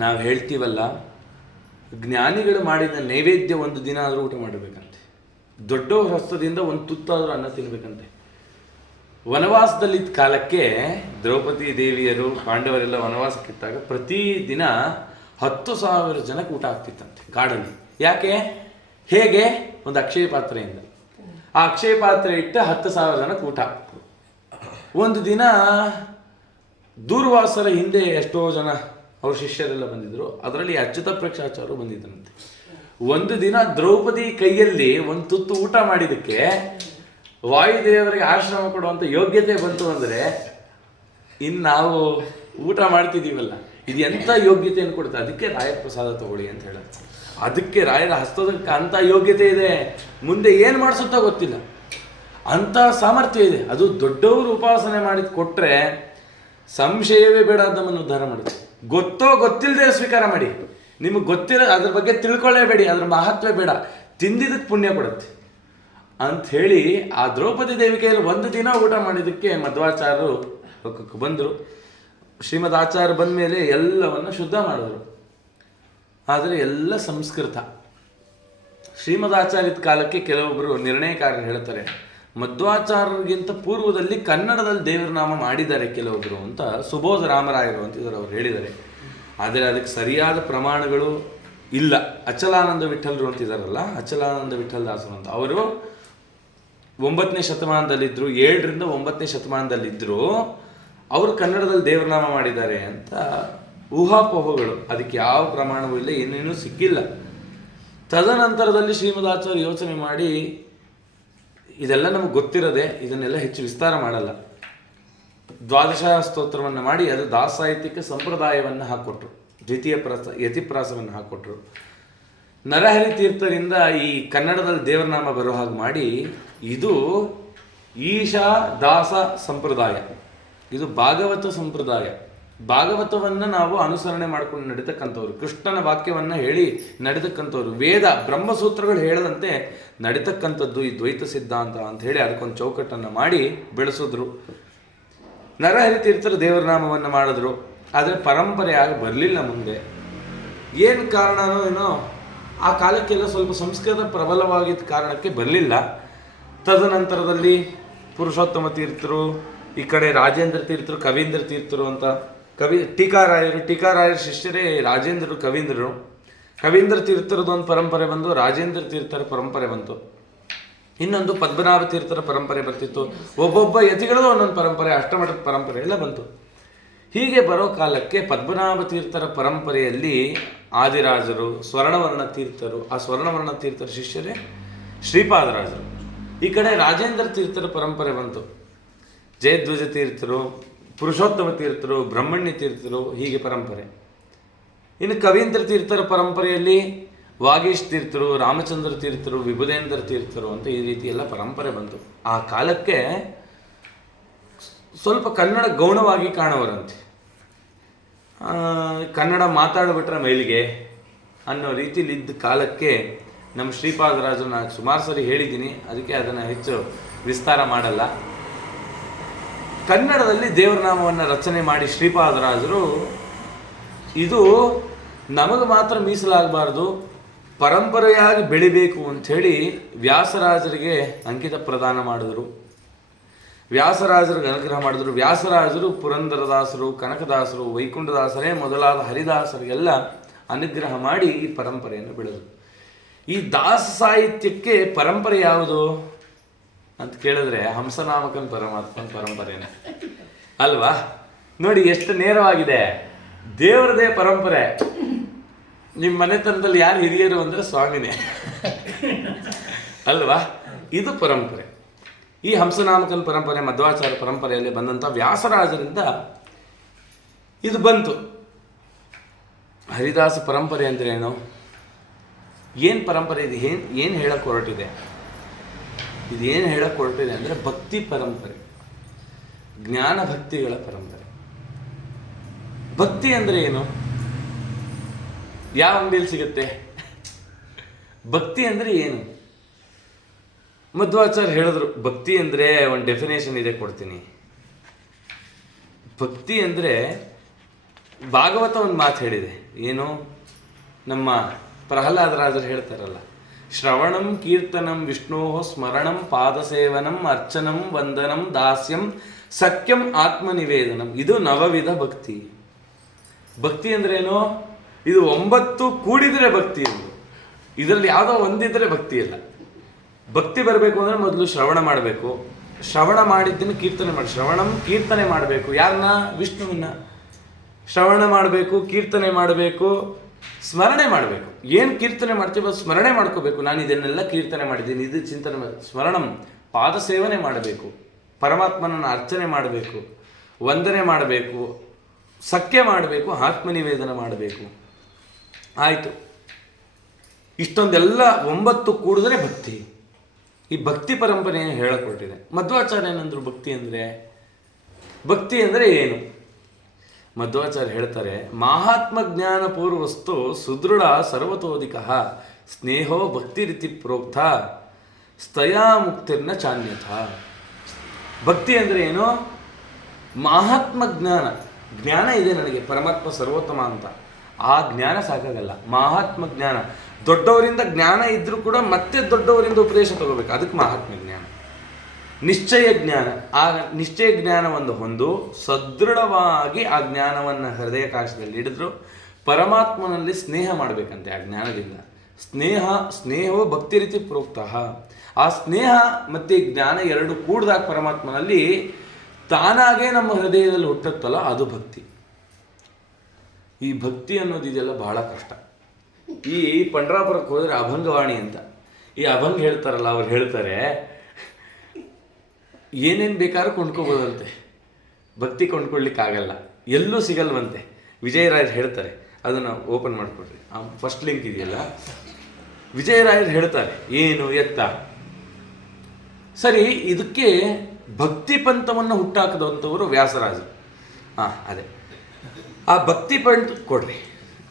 ನಾವು ಹೇಳ್ತೀವಲ್ಲ, ಜ್ಞಾನಿಗಳು ಮಾಡಿದ ನೈವೇದ್ಯ ಒಂದು ದಿನ ಆದರೂ ಊಟ ಮಾಡಬೇಕಂತೆ, ದೊಡ್ಡವ್ರ ಹಸ್ತದಿಂದ ಒಂದು ತುತ್ತಾದರೂ ಅನ್ನ ತಿನ್ಬೇಕಂತೆ. ವನವಾಸದಲ್ಲಿದ್ದ ಕಾಲಕ್ಕೆ ದ್ರೌಪದಿ ದೇವಿಯರು ಪಾಂಡವರೆಲ್ಲ ವನವಾಸಕ್ಕಿದ್ದಾಗ ಪ್ರತಿದಿನ 10,000 ಜನಕ್ಕೆ ಊಟ ಆಗ್ತಿತ್ತಂತೆ ಕಾಡಲ್ಲಿ. ಯಾಕೆ? ಹೇಗೆ? ಒಂದು ಅಕ್ಷಯ ಪಾತ್ರೆಯಿಂದ. ಆ ಅಕ್ಷಯ ಪಾತ್ರೆ ಇಟ್ಟು 10,000 ಜನಕ್ಕೆ ಊಟ. ಒಂದು ದಿನ ದೂರ್ವಾಸರ ಹಿಂದೆ ಎಷ್ಟೋ ಜನ ಅವ್ರ ಶಿಷ್ಯರೆಲ್ಲ ಬಂದಿದ್ರು, ಅದರಲ್ಲಿ ಅಚ್ಯುತ ಪ್ರೇಕ್ಷಾಚಾರ್ಯರು ಬಂದಿದ್ದರಂತೆ. ಒಂದು ದಿನ ದ್ರೌಪದಿ ಕೈಯಲ್ಲಿ ಒಂದು ತುತ್ತು ಊಟ ಮಾಡಿದ್ದಕ್ಕೆ ವಾಯುದೇವರಿಗೆ ಆಶ್ರಮ ಕೊಡುವಂಥ ಯೋಗ್ಯತೆ ಬಂತು ಅಂದರೆ, ಇನ್ನು ನಾವು ಊಟ ಮಾಡ್ತಿದ್ದೀವಲ್ಲ, ಇದು ಎಂಥ ಯೋಗ್ಯತೆಯನ್ನು ಕೊಡುತ್ತೆ. ಅದಕ್ಕೆ ರಾಯರ ಪ್ರಸಾದ ತಗೊಳ್ಳಿ ಅಂತ ಹೇಳ. ಅದಕ್ಕೆ ರಾಯರ ಹಸ್ತದಕ್ಕೆ ಅಂಥ ಯೋಗ್ಯತೆ ಇದೆ, ಮುಂದೆ ಏನು ಮಾಡಿಸುತ್ತೋ ಗೊತ್ತಿಲ್ಲ, ಅಂಥ ಸಾಮರ್ಥ್ಯ ಇದೆ. ಅದು ದೊಡ್ಡವರು ಉಪಾಸನೆ ಮಾಡಿದ್ ಕೊಟ್ಟರೆ ಸಂಶಯವೇ ಬೇಡ, ನಮ್ಮನ್ನು ಉದ್ಧಾರ ಮಾಡುತ್ತೆ. ಗೊತ್ತೋ ಗೊತ್ತಿಲ್ಲದೆ ಸ್ವೀಕಾರ ಮಾಡಿ, ನಿಮಗೆ ಗೊತ್ತಿರೋ ಅದ್ರ ಬಗ್ಗೆ ತಿಳ್ಕೊಳ್ಳೇಬೇಡಿ, ಅದ್ರ ಮಹತ್ವ ಬೇಡ, ತಿಂದಿದ್ದಕ್ಕೆ ಪುಣ್ಯ ಕೊಡುತ್ತೆ ಅಂಥೇಳಿ ಆ ದ್ರೌಪದಿ ದೇವಿ ಕೈಯಲ್ಲಿ ಒಂದು ದಿನ ಊಟ ಮಾಡಿದ್ದಕ್ಕೆ ಮಧ್ವಾಚಾರ್ಯರು ಬಂದರು. ಶ್ರೀಮದ್ ಆಚಾರ್ಯ ಬಂದ ಮೇಲೆ ಎಲ್ಲವನ್ನು ಶುದ್ಧ ಮಾಡಿದ್ರು. ಆದರೆ ಎಲ್ಲ ಸಂಸ್ಕೃತ. ಶ್ರೀಮದ್ ಆಚಾರ್ಯದ ಕಾಲಕ್ಕೆ ಕೆಲವೊಬ್ಬರು ನಿರ್ಣಯಕಾರರು ಹೇಳ್ತಾರೆ, ಮಧ್ವಾಚಾರ್ಯರಿಗಿಂತ ಪೂರ್ವದಲ್ಲಿ ಕನ್ನಡದಲ್ಲಿ ದೇವರ ನಾಮ ಮಾಡಿದ್ದಾರೆ ಕೆಲವೊಬ್ಬರು ಅಂತ ಸುಬೋಧ ರಾಮರಾಯರು ಅಂತಿದ್ದಾರೆ, ಅವರು ಹೇಳಿದ್ದಾರೆ. ಆದರೆ ಅದಕ್ಕೆ ಸರಿಯಾದ ಪ್ರಮಾಣಗಳು ಇಲ್ಲ. ಅಚಲಾನಂದ ವಿಠಲರು ಅಂತಿದ್ದಾರಲ್ಲ, ಅಚಲಾನಂದ ವಿಠಲದಾಸರು ಅಂತ, ಅವರು 9ನೇ ಶತಮಾನದಲ್ಲಿದ್ದರು, 7ರಿಂದ 9ನೇ ಶತಮಾನದಲ್ಲಿದ್ದರು. ಅವರು ಕನ್ನಡದಲ್ಲಿ ದೇವರನಾಮ ಮಾಡಿದ್ದಾರೆ ಅಂತ ಊಹಾಪೋಹಗಳು. ಅದಕ್ಕೆ ಯಾವ ಪ್ರಮಾಣವೂ ಇಲ್ಲ, ಏನೇನೂ ಸಿಕ್ಕಿಲ್ಲ. ತದನಂತರದಲ್ಲಿ ಶ್ರೀಮದಾಚಾರ್ಯ ಯೋಚನೆ ಮಾಡಿ, ಇದೆಲ್ಲ ನಮಗೆ ಗೊತ್ತಿರದೆ ಇದನ್ನೆಲ್ಲ ಹೆಚ್ಚು ವಿಸ್ತಾರ ಮಾಡಲ್ಲ, ದ್ವಾದಶ ಸ್ತೋತ್ರವನ್ನು ಮಾಡಿ ಅದು ದಾಸಾಹಿತ್ಯಕ್ಕೆ ಸಂಪ್ರದಾಯವನ್ನು ಹಾಕ್ಕೊಟ್ರು, ಯತಿಪ್ರಾಸವನ್ನು ಹಾಕ್ಕೊಟ್ರು. ನರಹರಿ ತೀರ್ಥರಿಂದ ಈ ಕನ್ನಡದಲ್ಲಿ ದೇವರನಾಮ ಬರೋ ಹಾಗೆ ಮಾಡಿ, ಇದು ಈಶಾ ದಾಸ ಸಂಪ್ರದಾಯ, ಇದು ಭಾಗವತ ಸಂಪ್ರದಾಯ, ಭಾಗವತವನ್ನು ನಾವು ಅನುಸರಣೆ ಮಾಡ್ಕೊಂಡು ನಡೀತಕ್ಕಂಥವ್ರು, ಕೃಷ್ಣನ ವಾಕ್ಯವನ್ನು ಹೇಳಿ ನಡೀತಕ್ಕಂಥವ್ರು, ವೇದ ಬ್ರಹ್ಮಸೂತ್ರಗಳು ಹೇಳದಂತೆ ನಡೀತಕ್ಕಂಥದ್ದು ಈ ದ್ವೈತ ಸಿದ್ಧಾಂತ ಅಂತ ಹೇಳಿ ಅದಕ್ಕೊಂದು ಚೌಕಟ್ಟನ್ನು ಮಾಡಿ ಬೆಳೆಸಿದ್ರು. ನರಹರಿ ತೀರ್ಥರು ದೇವರ ನಾಮವನ್ನು ಮಾಡಿದ್ರು, ಆದರೆ ಪರಂಪರೆಯಾಗಿ ಬರಲಿಲ್ಲ ಮುಂದೆ. ಏನು ಕಾರಣನೋ ಏನೋ ಆ ಕಾಲಕ್ಕೆಲ್ಲ ಸ್ವಲ್ಪ ಸಂಸ್ಕೃತ ಪ್ರಬಲವಾಗಿದ್ದ ಕಾರಣಕ್ಕೆ ಬರಲಿಲ್ಲ. ತದನಂತರದಲ್ಲಿ ಪುರುಷೋತ್ತಮ ತೀರ್ಥರು, ಈ ಕಡೆ ರಾಜೇಂದ್ರ ತೀರ್ಥರು, ಕವೀಂದ್ರ ತೀರ್ಥರು ಅಂತ ಟೀಕಾರಾಯರ ಶಿಷ್ಯರೇ ರಾಜೇಂದ್ರರು, ಕವೀಂದ್ರರು. ಕವೀಂದ್ರ ತೀರ್ಥರದೊಂದು ಪರಂಪರೆ ಬಂದು, ರಾಜೇಂದ್ರ ತೀರ್ಥರ ಪರಂಪರೆ ಬಂತು, ಇನ್ನೊಂದು ಪದ್ಮನಾಭ ತೀರ್ಥರ ಪರಂಪರೆ ಬರ್ತಿತ್ತು, ಒಬ್ಬೊಬ್ಬ ಯತಿಗಳದ್ದು ಒಂದೊಂದು ಪರಂಪರೆ, ಅಷ್ಟಮಠದ ಪರಂಪರೆ ಎಲ್ಲ ಬಂತು. ಹೀಗೆ ಬರೋ ಕಾಲಕ್ಕೆ ಪದ್ಮನಾಭ ತೀರ್ಥರ ಪರಂಪರೆಯಲ್ಲಿ ಆದಿರಾಜರು, ಸ್ವರ್ಣವರ್ಣ ತೀರ್ಥರು, ಆ ಸ್ವರ್ಣವರ್ಣ ತೀರ್ಥರ ಶಿಷ್ಯರೇ ಶ್ರೀಪಾದರಾಜರು. ಈ ಕಡೆ ರಾಜೇಂದ್ರ ತೀರ್ಥರ ಪರಂಪರೆ ಬಂತು, ಜಯಧ್ವಜ ತೀರ್ಥರು, ಪುರುಷೋತ್ತಮ ತೀರ್ಥರು, ಬ್ರಹ್ಮಣ್ಯ ತೀರ್ಥರು, ಹೀಗೆ ಪರಂಪರೆ. ಇನ್ನು ಕವೀಂದ್ರ ತೀರ್ಥರ ಪರಂಪರೆಯಲ್ಲಿ ವಾಗೀಶ್ ತೀರ್ಥರು, ರಾಮಚಂದ್ರ ತೀರ್ಥರು, ವಿಭುಧೇಂದ್ರ ತೀರ್ಥರು ಅಂತ ಈ ರೀತಿ ಎಲ್ಲ ಪರಂಪರೆ ಬಂತು. ಆ ಕಾಲಕ್ಕೆ ಸ್ವಲ್ಪ ಕನ್ನಡ ಗೌಣವಾಗಿ ಕಾಣುವರಂತೆ, ಕನ್ನಡ ಮಾತಾಡಿಬಿಟ್ರೆ ಮೈಲಿಗೆ ಅನ್ನೋ ರೀತಿಲಿ ಇದ್ದ ಕಾಲಕ್ಕೆ ನಮ್ಮ ಶ್ರೀಪಾದರಾಜರು, ನಾನು ಸುಮಾರು ಸರಿ ಹೇಳಿದ್ದೀನಿ, ಅದಕ್ಕೆ ಅದನ್ನು ಹೆಚ್ಚು ವಿಸ್ತಾರ ಮಾಡಲ್ಲ. ಕನ್ನಡದಲ್ಲಿ ದೇವರ ನಾಮವನ್ನು ರಚನೆ ಮಾಡಿ ಶ್ರೀಪಾದರಾಜರು ಇದು ನಮಗೆ ಮಾತ್ರ ಮೀಸಲಾಗಬಾರ್ದು, ಪರಂಪರೆಯಾಗಿ ಬೆಳಿಬೇಕು ಅಂಥೇಳಿ ವ್ಯಾಸರಾಜರಿಗೆ ಅಂಕಿತ ಪ್ರದಾನ ಮಾಡಿದರು. ವ್ಯಾಸರಾಜರಿಗೆ ಅನುಗ್ರಹ ಮಾಡಿದ್ರು. ವ್ಯಾಸರಾಜರು ಪುರಂದರದಾಸರು, ಕನಕದಾಸರು, ವೈಕುಂಠದಾಸರೇ ಮೊದಲಾದ ಹರಿದಾಸರಿಗೆಲ್ಲ ಅನುಗ್ರಹ ಮಾಡಿ ಈ ಪರಂಪರೆಯನ್ನು ಬೆಳೆದರು. ಈ ದಾಸ ಸಾಹಿತ್ಯಕ್ಕೆ ಪರಂಪರೆ ಯಾವುದು ಅಂತ ಕೇಳಿದ್ರೆ ಹಂಸನಾಮಕನ ಪರಮಾತ್ಮನ ಪರಂಪರೆನೇ ಅಲ್ವಾ? ನೋಡಿ ಎಷ್ಟು ನೇರವಾಗಿದೆ, ದೇವರದೇ ಪರಂಪರೆ. ನಿಮ್ಮ ಮನೆತನದಲ್ಲಿ ಯಾರು ಹಿರಿಯರು ಅಂದರೆ ಸ್ವಾಮಿನೇ ಅಲ್ವಾ? ಇದು ಪರಂಪರೆ. ಈ ಹಂಸನಾಮಕನ ಪರಂಪರೆ ಮಧ್ವಾಚಾರ ಪರಂಪರೆಯಲ್ಲಿ ಬಂದಂಥ ವ್ಯಾಸರಾಜರಿಂದ ಇದು ಬಂತು. ಹರಿದಾಸ ಪರಂಪರೆ ಅಂದರೆ ಏನು, ಏನು ಪರಂಪರೆ ಇದು, ಏನು ಹೇಳಕ್ಕೆ ಹೊರಟಿದೆ? ಇದೇನು ಹೇಳಕ್ಕೆ ಹೊರಟಿದೆ ಅಂದರೆ ಭಕ್ತಿ ಪರಂಪರೆ, ಜ್ಞಾನ ಭಕ್ತಿಗಳ ಪರಂಪರೆ. ಭಕ್ತಿ ಅಂದರೆ ಏನು? ಯಾವ ಅಂಗಡಿಯಲ್ಲಿ ಸಿಗುತ್ತೆ? ಭಕ್ತಿ ಅಂದರೆ ಏನು? ಮಧ್ವಾಚಾರ್ಯ ಹೇಳಿದ್ರು, ಭಕ್ತಿ ಅಂದರೆ ಒಂದು ಡೆಫಿನೇಷನ್ ಇದೆ, ಕೊಡ್ತೀನಿ. ಭಕ್ತಿ ಅಂದರೆ ಭಾಗವತ ಒಂದು ಮಾತು ಹೇಳಿದೆ, ಏನು? ನಮ್ಮ ಪ್ರಹ್ಲಾದರಾಜರು ಹೇಳ್ತಾರಲ್ಲ, ಶ್ರವಣಂ ಕೀರ್ತನಂ ವಿಷ್ಣೋ ಸ್ಮರಣಂ ಪಾದಸೇವನಂ ಅರ್ಚನಂ ವಂದನಂ ದಾಸ್ಯಂ ಸಖ್ಯಂ ಆತ್ಮನಿವೇದನಂ. ಇದು ನವವಿಧ ಭಕ್ತಿ. ಭಕ್ತಿ ಅಂದ್ರೇನು? ಇದು 9 ಕೂಡಿದರೆ ಭಕ್ತಿ ಎಂದು. ಇದರಲ್ಲಿ ಯಾವುದೋ ಒಂದಿದ್ರೆ ಭಕ್ತಿ ಇಲ್ಲ. ಭಕ್ತಿ ಬರಬೇಕು ಅಂದರೆ ಮೊದಲು ಶ್ರವಣ ಮಾಡಬೇಕು, ಶ್ರವಣ ಮಾಡಿದ್ದನ್ನು ಕೀರ್ತನೆ ಮಾಡಿ, ಶ್ರವಣಂ ಕೀರ್ತನೆ ಮಾಡಬೇಕು. ಯಾರನ್ನ? ವಿಷ್ಣುವನ್ನ ಶ್ರವಣ ಮಾಡಬೇಕು, ಕೀರ್ತನೆ ಮಾಡಬೇಕು, ಸ್ಮರಣೆ ಮಾಡಬೇಕು. ಏನು ಕೀರ್ತನೆ ಮಾಡ್ತೀವೋ ಸ್ಮರಣೆ ಮಾಡ್ಕೋಬೇಕು. ನಾನು ಇದನ್ನೆಲ್ಲ ಕೀರ್ತನೆ ಮಾಡಿದ್ದೀನಿ, ಇದು ಚಿಂತನೆ. ಸ್ಮರಣಂ ಪಾದ ಸೇವನೆ ಮಾಡಬೇಕು, ಪರಮಾತ್ಮನನ್ನು ಅರ್ಚನೆ ಮಾಡಬೇಕು, ವಂದನೆ ಮಾಡಬೇಕು, ಸಖ್ಯ ಮಾಡಬೇಕು, ಆತ್ಮನಿವೇದನ ಮಾಡಬೇಕು. ಆಯಿತು, ಇಷ್ಟೊಂದೆಲ್ಲ 9 ಕೂಡಿದ್ರೆ ಭಕ್ತಿ. ಈ ಭಕ್ತಿ ಪರಂಪರೆಯನ್ನು ಹೇಳಿಕೊಟ್ಟಿದೆ. ಮಧ್ವಾಚಾರ್ಯ ಏನಂದ್ರು ಭಕ್ತಿ ಅಂದರೆ? ಭಕ್ತಿ ಅಂದರೆ ಏನು? ಮಧ್ವಾಚಾರ್ಯ ಹೇಳ್ತಾರೆ, ಮಹಾತ್ಮ ಜ್ಞಾನ ಪೂರ್ವಸ್ತು ಸುದೃಢ ಸರ್ವತೋಧಿಕ ಸ್ನೇಹೋ ಭಕ್ತಿ ರೀತಿ ಪ್ರೋಕ್ತ ಸ್ತಯಾ ಮುಕ್ತಿರ್ನ ಚಾನ್ಯಥ. ಭಕ್ತಿ ಅಂದರೆ ಏನು? ಮಹಾತ್ಮ ಜ್ಞಾನ, ಜ್ಞಾನ ಇದೆ ನನಗೆ ಪರಮಾತ್ಮ ಸರ್ವೋತ್ತಮ ಅಂತ, ಆ ಜ್ಞಾನ ಸಾಕಾಗಲ್ಲ. ಮಹಾತ್ಮ ಜ್ಞಾನ, ದೊಡ್ಡವರಿಂದ ಜ್ಞಾನ ಇದ್ರೂ ಕೂಡ ಮತ್ತೆ ದೊಡ್ಡವರಿಂದ ಉಪದೇಶ ತಗೋಬೇಕು, ಅದಕ್ಕೆ ಮಹಾತ್ಮ ಜ್ಞಾನ. ನಿಶ್ಚಯ ಜ್ಞಾನ, ಆ ನಿಶ್ಚಯ ಜ್ಞಾನವನ್ನು ಹೊಂದು ಸದೃಢವಾಗಿ ಆ ಜ್ಞಾನವನ್ನು ಹೃದಯಾಕಾಶದಲ್ಲಿ ಹಿಡಿದ್ರು ಪರಮಾತ್ಮನಲ್ಲಿ ಸ್ನೇಹ ಮಾಡಬೇಕಂತೆ. ಆ ಜ್ಞಾನದಿಂದ ಸ್ನೇಹೋ ಭಕ್ತಿ ರೀತಿ ಪ್ರೋಕ್ತ. ಆ ಸ್ನೇಹ ಮತ್ತು ಜ್ಞಾನ ಎರಡು ಕೂಡಿದಾಗ ಪರಮಾತ್ಮನಲ್ಲಿ ತಾನಾಗೇ ನಮ್ಮ ಹೃದಯದಲ್ಲಿ ಹುಟ್ಟುತ್ತಲ್ಲ, ಅದು ಭಕ್ತಿ. ಈ ಭಕ್ತಿ ಅನ್ನೋದಿದೆಲ್ಲ ಬಹಳ ಕಷ್ಟ. ಈ ಪಂಡ್ರಾಪುರಕ್ಕೆ ಹೋದರೆ ಅಭಂಗವಾಣಿ ಅಂತ, ಈ ಅಭಂಗ ಹೇಳ್ತಾರಲ್ಲ, ಅವ್ರು ಹೇಳ್ತಾರೆ ಏನೇನು ಬೇಕಾದ್ರೂ ಕೊಂಡ್ಕೋಬೋದಂತೆ, ಭಕ್ತಿ ಕೊಂಡ್ಕೊಳ್ಳಿಕ್ಕಾಗಲ್ಲ, ಎಲ್ಲೂ ಸಿಗಲ್ವಂತೆ. ವಿಜಯರಾಯರು ಹೇಳ್ತಾರೆ, ಅದನ್ನು ಓಪನ್ ಮಾಡಿಕೊಡ್ರಿ, ಫಸ್ಟ್ ಲಿಂಕ್ ಇದೆಯಲ್ಲ. ವಿಜಯರಾಯರು ಹೇಳ್ತಾರೆ ಏನು ಎತ್ತ. ಸರಿ, ಇದಕ್ಕೆ ಭಕ್ತಿ ಪಂಥವನ್ನು ಹುಟ್ಟಾಕದಂಥವರು ವ್ಯಾಸರಾಜರು. ಅದೇ ಆ ಭಕ್ತಿ ಪಂಥ ಕೊಡ್ರಿ.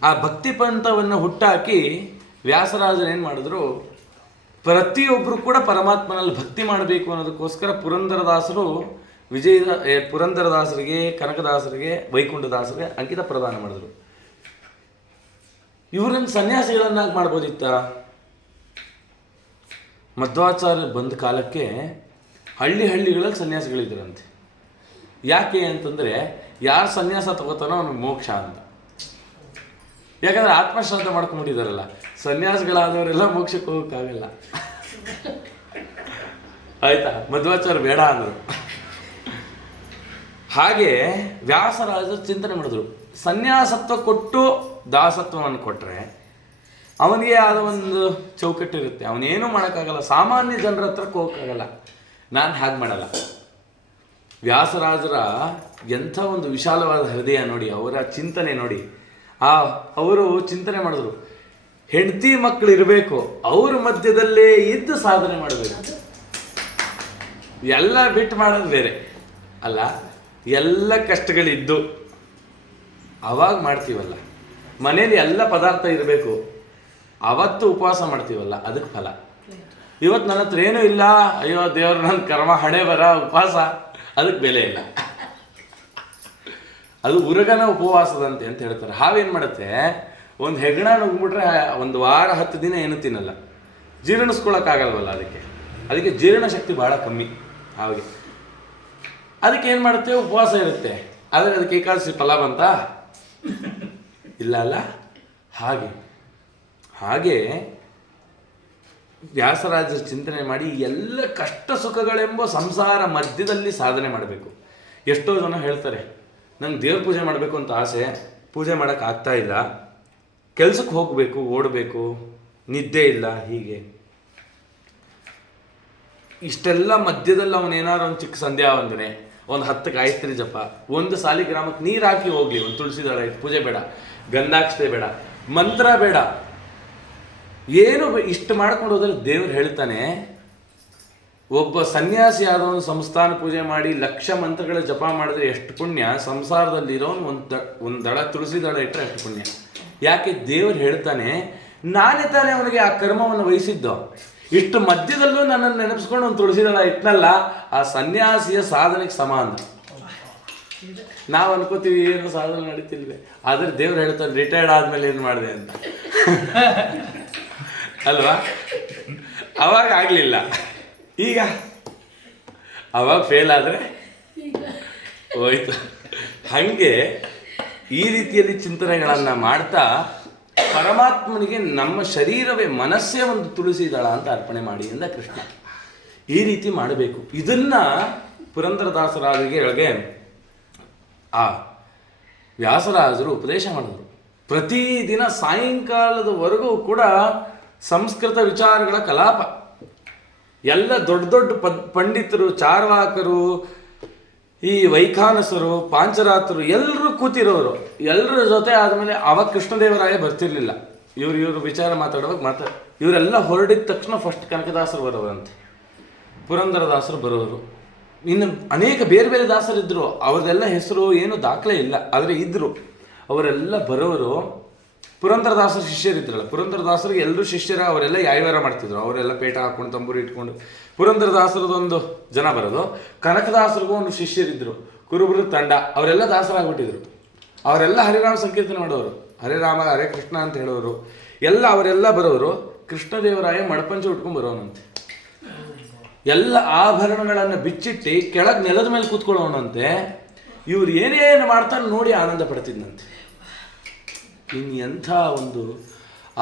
ಆ ಭಕ್ತಿ ಪಂಥವನ್ನು ಹುಟ್ಟಾಕಿ ವ್ಯಾಸರಾಜರು ಏನು ಮಾಡಿದ್ರು, ಪ್ರತಿಯೊಬ್ಬರು ಕೂಡ ಪರಮಾತ್ಮನಲ್ಲಿ ಭಕ್ತಿ ಮಾಡಬೇಕು ಅನ್ನೋದಕ್ಕೋಸ್ಕರ ಪುರಂದರದಾಸರು ಪುರಂದರದಾಸರಿಗೆ, ಕನಕದಾಸರಿಗೆ, ವೈಕುಂಠದಾಸರಿಗೆ ಅಂಕಿತ ಪ್ರದಾನ ಮಾಡಿದ್ರು. ಇವರನ್ನು ಸನ್ಯಾಸಿಗಳನ್ನಾಗಿ ಮಾಡ್ಬೋದಿತ್ತ? ಮಧ್ವಾಚಾರ್ಯ ಬಂದ ಕಾಲಕ್ಕೆ ಹಳ್ಳಿಗಳಲ್ಲಿ ಸನ್ಯಾಸಿಗಳಿದ್ರಂತೆ. ಯಾಕೆ ಅಂತಂದರೆ, ಯಾರು ಸನ್ಯಾಸ ತಗೋತಾನೋ ಅವ್ನಿಗೆ ಮೋಕ್ಷ ಅಂತ. ಯಾಕಂದ್ರೆ ಆತ್ಮಶ್ರಾದ್ದ ಮಾಡ್ಕೊಂಡ್ಬಿಟ್ಟಿದಾರಲ್ಲ, ಸನ್ಯಾಸಿಗಳಾದವರೆಲ್ಲ ಮೋಕ್ಷಕ್ಕೆ ಹೋಗೋಕ್ಕಾಗಲ್ಲ. ಆಯ್ತಾ? ಮಧ್ವಾಚಾರ್ಯ ಬೇಡ ಅಂದರು. ಹಾಗೆ ವ್ಯಾಸರಾಜರು ಚಿಂತನೆ ಮಾಡಿದ್ರು, ಸನ್ಯಾಸತ್ವ ಕೊಟ್ಟು ದಾಸತ್ವವನ್ನು ಕೊಟ್ಟರೆ ಅವನಿಗೆ ಆದ ಒಂದು ಚೌಕಟ್ಟಿರುತ್ತೆ, ಅವನೇನೂ ಮಾಡೋಕ್ಕಾಗಲ್ಲ, ಸಾಮಾನ್ಯ ಜನರ ಹತ್ರಕ್ಕೆ ಹೋಗೋಕ್ಕಾಗಲ್ಲ. ನಾನು ಹಾಗೆ ಮಾಡಲ್ಲ. ವ್ಯಾಸರಾಜರ ಎಂಥ ಒಂದು ವಿಶಾಲವಾದ ಹೃದಯ ನೋಡಿ, ಅವರ ಚಿಂತನೆ ನೋಡಿ. ಅವರು ಚಿಂತನೆ ಮಾಡಿದ್ರು, ಹೆಂಡತಿ ಮಕ್ಕಳು ಇರಬೇಕು, ಅವ್ರ ಮಧ್ಯದಲ್ಲೇ ಇದ್ದು ಸಾಧನೆ ಮಾಡಬೇಕು. ಎಲ್ಲ ಬಿಟ್ಟು ಮಾಡೋದು ಬೇರೆ ಅಲ್ಲ, ಎಲ್ಲ ಕಷ್ಟಗಳಿದ್ದು ಅವಾಗ ಮಾಡ್ತೀವಲ್ಲ, ಮನೇಲಿ ಎಲ್ಲ ಪದಾರ್ಥ ಇರಬೇಕು, ಅವತ್ತು ಉಪವಾಸ ಮಾಡ್ತೀವಲ್ಲ, ಅದಕ್ಕೆ ಫಲ. ಇವತ್ತು ನನ್ನ ಹತ್ರ ಏನೂ ಇಲ್ಲ, ಅಯ್ಯೋ ದೇವ್ರು ನನ್ನ ಕರ್ಮ ಹಣೆ ಬರ ಉಪವಾಸ, ಅದಕ್ಕೆ ಬೆಲೆ ಇಲ್ಲ. ಅದು ಉರಗನ ಉಪವಾಸದಂತೆ ಅಂತ ಹೇಳ್ತಾರೆ. ಹಾವೇನು ಮಾಡುತ್ತೆ, ಒಂದು ಹೆಗ್ಣ ನುಗ್ಬಿಟ್ರೆ 1 ವಾರ 10 ದಿನ ಏನು ತಿನ್ನಲ್ಲ, ಜೀರ್ಣಿಸ್ಕೊಳಕ್ಕಾಗಲ್ವಲ್ಲ, ಅದಕ್ಕೆ ಜೀರ್ಣ ಶಕ್ತಿ ಭಾಳ ಕಮ್ಮಿ. ಹಾಗೆ ಅದಕ್ಕೆ ಏನು ಮಾಡುತ್ತೆ, ಉಪವಾಸ ಇರುತ್ತೆ. ಆದರೆ ಅದಕ್ಕೆ ಏಕಾದಶಿ ಫಲ ಬಂತ ಇಲ್ಲ ಅಲ್ಲ. ಹಾಗೆ ವ್ಯಾಸರಾಜರ ಚಿಂತನೆ ಮಾಡಿ ಎಲ್ಲ ಕಷ್ಟ ಸುಖಗಳೆಂಬ ಸಂಸಾರ ಮಧ್ಯದಲ್ಲಿ ಸಾಧನೆ ಮಾಡಬೇಕು. ಎಷ್ಟೋ ಜನ ಹೇಳ್ತಾರೆ, ನಂಗೆ ದೇವ್ರ ಪೂಜೆ ಮಾಡಬೇಕು ಅಂತ ಆಸೆ, ಪೂಜೆ ಮಾಡೋಕ್ಕೆ ಆಗ್ತಾ ಇಲ್ಲ, ಕೆಲ್ಸಕ್ಕೆ ಹೋಗಬೇಕು, ಓಡಬೇಕು, ನಿದ್ದೆ ಇಲ್ಲ. ಹೀಗೆ ಇಷ್ಟೆಲ್ಲ ಮಧ್ಯದಲ್ಲಿ ಅವನೇನಾದ್ರು ಒಂದು ಚಿಕ್ಕ ಸಂಧ್ಯಾ ವಂದನೆ, ಒಂದು 10 ಗಾಯತ್ರಿ ಜಪ, ಒಂದು ಸಾಲಿಗ್ರಾಮಕ್ಕೆ ನೀರು ಹಾಕಿ ಹೋಗ್ಲಿ, ಒಂದು ತುಳಸಿ ದಳ ಇಟ್ಟು ಪೂಜೆ ಬೇಡ, ಗಂಧಾಕ್ಷತೆ ಬೇಡ, ಮಂತ್ರ ಬೇಡ, ಏನು ಇಷ್ಟು ಮಾಡ್ಕೊಂಡು ಹೋದ್ರೆ ದೇವ್ರು ಹೇಳ್ತಾನೆ, ಒಬ್ಬ ಸನ್ಯಾಸಿ ಆದವನು ಸಂಸ್ಥಾನ ಪೂಜೆ ಮಾಡಿ 1,00,000 ಮಂತ್ರಗಳ ಜಪ ಮಾಡಿದ್ರೆ ಎಷ್ಟು ಪುಣ್ಯ, ಸಂಸಾರದಲ್ಲಿರೋನು ಒಂದು ದಳ ತುಳಸಿ ದಳ ಇಟ್ಟರೆ ಎಷ್ಟು ಪುಣ್ಯ. ಯಾಕೆ ದೇವ್ರು ಹೇಳ್ತಾನೆ, ನಾನೇ ತಾನೇ ಅವನಿಗೆ ಆ ಕರ್ಮವನ್ನು ವಹಿಸಿದ್ದು, ಇಷ್ಟು ಮಧ್ಯದಲ್ಲೂ ನನ್ನನ್ನು ನೆನಪಿಸ್ಕೊಂಡು ಒಂದು ತುಳಸಿ ದಳ ಇಟ್ನಲ್ಲ, ಆ ಸನ್ಯಾಸಿಯ ಸಾಧನೆಗೆ ಸಮಾನ. ನಾವು ಅನ್ಕೋತೀವಿ ಏನು ಸಾಧನೆ ನಡೀತಿಲ್ವೇ, ಆದರೆ ದೇವ್ರು ಹೇಳ್ತಾರೆ ರಿಟೈರ್ಡ್ ಆದ್ಮೇಲೆ ಏನು ಮಾಡಿದೆ ಅಂತ ಅಲ್ವಾ? ಅವಾಗ ಆಗಲಿಲ್ಲ, ಈಗ ಅವಾಗ ಫೇಲ್ ಆದರೆ ಹೋಯ್ತು. ಹಾಗೆ ಈ ರೀತಿಯಲ್ಲಿ ಚಿಂತನೆಗಳನ್ನು ಮಾಡ್ತಾ ಪರಮಾತ್ಮನಿಗೆ ನಮ್ಮ ಶರೀರವೇ ಮನಸ್ಸೇ ಒಂದು ತುಳಸಿ ದಳ ಅಂತ ಅರ್ಪಣೆ ಮಾಡಿ ಎಂದ ಕೃಷ್ಣ. ಈ ರೀತಿ ಮಾಡಬೇಕು. ಇದನ್ನು ಪುರಂದರದಾಸರಾಜರಿಗೆ ಆ ವ್ಯಾಸರಾಜರು ಉಪದೇಶ ಮಾಡಿದರು. ಪ್ರತಿದಿನ ಸಾಯಂಕಾಲದವರೆಗೂ ಕೂಡ ಸಂಸ್ಕೃತ ವಿಚಾರಗಳ ಕಲಾಪ. ಎಲ್ಲ ದೊಡ್ಡ ದೊಡ್ಡ ಪಂಡಿತರು, ಚಾರ್ವಾಕರು, ಈ ವೈಖಾನಸರು, ಪಾಂಚರಾತರು ಎಲ್ಲರೂ ಕೂತಿರೋರು. ಎಲ್ಲರ ಜೊತೆ ಆದಮೇಲೆ ಅವಾಗ ಕೃಷ್ಣದೇವರಾಯ ಬರ್ತಿರ್ಲಿಲ್ಲ. ಇವರು ವಿಚಾರ ಮಾತಾಡುವಾಗ ಇವರೆಲ್ಲ ಹೊರಡಿದ ತಕ್ಷಣ ಫಸ್ಟ್ ಕನಕದಾಸರು ಬರೋರಂತೆ, ಪುರಂದರದಾಸರು ಬರೋರು, ಇನ್ನು ಅನೇಕ ಬೇರೆ ಬೇರೆ ದಾಸರಿದ್ದರು. ಅವ್ರದ್ದೆಲ್ಲ ಹೆಸರು ಏನು ದಾಖಲೆ ಇಲ್ಲ, ಆದರೆ ಇದ್ದರು. ಅವರೆಲ್ಲ ಬರೋರು. ಪುರಂದರದಾಸರ ಶಿಷ್ಯರಿದ್ರಲ್ಲ, ಪುರಂದರದಾಸರಿಗೆ ಎಲ್ಲರೂ ಶಿಷ್ಯರ, ಅವರೆಲ್ಲ ಯಾವ್ಯಾರ ಮಾಡ್ತಿದ್ರು. ಅವರೆಲ್ಲ ಪೇಟ ಹಾಕ್ಕೊಂಡು ತಂಬೂರಿ ಇಟ್ಕೊಂಡು ಪುರಂದರದಾಸರದೊಂದು ಜನ ಬರೋದು. ಕನಕದಾಸರಿಗೂ ಒಂದು ಶಿಷ್ಯರಿದ್ದರು, ಕುರುಬರು ತಂಡ. ಅವರೆಲ್ಲ ದಾಸರಾಗ್ಬಿಟ್ಟಿದ್ರು. ಅವರೆಲ್ಲ ಹರಿರಾಮ ಸಂಕೀರ್ತನೆ ಮಾಡೋರು, ಹರೇ ರಾಮ ಹರೇ ಕೃಷ್ಣ ಅಂತ ಹೇಳೋರು. ಅವರೆಲ್ಲ ಬರೋರು. ಕೃಷ್ಣದೇವರಾಯ ಮಡಪಂಚೆ ಉಟ್ಕೊಂಡು ಬರೋನಂತೆ. ಎಲ್ಲ ಆಭರಣಗಳನ್ನು ಬಿಚ್ಚಿಟ್ಟು ಕೆಳಗೆ ನೆಲದ ಮೇಲೆ ಕೂತ್ಕೊಳ್ಳೋಣಂತೆ. ಇವ್ರು ಏನೇನು ಮಾಡ್ತಾರೆ ನೋಡಿ ಆನಂದ ಪಡ್ತಿದ್ದಂತೆ. ಎಂಥ ಒಂದು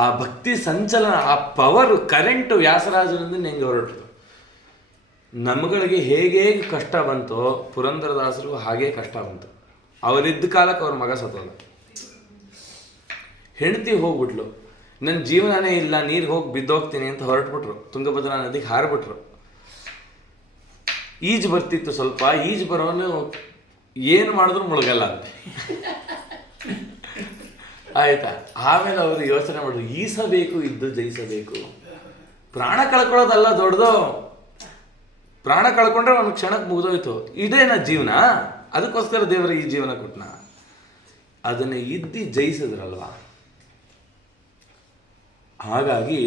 ಆ ಭಕ್ತಿ ಸಂಚಲನ, ಆ ಪವರು, ಕರೆಂಟು ವ್ಯಾಸರಾಜರಿಂದ ಹೆಂಗೆ ಹೊರಟು. ನಮ್ಗಳಿಗೆ ಹೇಗೆ ಕಷ್ಟ ಬಂತೋ ಪುರಂದರದಾಸರಿಗೂ ಹಾಗೇ ಕಷ್ಟ ಬಂತು. ಅವರಿದ್ದ ಕಾಲಕ್ಕೆ ಅವ್ರ ಮಗ ಸತ್ತೋದ, ಹೆಂಡತಿ ಹೋಗ್ಬಿಟ್ಲು, ನನ್ನ ಜೀವನನೇ ಇಲ್ಲ, ನೀರಿಗೆ ಹೋಗಿ ಬಿದ್ದೋಗ್ತೀನಿ ಅಂತ ಹೊರಟ್ಬಿಟ್ರು. ತುಂಗಭದ್ರಾ ನದಿಗೆ ಹಾರಿಬಿಟ್ರು. ಈಜು ಬರ್ತಿತ್ತು ಸ್ವಲ್ಪ, ಈಜು ಬರೋನು ಏನು ಮಾಡಿದ್ರು ಮುಳುಗಲ್ಲ ಅಂತ. ಆಯ್ತಾ? ಆಮೇಲೆ ಅವರು ಯೋಚನೆ ಮಾಡಿದ್ರು, ಈಸಬೇಕು ಇದ್ದು ಜಯಿಸಬೇಕು. ಪ್ರಾಣ ಕಳ್ಕೊಳ್ಳೋದಲ್ಲ ದೊಡ್ಡದು, ಪ್ರಾಣ ಕಳ್ಕೊಂಡ್ರೆ ಒಂದು ಕ್ಷಣಕ್ಕೆ ಮುಗಿದೋಯ್ತು. ಇದೇನ ಜೀವನ? ಅದಕ್ಕೋಸ್ಕರ ದೇವರು ಈ ಜೀವನ ಕೊಟ್ಟನ. ಅದನ್ನು ಜಯಿಸಿದ್ರಲ್ವ. ಹಾಗಾಗಿ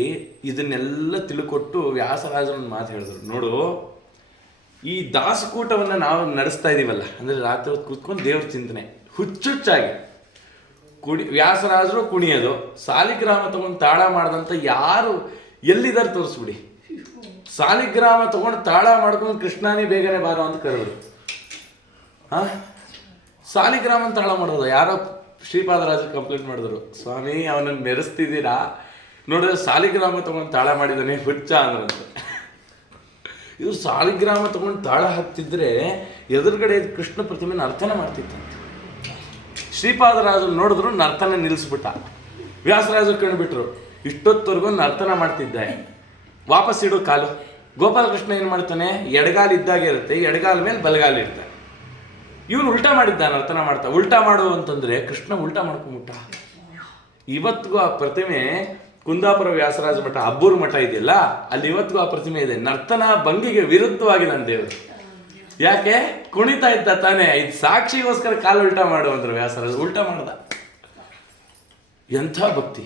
ಇದನ್ನೆಲ್ಲ ತಿಳ್ಕೊಟ್ಟು ವ್ಯಾಸರಾಜರನ್ನು ಮಾತು ಹೇಳಿದ್ರು, ನೋಡು ಈ ದಾಸಕೂಟವನ್ನು ನಾವು ನಡೆಸ್ತಾ ಇದ್ದೀವಲ್ಲ, ಅಂದರೆ ರಾತ್ರಿ ಹೊತ್ತು ಕೂತ್ಕೊಂಡು ದೇವ್ರ ಚಿಂತನೆ ಹುಚ್ಚುಚ್ಚಾಗಿ ವ್ಯಾಸರಾಜರು ಕುಣಿಯೋದು, ಸಾಲಿಗ್ರಾಮ ತಗೊಂಡು ತಾಳ ಮಾಡ್ದಂತ ಯಾರು ಎಲ್ಲಿದ್ದಾರೆ ತೋರಿಸ್ಬಿಡಿ. ಸಾಲಿಗ್ರಾಮ ತಗೊಂಡು ತಾಳ ಮಾಡ್ಕೊಂಡು ಕೃಷ್ಣಾನಿ ಬೇಗನೆ ಬಾರೋ ಅಂತ ಕರೆದ್ರು. ಸಾಲಿಗ್ರಾಮ ತಾಳ ಮಾಡೋದು ಯಾರೋ ಶ್ರೀಪಾದರಾಜ ಕಂಪ್ಲೇಂಟ್ ಮಾಡಿದ್ರು, ಸ್ವಾಮಿ ಅವನನ್ನು ಮೆರೆಸ್ತಿದ್ದೀರಾ, ನೋಡಿದ್ರೆ ಸಾಲಿಗ್ರಾಮ ತಗೊಂಡು ತಾಳ ಮಾಡಿದ್ದಾನೆ ಹುಚ್ಚ ಅಂದ್ರಂತೆ. ಇವ್ರು ಸಾಲಿಗ್ರಾಮ ತಗೊಂಡು ತಾಳ ಹಾಕ್ತಿದ್ರೆ ಎದುರುಗಡೆ ಕೃಷ್ಣ ಪ್ರತಿಮೆ ನರ್ತನ ಮಾಡ್ತಿತ್ತಂತೆ. ಶ್ರೀಪಾದರಾಜರು ನೋಡಿದ್ರು ನರ್ತನ ನಿಲ್ಲಿಸ್ಬಿಟ್ಟ. ವ್ಯಾಸರಾಜರು ಕಂಡುಬಿಟ್ರು, ಇಷ್ಟೊತ್ತವರೆಗೂ ನರ್ತನ ಮಾಡ್ತಿದ್ದೆ, ವಾಪಸ್ ಇಡೋ ಕಾಲು. ಗೋಪಾಲಕೃಷ್ಣ ಏನು ಮಾಡ್ತಾನೆ, ಎಡಗಾಲು ಇದ್ದಾಗೆ ಇರುತ್ತೆ, ಎಡಗಾಲ ಮೇಲೆ ಬಲಗಾಲು ಇರ್ತಾನೆ. ಇವನು ಉಲ್ಟಾ ಮಾಡಿದ್ದ, ನರ್ತನ ಮಾಡ್ತಾ. ಉಲ್ಟಾ ಮಾಡು ಅಂತಂದ್ರೆ ಕೃಷ್ಣ ಉಲ್ಟಾ ಮಾಡ್ಕೊಂಬಿಟ್ಟ. ಇವತ್ತಿಗೂ ಆ ಪ್ರತಿಮೆ ಕುಂದಾಪುರ ವ್ಯಾಸರಾಜ ಮಠ, ಅಬ್ಬೂರು ಮಠ ಇದೆಯಲ್ಲ, ಅಲ್ಲಿ ಇವತ್ತಿಗೂ ಆ ಪ್ರತಿಮೆ ಇದೆ. ನರ್ತನ ಭಂಗಿಗೆ ವಿರುದ್ಧವಾಗಿ ನನ್ನ ದೇವರು. ಯಾಕೆ ಕುಣಿತಾ ಇದ್ದ ತಾನೇ, ಇದು ಸಾಕ್ಷಿಗೋಸ್ಕರ ಕಾಲು ಉಲ್ಟಾ ಮಾಡು ಅಂದ್ರೆ ವ್ಯಾಸರಾಜ ಉಲ್ಟಾ ಮಾಡ್ದ. ಎಂಥ ಭಕ್ತಿ,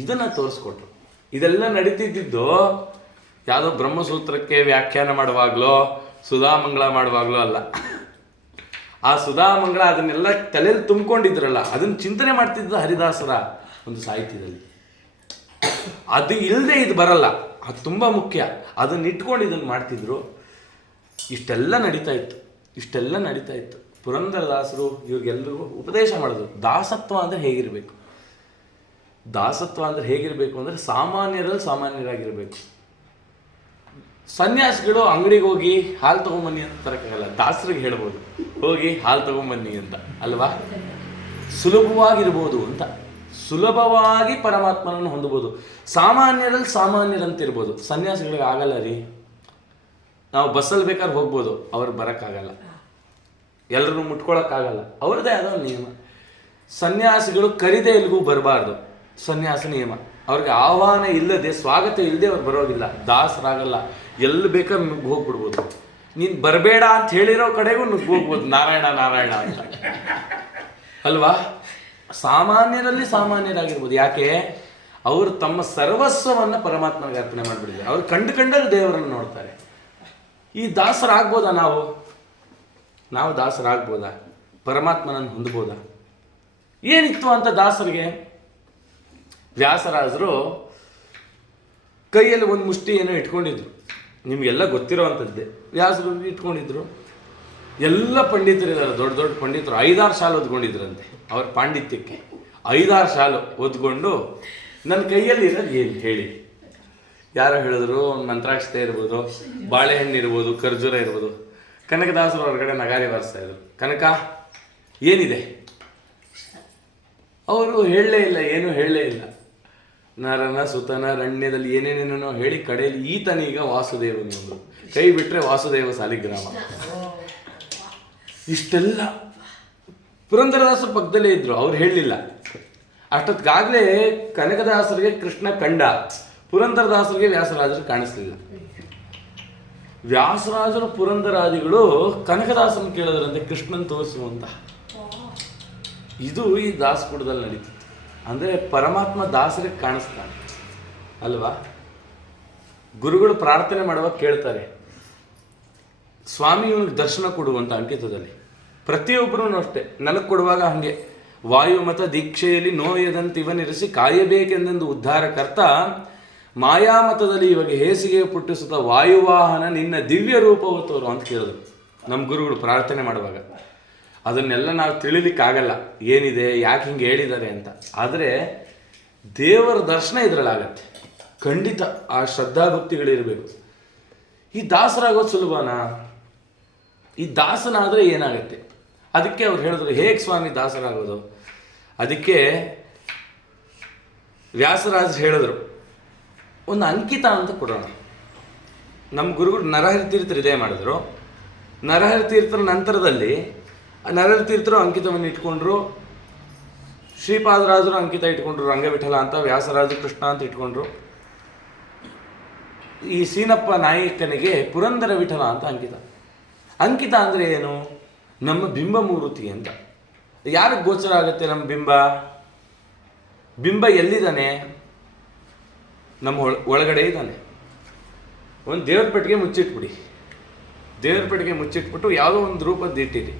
ಇದನ್ನ ತೋರಿಸ್ಕೊಟ್ರು. ಇದೆಲ್ಲ ನಡೀತಿದ್ದು ಯಾವುದೋ ಬ್ರಹ್ಮಸೂತ್ರಕ್ಕೆ ವ್ಯಾಖ್ಯಾನ ಮಾಡುವಾಗ್ಲೋ ಸುಧಾಮಂಗಳ ಮಾಡುವಾಗ್ಲೋ ಅಲ್ಲ. ಆ ಸುಧಾಮಂಗಳ ಅದನ್ನೆಲ್ಲ ತಲೆಯಲ್ಲಿ ತುಂಬಿಕೊಂಡಿದ್ರಲ್ಲ, ಅದನ್ನು ಚಿಂತನೆ ಮಾಡ್ತಿದ್ದ ಹರಿದಾಸರ ಒಂದು ಸಾಹಿತ್ಯದಲ್ಲಿ. ಅದು ಇಲ್ಲದೆ ಇದು ಬರಲ್ಲ, ಅದು ತುಂಬ ಮುಖ್ಯ. ಅದನ್ನ ಇಟ್ಕೊಂಡು ಇದನ್ನು ಮಾಡ್ತಿದ್ರು. ಇಷ್ಟೆಲ್ಲ ನಡೀತಾ ಇತ್ತು. ಪುರಂದರದಾಸರು ಇವ್ರಿಗೆಲ್ಲರಿಗೂ ಉಪದೇಶ ಮಾಡಿದ್ರು, ದಾಸತ್ವ ಅಂದರೆ ಹೇಗಿರಬೇಕು. ದಾಸತ್ವ ಅಂದರೆ ಹೇಗಿರಬೇಕು ಅಂದರೆ ಸಾಮಾನ್ಯರಲ್ಲಿ ಸಾಮಾನ್ಯರಾಗಿರಬೇಕು. ಸನ್ಯಾಸಿಗಳು ಅಂಗಡಿಗೆ ಹೋಗಿ ಹಾಲು ತೊಗೊಂಬನ್ನಿ ಅಂತ ತರಕ್ಕಾಗಲ್ಲ, ದಾಸರಿಗೆ ಹೇಳ್ಬೋದು ಹೋಗಿ ಹಾಲು ತೊಗೊಂಬನ್ನಿ ಅಂತ, ಅಲ್ವಾ? ಸುಲಭವಾಗಿರ್ಬೋದು ಅಂತ, ಸುಲಭವಾಗಿ ಪರಮಾತ್ಮನನ್ನು ಹೊಂದಬಹುದು. ಸಾಮಾನ್ಯರಲ್ಲಿ ಸಾಮಾನ್ಯರಂತಿರ್ಬೋದು. ಸನ್ಯಾಸಿಗಳಿಗೆ ಆಗಲ್ಲ ರೀ. ನಾವು ಬಸ್ಸಲ್ಲಿ ಬೇಕಾದ್ರೆ ಹೋಗ್ಬೋದು, ಅವ್ರು ಬರೋಕ್ಕಾಗಲ್ಲ, ಎಲ್ಲರೂ ಮುಟ್ಕೊಳಕ್ಕಾಗಲ್ಲ, ಅವ್ರದ್ದೇ ಆದ ನಿಯಮ. ಸನ್ಯಾಸಿಗಳು ಕರಿದೆ ಎಲ್ಲಿಗೂ ಬರಬಾರ್ದು, ಸನ್ಯಾಸ ನಿಯಮ. ಅವ್ರಿಗೆ ಆಹ್ವಾನ ಇಲ್ಲದೆ, ಸ್ವಾಗತ ಇಲ್ಲದೆ ಅವ್ರು ಬರೋಗಿಲ್ಲ. ದಾಸರಾಗಲ್ಲ, ಎಲ್ಲಿ ಬೇಕಾದ್ರೆ ನುಗ್ಗಿ ಹೋಗ್ಬಿಡ್ಬೋದು. ನೀನು ಬರಬೇಡ ಅಂತ ಹೇಳಿರೋ ಕಡೆಗೂ ನುಗ್ಗಿ ಹೋಗ್ಬೋದು, ನಾರಾಯಣ ನಾರಾಯಣ ಅಂತ, ಅಲ್ವಾ? ಸಾಮಾನ್ಯರಲ್ಲಿ ಸಾಮಾನ್ಯರಾಗಿರ್ಬೋದು. ಯಾಕೆ? ಅವರು ತಮ್ಮ ಸರ್ವಸ್ವವನ್ನು ಪರಮಾತ್ಮನಿಗೆ ಅರ್ಪಣೆ ಮಾಡಿಬಿಟ್ಟಿದ್ದಾರೆ. ಅವ್ರು ಕಂಡಲ್ಲಿ ದೇವರನ್ನು ನೋಡ್ತಾರೆ. ಈ ದಾಸರಾಗ್ಬೋದಾ? ನಾವು ದಾಸರಾಗ್ಬೋದಾ? ಪರಮಾತ್ಮನನ್ನು ಹೊಂದ್ಬೋದಾ? ಏನಿತ್ತು ಅಂತ ದಾಸರಿಗೆ? ವ್ಯಾಸರಾಜರು ಕೈಯಲ್ಲಿ ಒಂದು ಮುಷ್ಟಿ ಏನೋ ಇಟ್ಕೊಂಡಿದ್ರು, ನಿಮಗೆಲ್ಲ ಗೊತ್ತಿರೋವಂಥದ್ದೇ. ವ್ಯಾಸರು ಇಟ್ಕೊಂಡಿದ್ರು. ಎಲ್ಲ ಪಂಡಿತರಿದ್ದಾರೆ, ದೊಡ್ಡ ದೊಡ್ಡ ಪಂಡಿತರು 5-6 ಶಾಲು ಓದ್ಕೊಂಡಿದ್ರಂತೆ. ಅವ್ರ ಪಾಂಡಿತ್ಯಕ್ಕೆ 5-6 ಶಾಲು ಓದ್ಕೊಂಡು, ನನ್ನ ಕೈಯಲ್ಲಿ ಇರೋದು ಏನು ಹೇಳಿ? ಯಾರೋ ಹೇಳಿದ್ರು, ಮಂತ್ರಾಕ್ಷತೆ ಇರ್ಬೋದು, ಬಾಳೆಹಣ್ಣು ಇರ್ಬೋದು, ಖರ್ಜೂರ ಇರ್ಬೋದು. ಕನಕದಾಸರು ಹೊರಗಡೆ ನಗಾರಿ ಬಾರಿಸ್ತಾ ಇದ್ರು, ಕನಕ ಏನಿದೆ? ಅವರು ಹೇಳಲೇ ಇಲ್ಲ, ಏನೂ ಹೇಳಲೇ ಇಲ್ಲ. ನರನ ಸುತನ ರಣ್ಯದಲ್ಲಿ ಏನೇನೇನೋ ಹೇಳಿ ಕಡೆಯಲ್ಲಿ ಈತನೀಗ ವಾಸುದೇವನು ಒಂದು ಕೈ ಬಿಟ್ಟರೆ ವಾಸುದೇವ ಸಾಲಿಗ್ರಾಮ. ಇಷ್ಟೆಲ್ಲ ಪುರಂದರದಾಸರ ಪಕ್ಕದಲ್ಲೇ ಇದ್ರು, ಅವ್ರು ಹೇಳಲಿಲ್ಲ. ಅಷ್ಟೊತ್ತಿಗಾಗಲೇ ಕನಕದಾಸರಿಗೆ ಕೃಷ್ಣ ಕಂಡ, ಪುರಂದರದಾಸರಿಗೆ ವ್ಯಾಸರಾಜರು ಕಾಣಿಸ್ಲಿಲ್ಲ. ವ್ಯಾಸರಾಜರು ಪುರಂದರಾದಿಗಳು ಕನಕದಾಸನ ಕೇಳಿದ್ರಂತೆ ಕೃಷ್ಣನ್ ತೋರಿಸುವಂತ. ಇದು ಈ ದಾಸಕೂಟದಲ್ಲಿ ನಡೀತಿತ್ತು. ಅಂದರೆ ಪರಮಾತ್ಮ ದಾಸರಿಗೆ ಕಾಣಿಸ್ತಾನೆ, ಅಲ್ವಾ? ಗುರುಗಳು ಪ್ರಾರ್ಥನೆ ಮಾಡುವಾಗ ಕೇಳ್ತಾರೆ, ಸ್ವಾಮಿ ಇವನಿಗೆ ದರ್ಶನ ಕೊಡುವಂತ ಅಂಕಿತದಲ್ಲಿ. ಪ್ರತಿಯೊಬ್ಬರೂ ಅಷ್ಟೇ, ನನಗೆ ಕೊಡುವಾಗ ಹಾಗೆ, ವಾಯುಮತ ದೀಕ್ಷೆಯಲ್ಲಿ ನೋಯದಂತಿವನಿರಿಸಿ ಕಾಯಬೇಕೆಂದೆಂದು ಉದ್ಧಾರಕರ್ತ ಮಾಯಾಮತದಲ್ಲಿ ಇವಾಗ ಹೇಸಿಗೆ ಪುಟ್ಟಿಸುತ್ತ ವಾಯುವಾಹನ ನಿನ್ನ ದಿವ್ಯ ರೂಪವು ತೋರು ಅಂತ ಕೇಳಿದ್ರು ನಮ್ಮ ಗುರುಗಳು ಪ್ರಾರ್ಥನೆ ಮಾಡುವಾಗ. ಅದನ್ನೆಲ್ಲ ನಾವು ತಿಳಿಲಿಕ್ಕಾಗಲ್ಲ, ಏನಿದೆ, ಯಾಕೆ ಹಿಂಗೆ ಹೇಳಿದ್ದಾರೆ ಅಂತ. ಆದರೆ ದೇವರ ದರ್ಶನ ಇದರಲ್ಲಾಗತ್ತೆ ಖಂಡಿತ. ಆ ಶ್ರದ್ಧಾಭಕ್ತಿಗಳಿರಬೇಕು. ಈ ದಾಸರಾಗೋದು ಸುಲಭನಾ? ಈ ದಾಸನಾದರೆ ಏನಾಗುತ್ತೆ? ಅದಕ್ಕೆ ಅವ್ರು ಹೇಳಿದ್ರು, ಹೇಗೆ ಸ್ವಾಮಿ ದಾಸರಾಗೋದು? ಅದಕ್ಕೆ ವ್ಯಾಸರಾಜರು ಹೇಳಿದ್ರು, ಒಂದು ಅಂಕಿತ ಅಂತ ಕೊಡೋಣ. ನಮ್ಮ ಗುರುಗಳು ನರಹರಿ ತೀರ್ಥರು ಇದೇ ಮಾಡಿದ್ರು. ನರಹರಿ ತೀರ್ಥರ ನಂತರದಲ್ಲಿ ನರಹರಿ ತೀರ್ಥರು ಅಂಕಿತವನ್ನು ಇಟ್ಕೊಂಡ್ರು, ಶ್ರೀಪಾದರಾಜರು ಅಂಕಿತ ಇಟ್ಕೊಂಡ್ರು, ರಂಗವಿಠಲ ಅಂತ, ವ್ಯಾಸರಾಜರು ಕೃಷ್ಣ ಅಂತ ಇಟ್ಕೊಂಡ್ರು. ಈ ಸೀನಪ್ಪ ನಾಯಕನಿಗೆ ಪುರಂದರ ವಿಠಲ ಅಂತ ಅಂಕಿತ. ಅಂಕಿತ ಅಂದರೆ ಏನು? ನಮ್ಮ ಬಿಂಬಮೂರ್ತಿ ಅಂತ. ಯಾರಿಗೆ ಗೋಚರ ಆಗುತ್ತೆ ನಮ್ಮ ಬಿಂಬ? ಬಿಂಬ ಎಲ್ಲಿದ್ದಾನೆ? ನಮ್ಮ ಒಳಗಡೆ ಇದ್ದಾನೆ. ಒಂದು ದೇವ್ರ ಪೆಟ್ಟಿಗೆ ಮುಚ್ಚಿಟ್ಬಿಡಿ. ದೇವ್ರ ಪೆಟ್ಟಿಗೆ ಮುಚ್ಚಿಟ್ಬಿಟ್ಟು ಯಾವುದೋ ಒಂದು ರೂಪದ್ದು ಇಟ್ಟಿರಿ.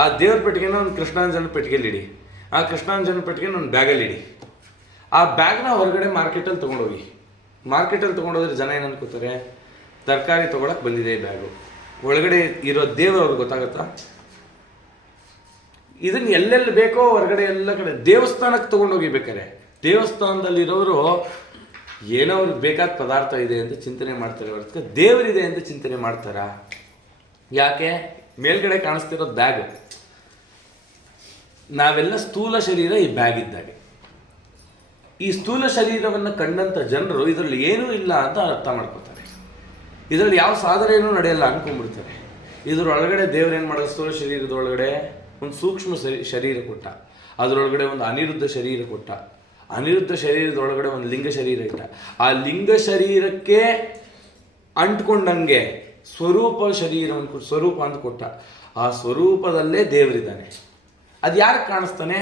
ಆ ದೇವ್ರ ಪೆಟ್ಟಿಗೆನ ಒಂದು ಕೃಷ್ಣಾಂಜನ ಪೆಟ್ಟಿಗೆಲಿ ಇಡಿ. ಆ ಕೃಷ್ಣಾಂಜನ ಪೆಟ್ಟಿಗೆನ ಒಂದು ಬ್ಯಾಗಲ್ಲಿ ಇಡಿ. ಆ ಬ್ಯಾಗ್ನ ಹೊರಗಡೆ ಮಾರ್ಕೆಟಲ್ಲಿ ತೊಗೊಂಡೋಗಿ. ಮಾರ್ಕೆಟಲ್ಲಿ ತೊಗೊಂಡೋದ್ರೆ ಜನ ಏನು ಅನ್ಕೋತಾರೆ? ತರಕಾರಿ ತೊಗೊಳಕ್ಕೆ ಬಂದಿದೆ ಈ ಬ್ಯಾಗು. ಒಳಗಡೆ ಇರೋ ದೇವರು ಅವ್ರಿಗೆ ಗೊತ್ತಾಗುತ್ತಾ? ಇದನ್ನು ಎಲ್ಲೆಲ್ಲಿ ಬೇಕೋ ಹೊರಗಡೆ ಎಲ್ಲ ಕಡೆ ದೇವಸ್ಥಾನಕ್ಕೆ ತೊಗೊಂಡೋಗಿ ಬೇಕಾರೆ ದೇವಸ್ಥಾನದಲ್ಲಿರೋರು ಏನೋ ಅವ್ರಿಗೆ ಬೇಕಾದ ಪದಾರ್ಥ ಇದೆ ಅಂತ ಚಿಂತನೆ ಮಾಡ್ತಾರೆ ಹೊರತು ದೇವರಿದೆ ಅಂತ ಚಿಂತನೆ ಮಾಡ್ತಾರಾ? ಯಾಕೆ? ಮೇಲ್ಗಡೆ ಕಾಣಿಸ್ತಿರೋದು ಬ್ಯಾಗ್. ನಾವೆಲ್ಲ ಸ್ಥೂಲ ಶರೀರ ಈ ಬ್ಯಾಗ್ ಇದ್ದಾಗೆ. ಈ ಸ್ಥೂಲ ಶರೀರವನ್ನು ಕಂಡಂಥ ಜನರು ಇದರಲ್ಲಿ ಏನೂ ಇಲ್ಲ ಅಂತ ಅರ್ಥ ಮಾಡ್ಕೋತಾರೆ. ಇದರಲ್ಲಿ ಯಾವ ಸಾಧನೆಯೂ ನಡೆಯಲ್ಲ ಅನ್ಕೊಂಡ್ಬಿಡ್ತಾರೆ. ಇದರೊಳಗಡೆ ದೇವರೇನು ಮಾಡೋದು? ಸ್ಥೂಲ ಶರೀರದ ಒಳಗಡೆ ಒಂದು ಸೂಕ್ಷ್ಮ ಶರೀರ ಕೊಟ್ಟ, ಅದರೊಳಗಡೆ ಒಂದು ಅನಿರುದ್ಧ ಶರೀರ ಕೊಟ್ಟ, ಅನಿರುದ್ಧ ಶರೀರದೊಳಗಡೆ ಒಂದು ಲಿಂಗ ಶರೀರ ಇಟ್ಟ. ಆ ಲಿಂಗ ಶರೀರಕ್ಕೆ ಅಂಟ್ಕೊಂಡಂಗೆ ಸ್ವರೂಪ ಶರೀರವನ್ನು ಸ್ವರೂಪ ಅಂತ ಕೊಟ್ಟ. ಆ ಸ್ವರೂಪದಲ್ಲೇ ದೇವರಿದ್ದಾನೆ. ಅದು ಯಾರಿಗೆ ಕಾಣಿಸ್ತಾನೆ?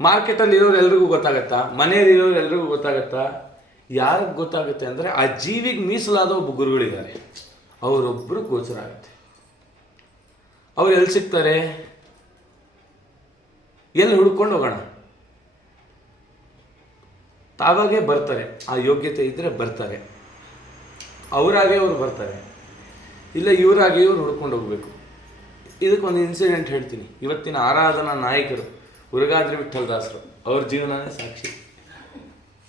ಮಾರ್ಕೆಟಲ್ಲಿ ಇರೋರು ಎಲ್ರಿಗೂ ಗೊತ್ತಾಗತ್ತಾ? ಮನೆಯಲ್ಲಿರೋರು ಎಲ್ರಿಗೂ ಗೊತ್ತಾಗತ್ತಾ? ಯಾರಿಗೆ ಗೊತ್ತಾಗುತ್ತೆ ಅಂದರೆ ಆ ಜೀವಿಗೆ ಮೀಸಲಾದ ಒಬ್ಬ ಗುರುಗಳಿದ್ದಾರೆ, ಅವರೊಬ್ಬರು ಗೋಚರ ಆಗುತ್ತೆ. ಅವ್ರು ಎಲ್ಲಿ ಸಿಗ್ತಾರೆ? ಎಲ್ಲಿ ಹುಡ್ಕೊಂಡು ಹೋಗೋಣ? ತಾವಾಗೇ ಬರ್ತಾರೆ. ಆ ಯೋಗ್ಯತೆ ಇದ್ದರೆ ಬರ್ತಾರೆ. ಅವರಾಗೆ ಅವ್ರು ಬರ್ತಾರೆ, ಇಲ್ಲ ಇವರಾಗೆ ಇವ್ರು ಹುಡ್ಕೊಂಡು ಹೋಗ್ಬೇಕು. ಇದಕ್ಕೊಂದು ಇನ್ಸಿಡೆಂಟ್ ಹೇಳ್ತೀನಿ. ಇವತ್ತಿನ ಆರಾಧನಾ ನಾಯಕರು ಉರಗಾದ್ರಿ ವಿಠ್ಠಲದಾಸರು, ಅವ್ರ ಜೀವನನೇ ಸಾಕ್ಷಿ.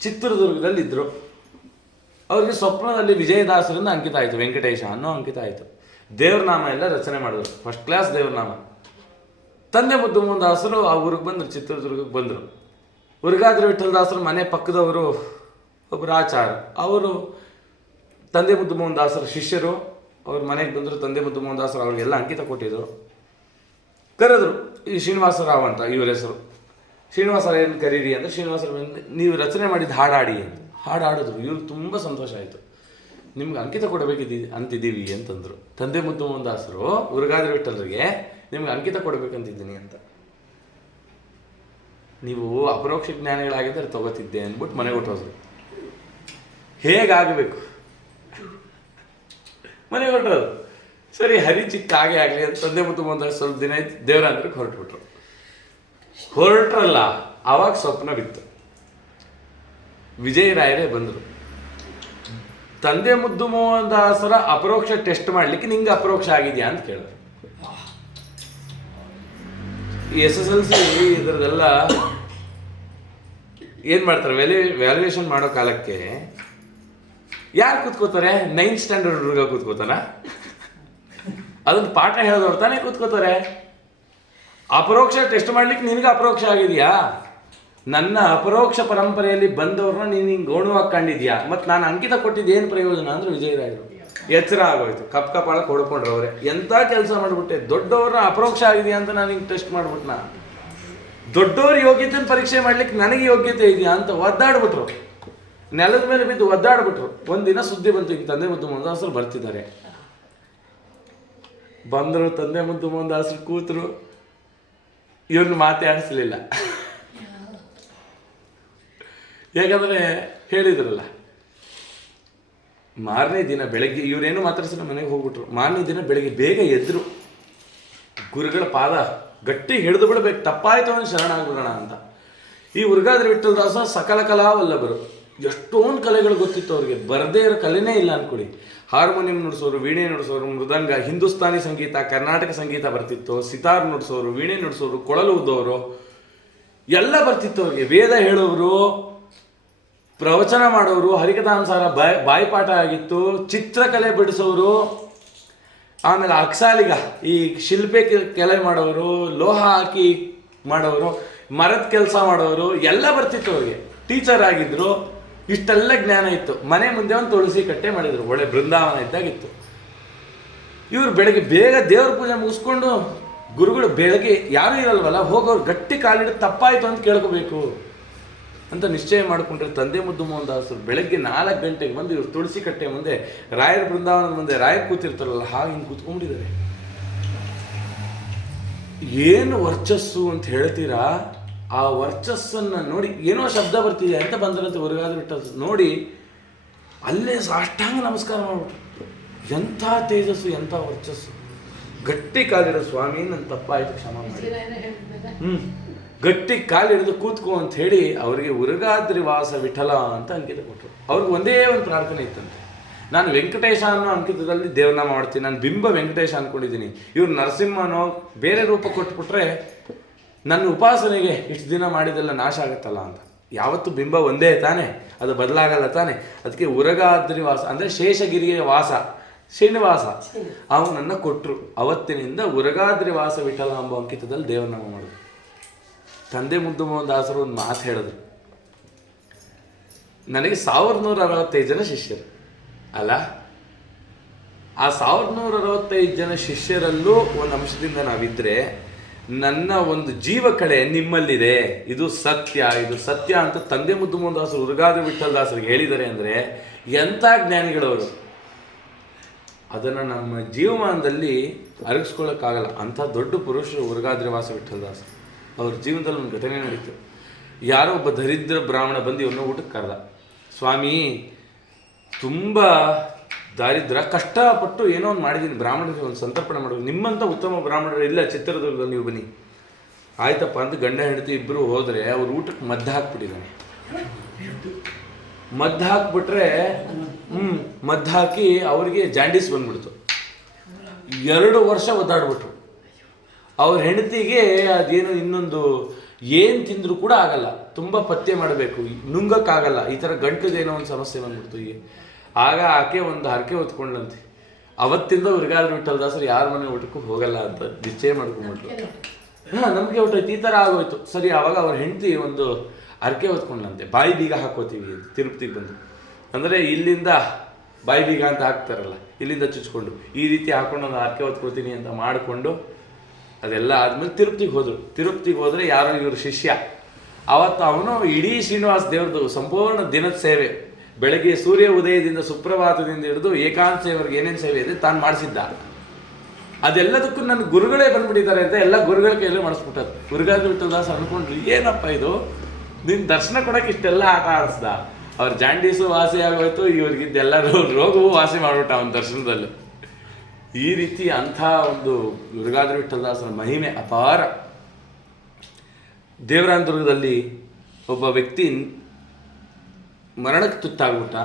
ಚಿತ್ರದುರ್ಗದಲ್ಲಿದ್ದರು. ಅವ್ರಿಗೆ ಸ್ವಪ್ನದಲ್ಲಿ ವಿಜಯದಾಸರಿಂದ ಅಂಕಿತ ಆಯಿತು, ವೆಂಕಟೇಶ ಅನ್ನೋ ಅಂಕಿತ ಆಯಿತು. ದೇವ್ರನಾಮ ಎಲ್ಲ ರಚನೆ ಮಾಡಿದ್ರು, ಫಸ್ಟ್ ಕ್ಲಾಸ್ ದೇವ್ರನಾಮ. ತಂದೆ ಮುದ್ದು ದಾಸರು ಆ ಊರಿಗೆ ಬಂದರು, ಚಿತ್ರದುರ್ಗಕ್ಕೆ ಬಂದರು. ಉರಗಾದ್ರಿ ವಿಠ್ಠಲದಾಸರು ಮನೆ ಪಕ್ಕದವರು ಒಬ್ಬರು ಆಚಾರ, ಅವರು ತಂದೆ ಮುದ್ದು ದಾಸರ ಶಿಷ್ಯರು. ಅವ್ರ ಮನೆಗೆ ಬಂದರು. ತಂದೆ ಮುದ್ದು ದಾಸರು ಅವ್ರಿಗೆಲ್ಲ ಅಂಕಿತ ಕೊಟ್ಟಿದ್ರು. ಕರೆದ್ರು, ಈ ಶ್ರೀನಿವಾಸರಾವ್ ಅಂತ ಇವ್ರ ಹೆಸರು. ಶ್ರೀನಿವಾಸರಾವ್ ಏನು ಕರೀರಿ ಅಂದರೆ, ಶ್ರೀನಿವಾಸರಾವ್ ನೀವು ರಚನೆ ಮಾಡಿದ ಹಾಡಾಡಿ ಅಂತ. ಹಾಡು ಹಾಡಿದ್ರು. ಇವ್ರಿಗೆ ತುಂಬ ಸಂತೋಷ ಆಯಿತು. ನಿಮ್ಗೆ ಅಂಕಿತ ಅಂತಿದ್ದೀವಿ ಅಂತಂದರು. ತಂದೆ ಮುದ್ದು ದಾಸರು ಉರಗಾದ್ರಿ ವಿಠ್ಠಲರಿಗೆ ನಿಮ್ಗೆ ಅಂಕಿತ ಕೊಡಬೇಕಂತಿದ್ದೀನಿ ಅಂತ. ನೀವು ಅಪರೋಕ್ಷ ಜ್ಞಾನಿಗಳಾಗಿದ್ದರೆ ತಗೋತಿದ್ದೆ ಅಂದ್ಬಿಟ್ಟು ಮನೆಗೆ ಹೊಟ್ಟೋದ್ರು. ಹೇಗಾಗಬೇಕು? ಮನೆಗೆ ಹೊರಟೋದು. ಸರಿ, ಹರಿ ಚಿಕ್ಕ ಹಾಗೆ ಆಗಲಿ ಅಂತ ತಂದೆ ಮುದ್ದು ಸ್ವಲ್ಪ ದಿನ ಆಯ್ತು, ದೇವರಾಂದ್ರಕ್ಕೆ ಹೊರಟ್ಬಿಟ್ರು. ಹೊರಟ್ರಲ್ಲ, ಆವಾಗ ಸ್ವಪ್ನ ಬಿತ್ತು. ವಿಜಯರಾಯರೇ ಬಂದರು. ತಂದೆ ಮುದ್ದು ದಾಸರ ಅಪರೋಕ್ಷ ಟೆಸ್ಟ್ ಮಾಡಲಿಕ್ಕೆ ನಿಂಗೆ ಅಪರೋಕ್ಷ ಆಗಿದೆಯಾ ಅಂತ ಕೇಳಿದ್ರು. ಈ SSLC ಇದರದೆಲ್ಲ ಏನು ಮಾಡ್ತಾರೆ, ವ್ಯಾಲ್ಯೂಯೇಷನ್ ಮಾಡೋ ಕಾಲಕ್ಕೆ ಯಾರು ಕೂತ್ಕೋತಾರೆ? 9th ಸ್ಟ್ಯಾಂಡರ್ಡ್ ಹುಡುಗ ಕೂತ್ಕೋತಾನ? ಅದೊಂದು ಪಾಠ ಹೇಳಿದವ್ರು ತಾನೇ ಕೂತ್ಕೋತಾರೆ. ಅಪರೋಕ್ಷ ಟೆಸ್ಟ್ ಮಾಡ್ಲಿಕ್ಕೆ ನಿನಗೆ ಅಪರೋಕ್ಷ ಆಗಿದೆಯಾ? ನನ್ನ ಅಪರೋಕ್ಷ ಪರಂಪರೆಯಲ್ಲಿ ಬಂದವ್ರನ್ನ ನೀನು ಹಿಂಗೆ ಗೌಣವಾಗಿ ಕಂಡಿದ್ಯಾ? ಮತ್ತು ನಾನು ಅಂಕಿತ ಕೊಟ್ಟಿದ್ದು ಏನು ಪ್ರಯೋಜನ ಅಂದರೆ ವಿಜಯರಾಯರು ಎಚ್ಚರ ಆಗೋಯ್ತು. ಕಪ್ಪಾಳಕ್ಕೆ ಹೊಡ್ಕೊಂಡ್ರು ಅವರೇ. ಎಂಥ ಕೆಲಸ ಮಾಡಿಬಿಟ್ಟೆ, ದೊಡ್ಡವ್ರನ್ನ ಅಪರೋಕ್ಷ ಆಗಿದೆಯಾ ಅಂತ ನಾನು ಹಿಂಗೆ ಟೆಸ್ಟ್ ಮಾಡ್ಬಿಟ್ನಾ? ದೊಡ್ಡವ್ರ ಯೋಗ್ಯತೆಯನ್ನು ಪರೀಕ್ಷೆ ಮಾಡ್ಲಿಕ್ಕೆ ನನಗೆ ಯೋಗ್ಯತೆ ಇದೆಯಾ ಅಂತ ಒದ್ದಾಡ್ಬಿಟ್ರು. ನೆಲದ ಮೇಲೆ ಬಿದ್ದು ಒದ್ದಾಡ್ಬಿಟ್ರು. ಒಂದಿನ ಸುದ್ದಿ ಬಂತು, ಈಗ ತಂದೆ ಮುದ್ದು ದಾಸರು ಬರ್ತಿದ್ದಾರೆ. ಬಂದರು, ತಂದೆ ಮುದ್ದು ದಾಸರು ಕೂತರು. ಇವ್ರನ್ನ ಮಾತೇ ಆಡಿಸ್ಲಿಲ್ಲ. ಯಾಕಂದರೆ ಹೇಳಿದ್ರಲ್ಲ. ಮಾರನೇ ದಿನ ಬೆಳಗ್ಗೆ ಇವರೇನು ಮಾತಾಡ್ಸಿಲ್ಲ, ಮನೆಗೆ ಹೋಗ್ಬಿಟ್ರು. ಮಾರನೇ ದಿನ ಬೆಳಗ್ಗೆ ಬೇಗ ಎದ್ರು. ಗುರುಗಳ ಪಾದ ಗಟ್ಟಿ ಹಿಡಿದು ಬಿಡಬೇಕು, ತಪ್ಪಾಯ್ತು ಅವನು ಶರಣಾಗ್ಬಿಡೋಣ ಅಂತ. ಈ ಉರಗಾದ್ರಿ ವಿಠ್ಠಲದಾಸ ಸಕಲ ಕಲಾವಲ್ಲಭರು. ಎಷ್ಟೊಂದು ಕಲೆಗಳು ಗೊತ್ತಿತ್ತು ಅವ್ರಿಗೆ. ಬರದೇ ಇರೋ ಕಲೆನೇ ಇಲ್ಲ ಅನ್ಕೊಳ್ಳಿ. ಹಾರ್ಮೋನಿಯಂ ನುಡಿಸೋರು, ವೀಣೆ ನುಡಿಸೋರು, ಮೃದಂಗ, ಹಿಂದೂಸ್ತಾನಿ ಸಂಗೀತ, ಕರ್ನಾಟಕ ಸಂಗೀತ ಬರ್ತಿತ್ತು. ಸಿತಾರ್ ನುಡಿಸೋರು, ವೀಣೆ ನುಡಿಸೋರು, ಕೊಳಲು ಉದ್ದವರು ಎಲ್ಲ ಬರ್ತಿತ್ತು ಅವ್ರಿಗೆ. ವೇದ ಹೇಳೋರು, ಪ್ರವಚನ ಮಾಡೋರು, ಹರಿಕಥಾನುಸಾರ ಬಾಯಿಪಾಠ ಆಗಿತ್ತು. ಚಿತ್ರಕಲೆ ಬಿಡಿಸೋರು, ಆಮೇಲೆ ಅಕ್ಸಾಲಿಗ ಈ ಶಿಲ್ಪೆ ಕೆಲೆ ಮಾಡೋರು, ಲೋಹ ಹಾಕಿ ಮಾಡೋರು, ಮರದ ಕೆಲಸ ಮಾಡೋರು ಎಲ್ಲ ಬರ್ತಿತ್ತು ಅವ್ರಿಗೆ. ಟೀಚರ್ ಆಗಿದ್ರು. ಇಷ್ಟೆಲ್ಲ ಜ್ಞಾನ ಇತ್ತು. ಮನೆ ಮುಂದೆ ಒಂದು ತುಳಸಿ ಕಟ್ಟೆ ಮಾಡಿದ್ರು, ಒಳ್ಳೆ ಬೃಂದಾವನ ಇದ್ದಾಗಿತ್ತು. ಇವರು ಬೆಳಗ್ಗೆ ಬೇಗ ದೇವ್ರ ಪೂಜೆ ಮುಗಿಸ್ಕೊಂಡು, ಗುರುಗಳು ಬೆಳಗ್ಗೆ ಯಾರೂ ಇರಲ್ವಲ್ಲ, ಹೋಗೋರು ಗಟ್ಟಿ ಕಾಲಿಟ್ಟು ತಪ್ಪಾಯಿತು ಅಂತ ಕೇಳ್ಕೋಬೇಕು ಅಂತ ನಿಶ್ಚಯ ಮಾಡಿಕೊಂಡ್ರೆ ತಂದೆ ಮುದ್ದು ದಾಸರು ಬೆಳಗ್ಗೆ 4 ಗಂಟೆಗೆ ಬಂದು ಇವ್ರು ತುಳಸಿ ಕಟ್ಟೆ ಮುಂದೆ, ರಾಯರ ಬೃಂದಾವನದ ಮುಂದೆ ರಾಯರು ಕೂತಿರ್ತಾರಲ್ಲ, ಹಾಗೆ ಹಿಂಗೆ ಕೂತ್ಕೊಂಡಿದ್ದಾರೆ. ಏನು ವರ್ಚಸ್ಸು ಅಂತ ಹೇಳ್ತೀರಾ, ಆ ವರ್ಚಸ್ಸನ್ನು ನೋಡಿ ಏನೋ ಶಬ್ದ ಬರ್ತಿದೆ ಅಂತ ಬಂದರಂತೆ ಹೊರಗಾದ ಬಿಟ್ಟ ನೋಡಿ ಅಲ್ಲೇ ಸಾಷ್ಟಾಂಗ ನಮಸ್ಕಾರ ಮಾಡ್ಬಿಟ್ಟು. ಎಂಥ ತೇಜಸ್ಸು, ಎಂಥ ವರ್ಚಸ್ಸು. ಗಟ್ಟಿ ಕಾಲಿಡೋ ಸ್ವಾಮಿ, ನನ್ನ ತಪ್ಪಾಯ್ತು, ಕ್ಷಮ ಮಾಡಿ. ಗಟ್ಟಿ ಕಾಲಿಡಿದು ಕೂತ್ಕೋ ಅಂತ ಹೇಳಿ ಅವರಿಗೆ ಉರಗಾದ್ರಿ ವಾಸ ವಿಠಲ ಅಂತ ಅಂಕಿತ ಕೊಟ್ಟರು. ಅವ್ರಿಗೆ ಒಂದೇ ಒಂದು ಪ್ರಾರ್ಥನೆ ಇತ್ತಂತೆ, ನಾನು ವೆಂಕಟೇಶ ಅನ್ನೋ ಅಂಕಿತದಲ್ಲಿ ದೇವನಾಮ ಮಾಡ್ತೀನಿ, ನಾನು ಬಿಂಬ ವೆಂಕಟೇಶ ಅಂದ್ಕೊಂಡಿದ್ದೀನಿ, ಇವ್ರು ನರಸಿಂಹನೋ ಬೇರೆ ರೂಪ ಕೊಟ್ಬಿಟ್ರೆ ನನ್ನ ಉಪಾಸನೆಗೆ ಇಷ್ಟು ದಿನ ಮಾಡಿದೆಲ್ಲ ನಾಶ ಆಗುತ್ತಲ್ಲ ಅಂತ. ಯಾವತ್ತು ಬಿಂಬ ಒಂದೇ ತಾನೆ, ಅದು ಬದಲಾಗಲ್ಲ ತಾನೆ. ಅದಕ್ಕೆ ಉರಗಾದ್ರಿ ವಾಸ ಅಂದರೆ ಶೇಷಗಿರಿಯ ವಾಸ, ಶ್ರೀನಿವಾಸ ಅವನನ್ನು ಕೊಟ್ಟರು. ಅವತ್ತಿನಿಂದ ಉರಗಾದ್ರಿ ವಾಸ ವಿಠಲ ಎಂಬ ಅಂಕಿತದಲ್ಲಿ ದೇವನಾಮ ಮಾಡಿದ್ರು. ತಂದೆ ಮುದ್ದು ಮೋಹನ್ ದಾಸರು ಒಂದು ಮಾತು ಹೇಳಿದ್ರು, ನನಗೆ 1165 ಜನ ಶಿಷ್ಯರು ಅಲ್ಲ, ಆ 1165 ಜನ ಶಿಷ್ಯರಲ್ಲೂ ಒಂದು ಅಂಶದಿಂದ ನಾವಿದ್ರೆ ನನ್ನ ಒಂದು ಜೀವ ಕಡೆ ನಿಮ್ಮಲ್ಲಿದೆ, ಇದು ಸತ್ಯ, ಇದು ಸತ್ಯ ಅಂತ ತಂದೆ ಮುದ್ದು ಮೋಹನ್ ದಾಸರು ಉರಗಾದ್ರಿ ವಿಠಲ ದಾಸರಿಗೆ ಹೇಳಿದ್ದಾರೆ ಅಂದರೆ ಎಂಥ ಜ್ಞಾನಿಗಳವರು. ಅದನ್ನು ನಮ್ಮ ಜೀವಮಾನದಲ್ಲಿ ಅರಗಿಸ್ಕೊಳ್ಳೋಕ್ಕಾಗಲ್ಲ. ಅಂಥ ದೊಡ್ಡ ಪುರುಷರು ಉರಗಾದ್ರಿ ವಾಸ ವಿಠಲ ದಾಸರು. ಅವ್ರ ಜೀವನದಲ್ಲಿ ಒಂದು ಘಟನೆ ನಡೀತು. ಯಾರೋ ಒಬ್ಬ ದರಿದ್ರ ಬ್ರಾಹ್ಮಣ ಬಂದು ಇವ್ರನ್ನ ಊಟಕ್ಕೆ ಕರೆದ. ಸ್ವಾಮಿ, ತುಂಬ ದಾರಿದ್ರ, ಕಷ್ಟಪಟ್ಟು ಏನೋ ಒಂದು ಮಾಡಿದ್ದೀನಿ, ಬ್ರಾಹ್ಮಣರಿಗೆ ಒಂದು ಸಂತರ್ಪಣೆ ಮಾಡೋದು, ನಿಮ್ಮಂಥ ಉತ್ತಮ ಬ್ರಾಹ್ಮಣರು ಇಲ್ಲ ಚಿತ್ರದುರ್ಗದಲ್ಲಿ, ನೀವು ಬನ್ನಿ. ಆಯ್ತಪ್ಪ ಅಂತ ಗಂಡ ಹೆಂಡತಿ ಇಬ್ಬರು ಹೋದರೆ ಅವ್ರ ಊಟಕ್ಕೆ ಮದ್ದು ಹಾಕ್ಬಿಟ್ಟಿದ್ದಾನೆ. ಮದ್ದು ಹಾಕ್ಬಿಟ್ರೆ ಮದ್ದು ಹಾಕಿ ಅವರಿಗೆ ಜಾಂಡೀಸ್ ಬಂದ್ಬಿಡ್ತು. 2 ವರ್ಷ ಒದ್ದಾಡ್ಬಿಟ್ರು. ಅವ್ರ ಹೆಂಡತಿಗೆ ಅದೇನು ಇನ್ನೊಂದು ಏನು ತಿಂದರೂ ಕೂಡ ಆಗಲ್ಲ, ತುಂಬ ಪಥ್ಯ ಮಾಡಬೇಕು, ನುಂಗಕ್ಕಾಗಲ್ಲ, ಈ ಥರ ಗಂಟದೇನೋ ಒಂದು ಸಮಸ್ಯೆ ಬಂದ್ಬಿಡ್ತು. ಆಗ ಆಕೆ ಒಂದು ಹರಕೆ ಹೊತ್ಕೊಂಡ್ಲಂತೆ, ಅವತ್ತಿಂದ ಉರಗಾದ್ರಿ ವಿಠಲ ದಾಸರು ಯಾರ ಮನೆ ಊಟಕ್ಕೂ ಹೋಗಲ್ಲ ಅಂತ ನಿಶ್ಚಯ ಮಾಡ್ಕೊಂಡ್ಬಿಟ್ರು. ನಮಗೆ ಊಟ ಈ ಥರ ಆಗೋಯ್ತು. ಸರಿ, ಆವಾಗ ಅವ್ರ ಹೆಂಡತಿ ಒಂದು ಹರಕೆ ಹೊತ್ಕೊಂಡ್ಲಂತೆ, ಬಾಯಿ ಬೀಗ ಹಾಕೋತೀವಿ ಅಂತ ತಿರುಪತಿಗೆ ಬಂದು. ಅಂದರೆ ಇಲ್ಲಿಂದ ಬಾಯಿ ಬೀಗ ಅಂತ ಹಾಕ್ತಾರಲ್ಲ, ಇಲ್ಲಿಂದ ಚುಚ್ಕೊಂಡು ಈ ರೀತಿ ಹಾಕೊಂಡು ಒಂದು ಹರಕೆ ಹೊತ್ಕೊಳ್ತೀನಿ ಅಂತ ಮಾಡಿಕೊಂಡು ಅದೆಲ್ಲ ಆದಮೇಲೆ ತಿರುಪತಿಗೆ ಹೋದರು. ತಿರುಪತಿಗೆ ಹೋದರೆ ಯಾರೋ ಇವರು ಶಿಷ್ಯ, ಅವತ್ತು ಅವನು ಇಡೀ ಶ್ರೀನಿವಾಸ ದೇವ್ರದ್ದು ಸಂಪೂರ್ಣ ದಿನದ ಸೇವೆ, ಬೆಳಗ್ಗೆ ಸೂರ್ಯ ಉದಯದಿಂದ ಸುಪ್ರಭಾತದಿಂದ ಹಿಡಿದು ಏಕಾಂತ ಸೇವರಿಗೆ ಏನೇನು ಸೇವೆ ಇದೆ ತಾನು ಮಾಡಿಸಿದ್ದ. ಅದೆಲ್ಲದಕ್ಕೂ ನನ್ನ ಗುರುಗಳೇ ಬಂದ್ಬಿಟ್ಟಿದ್ದಾರೆ ಅಂತ ಎಲ್ಲ ಗುರುಗಳ ಕೈಯಲ್ಲೇ ಮಾಡಿಸ್ಬಿಟ್ಟದ್ದು. ಉರಗಾದ್ರಿ ವಿಠಲ ದಾಸ ಅಂದ್ಕೊಂಡ್ರು, ಏನಪ್ಪ ಇದು, ನಿನ್ನ ದರ್ಶನ ಕೊಡೋಕೆ ಇಷ್ಟೆಲ್ಲ ಆಟ ಆಡಿಸ್ದ. ಅವ್ರ ಜಾಂಡೀಸು ವಾಸಿ ಆಗೋಯ್ತು, ಇವ್ರಿಗಿದ್ದೆಲ್ಲ ರೋಗವೂ ವಾಸಿ ಮಾಡಿಬಿಟ್ಟ ಅವನ ದರ್ಶನದಲ್ಲೂ. ಈ ರೀತಿ ಅಂಥ ಒಂದು ಉರಗಾದ್ರಿ ವಿಠಲ ದಾಸನ ಮಹಿಮೆ ಅಪಾರ. ದೇವರಾಯನದುರ್ಗದಲ್ಲಿ ಒಬ್ಬ ವ್ಯಕ್ತಿ ಮರಣಕ್ಕೆ ತುತ್ತಾಗ್ಬಿಟ್ಟ.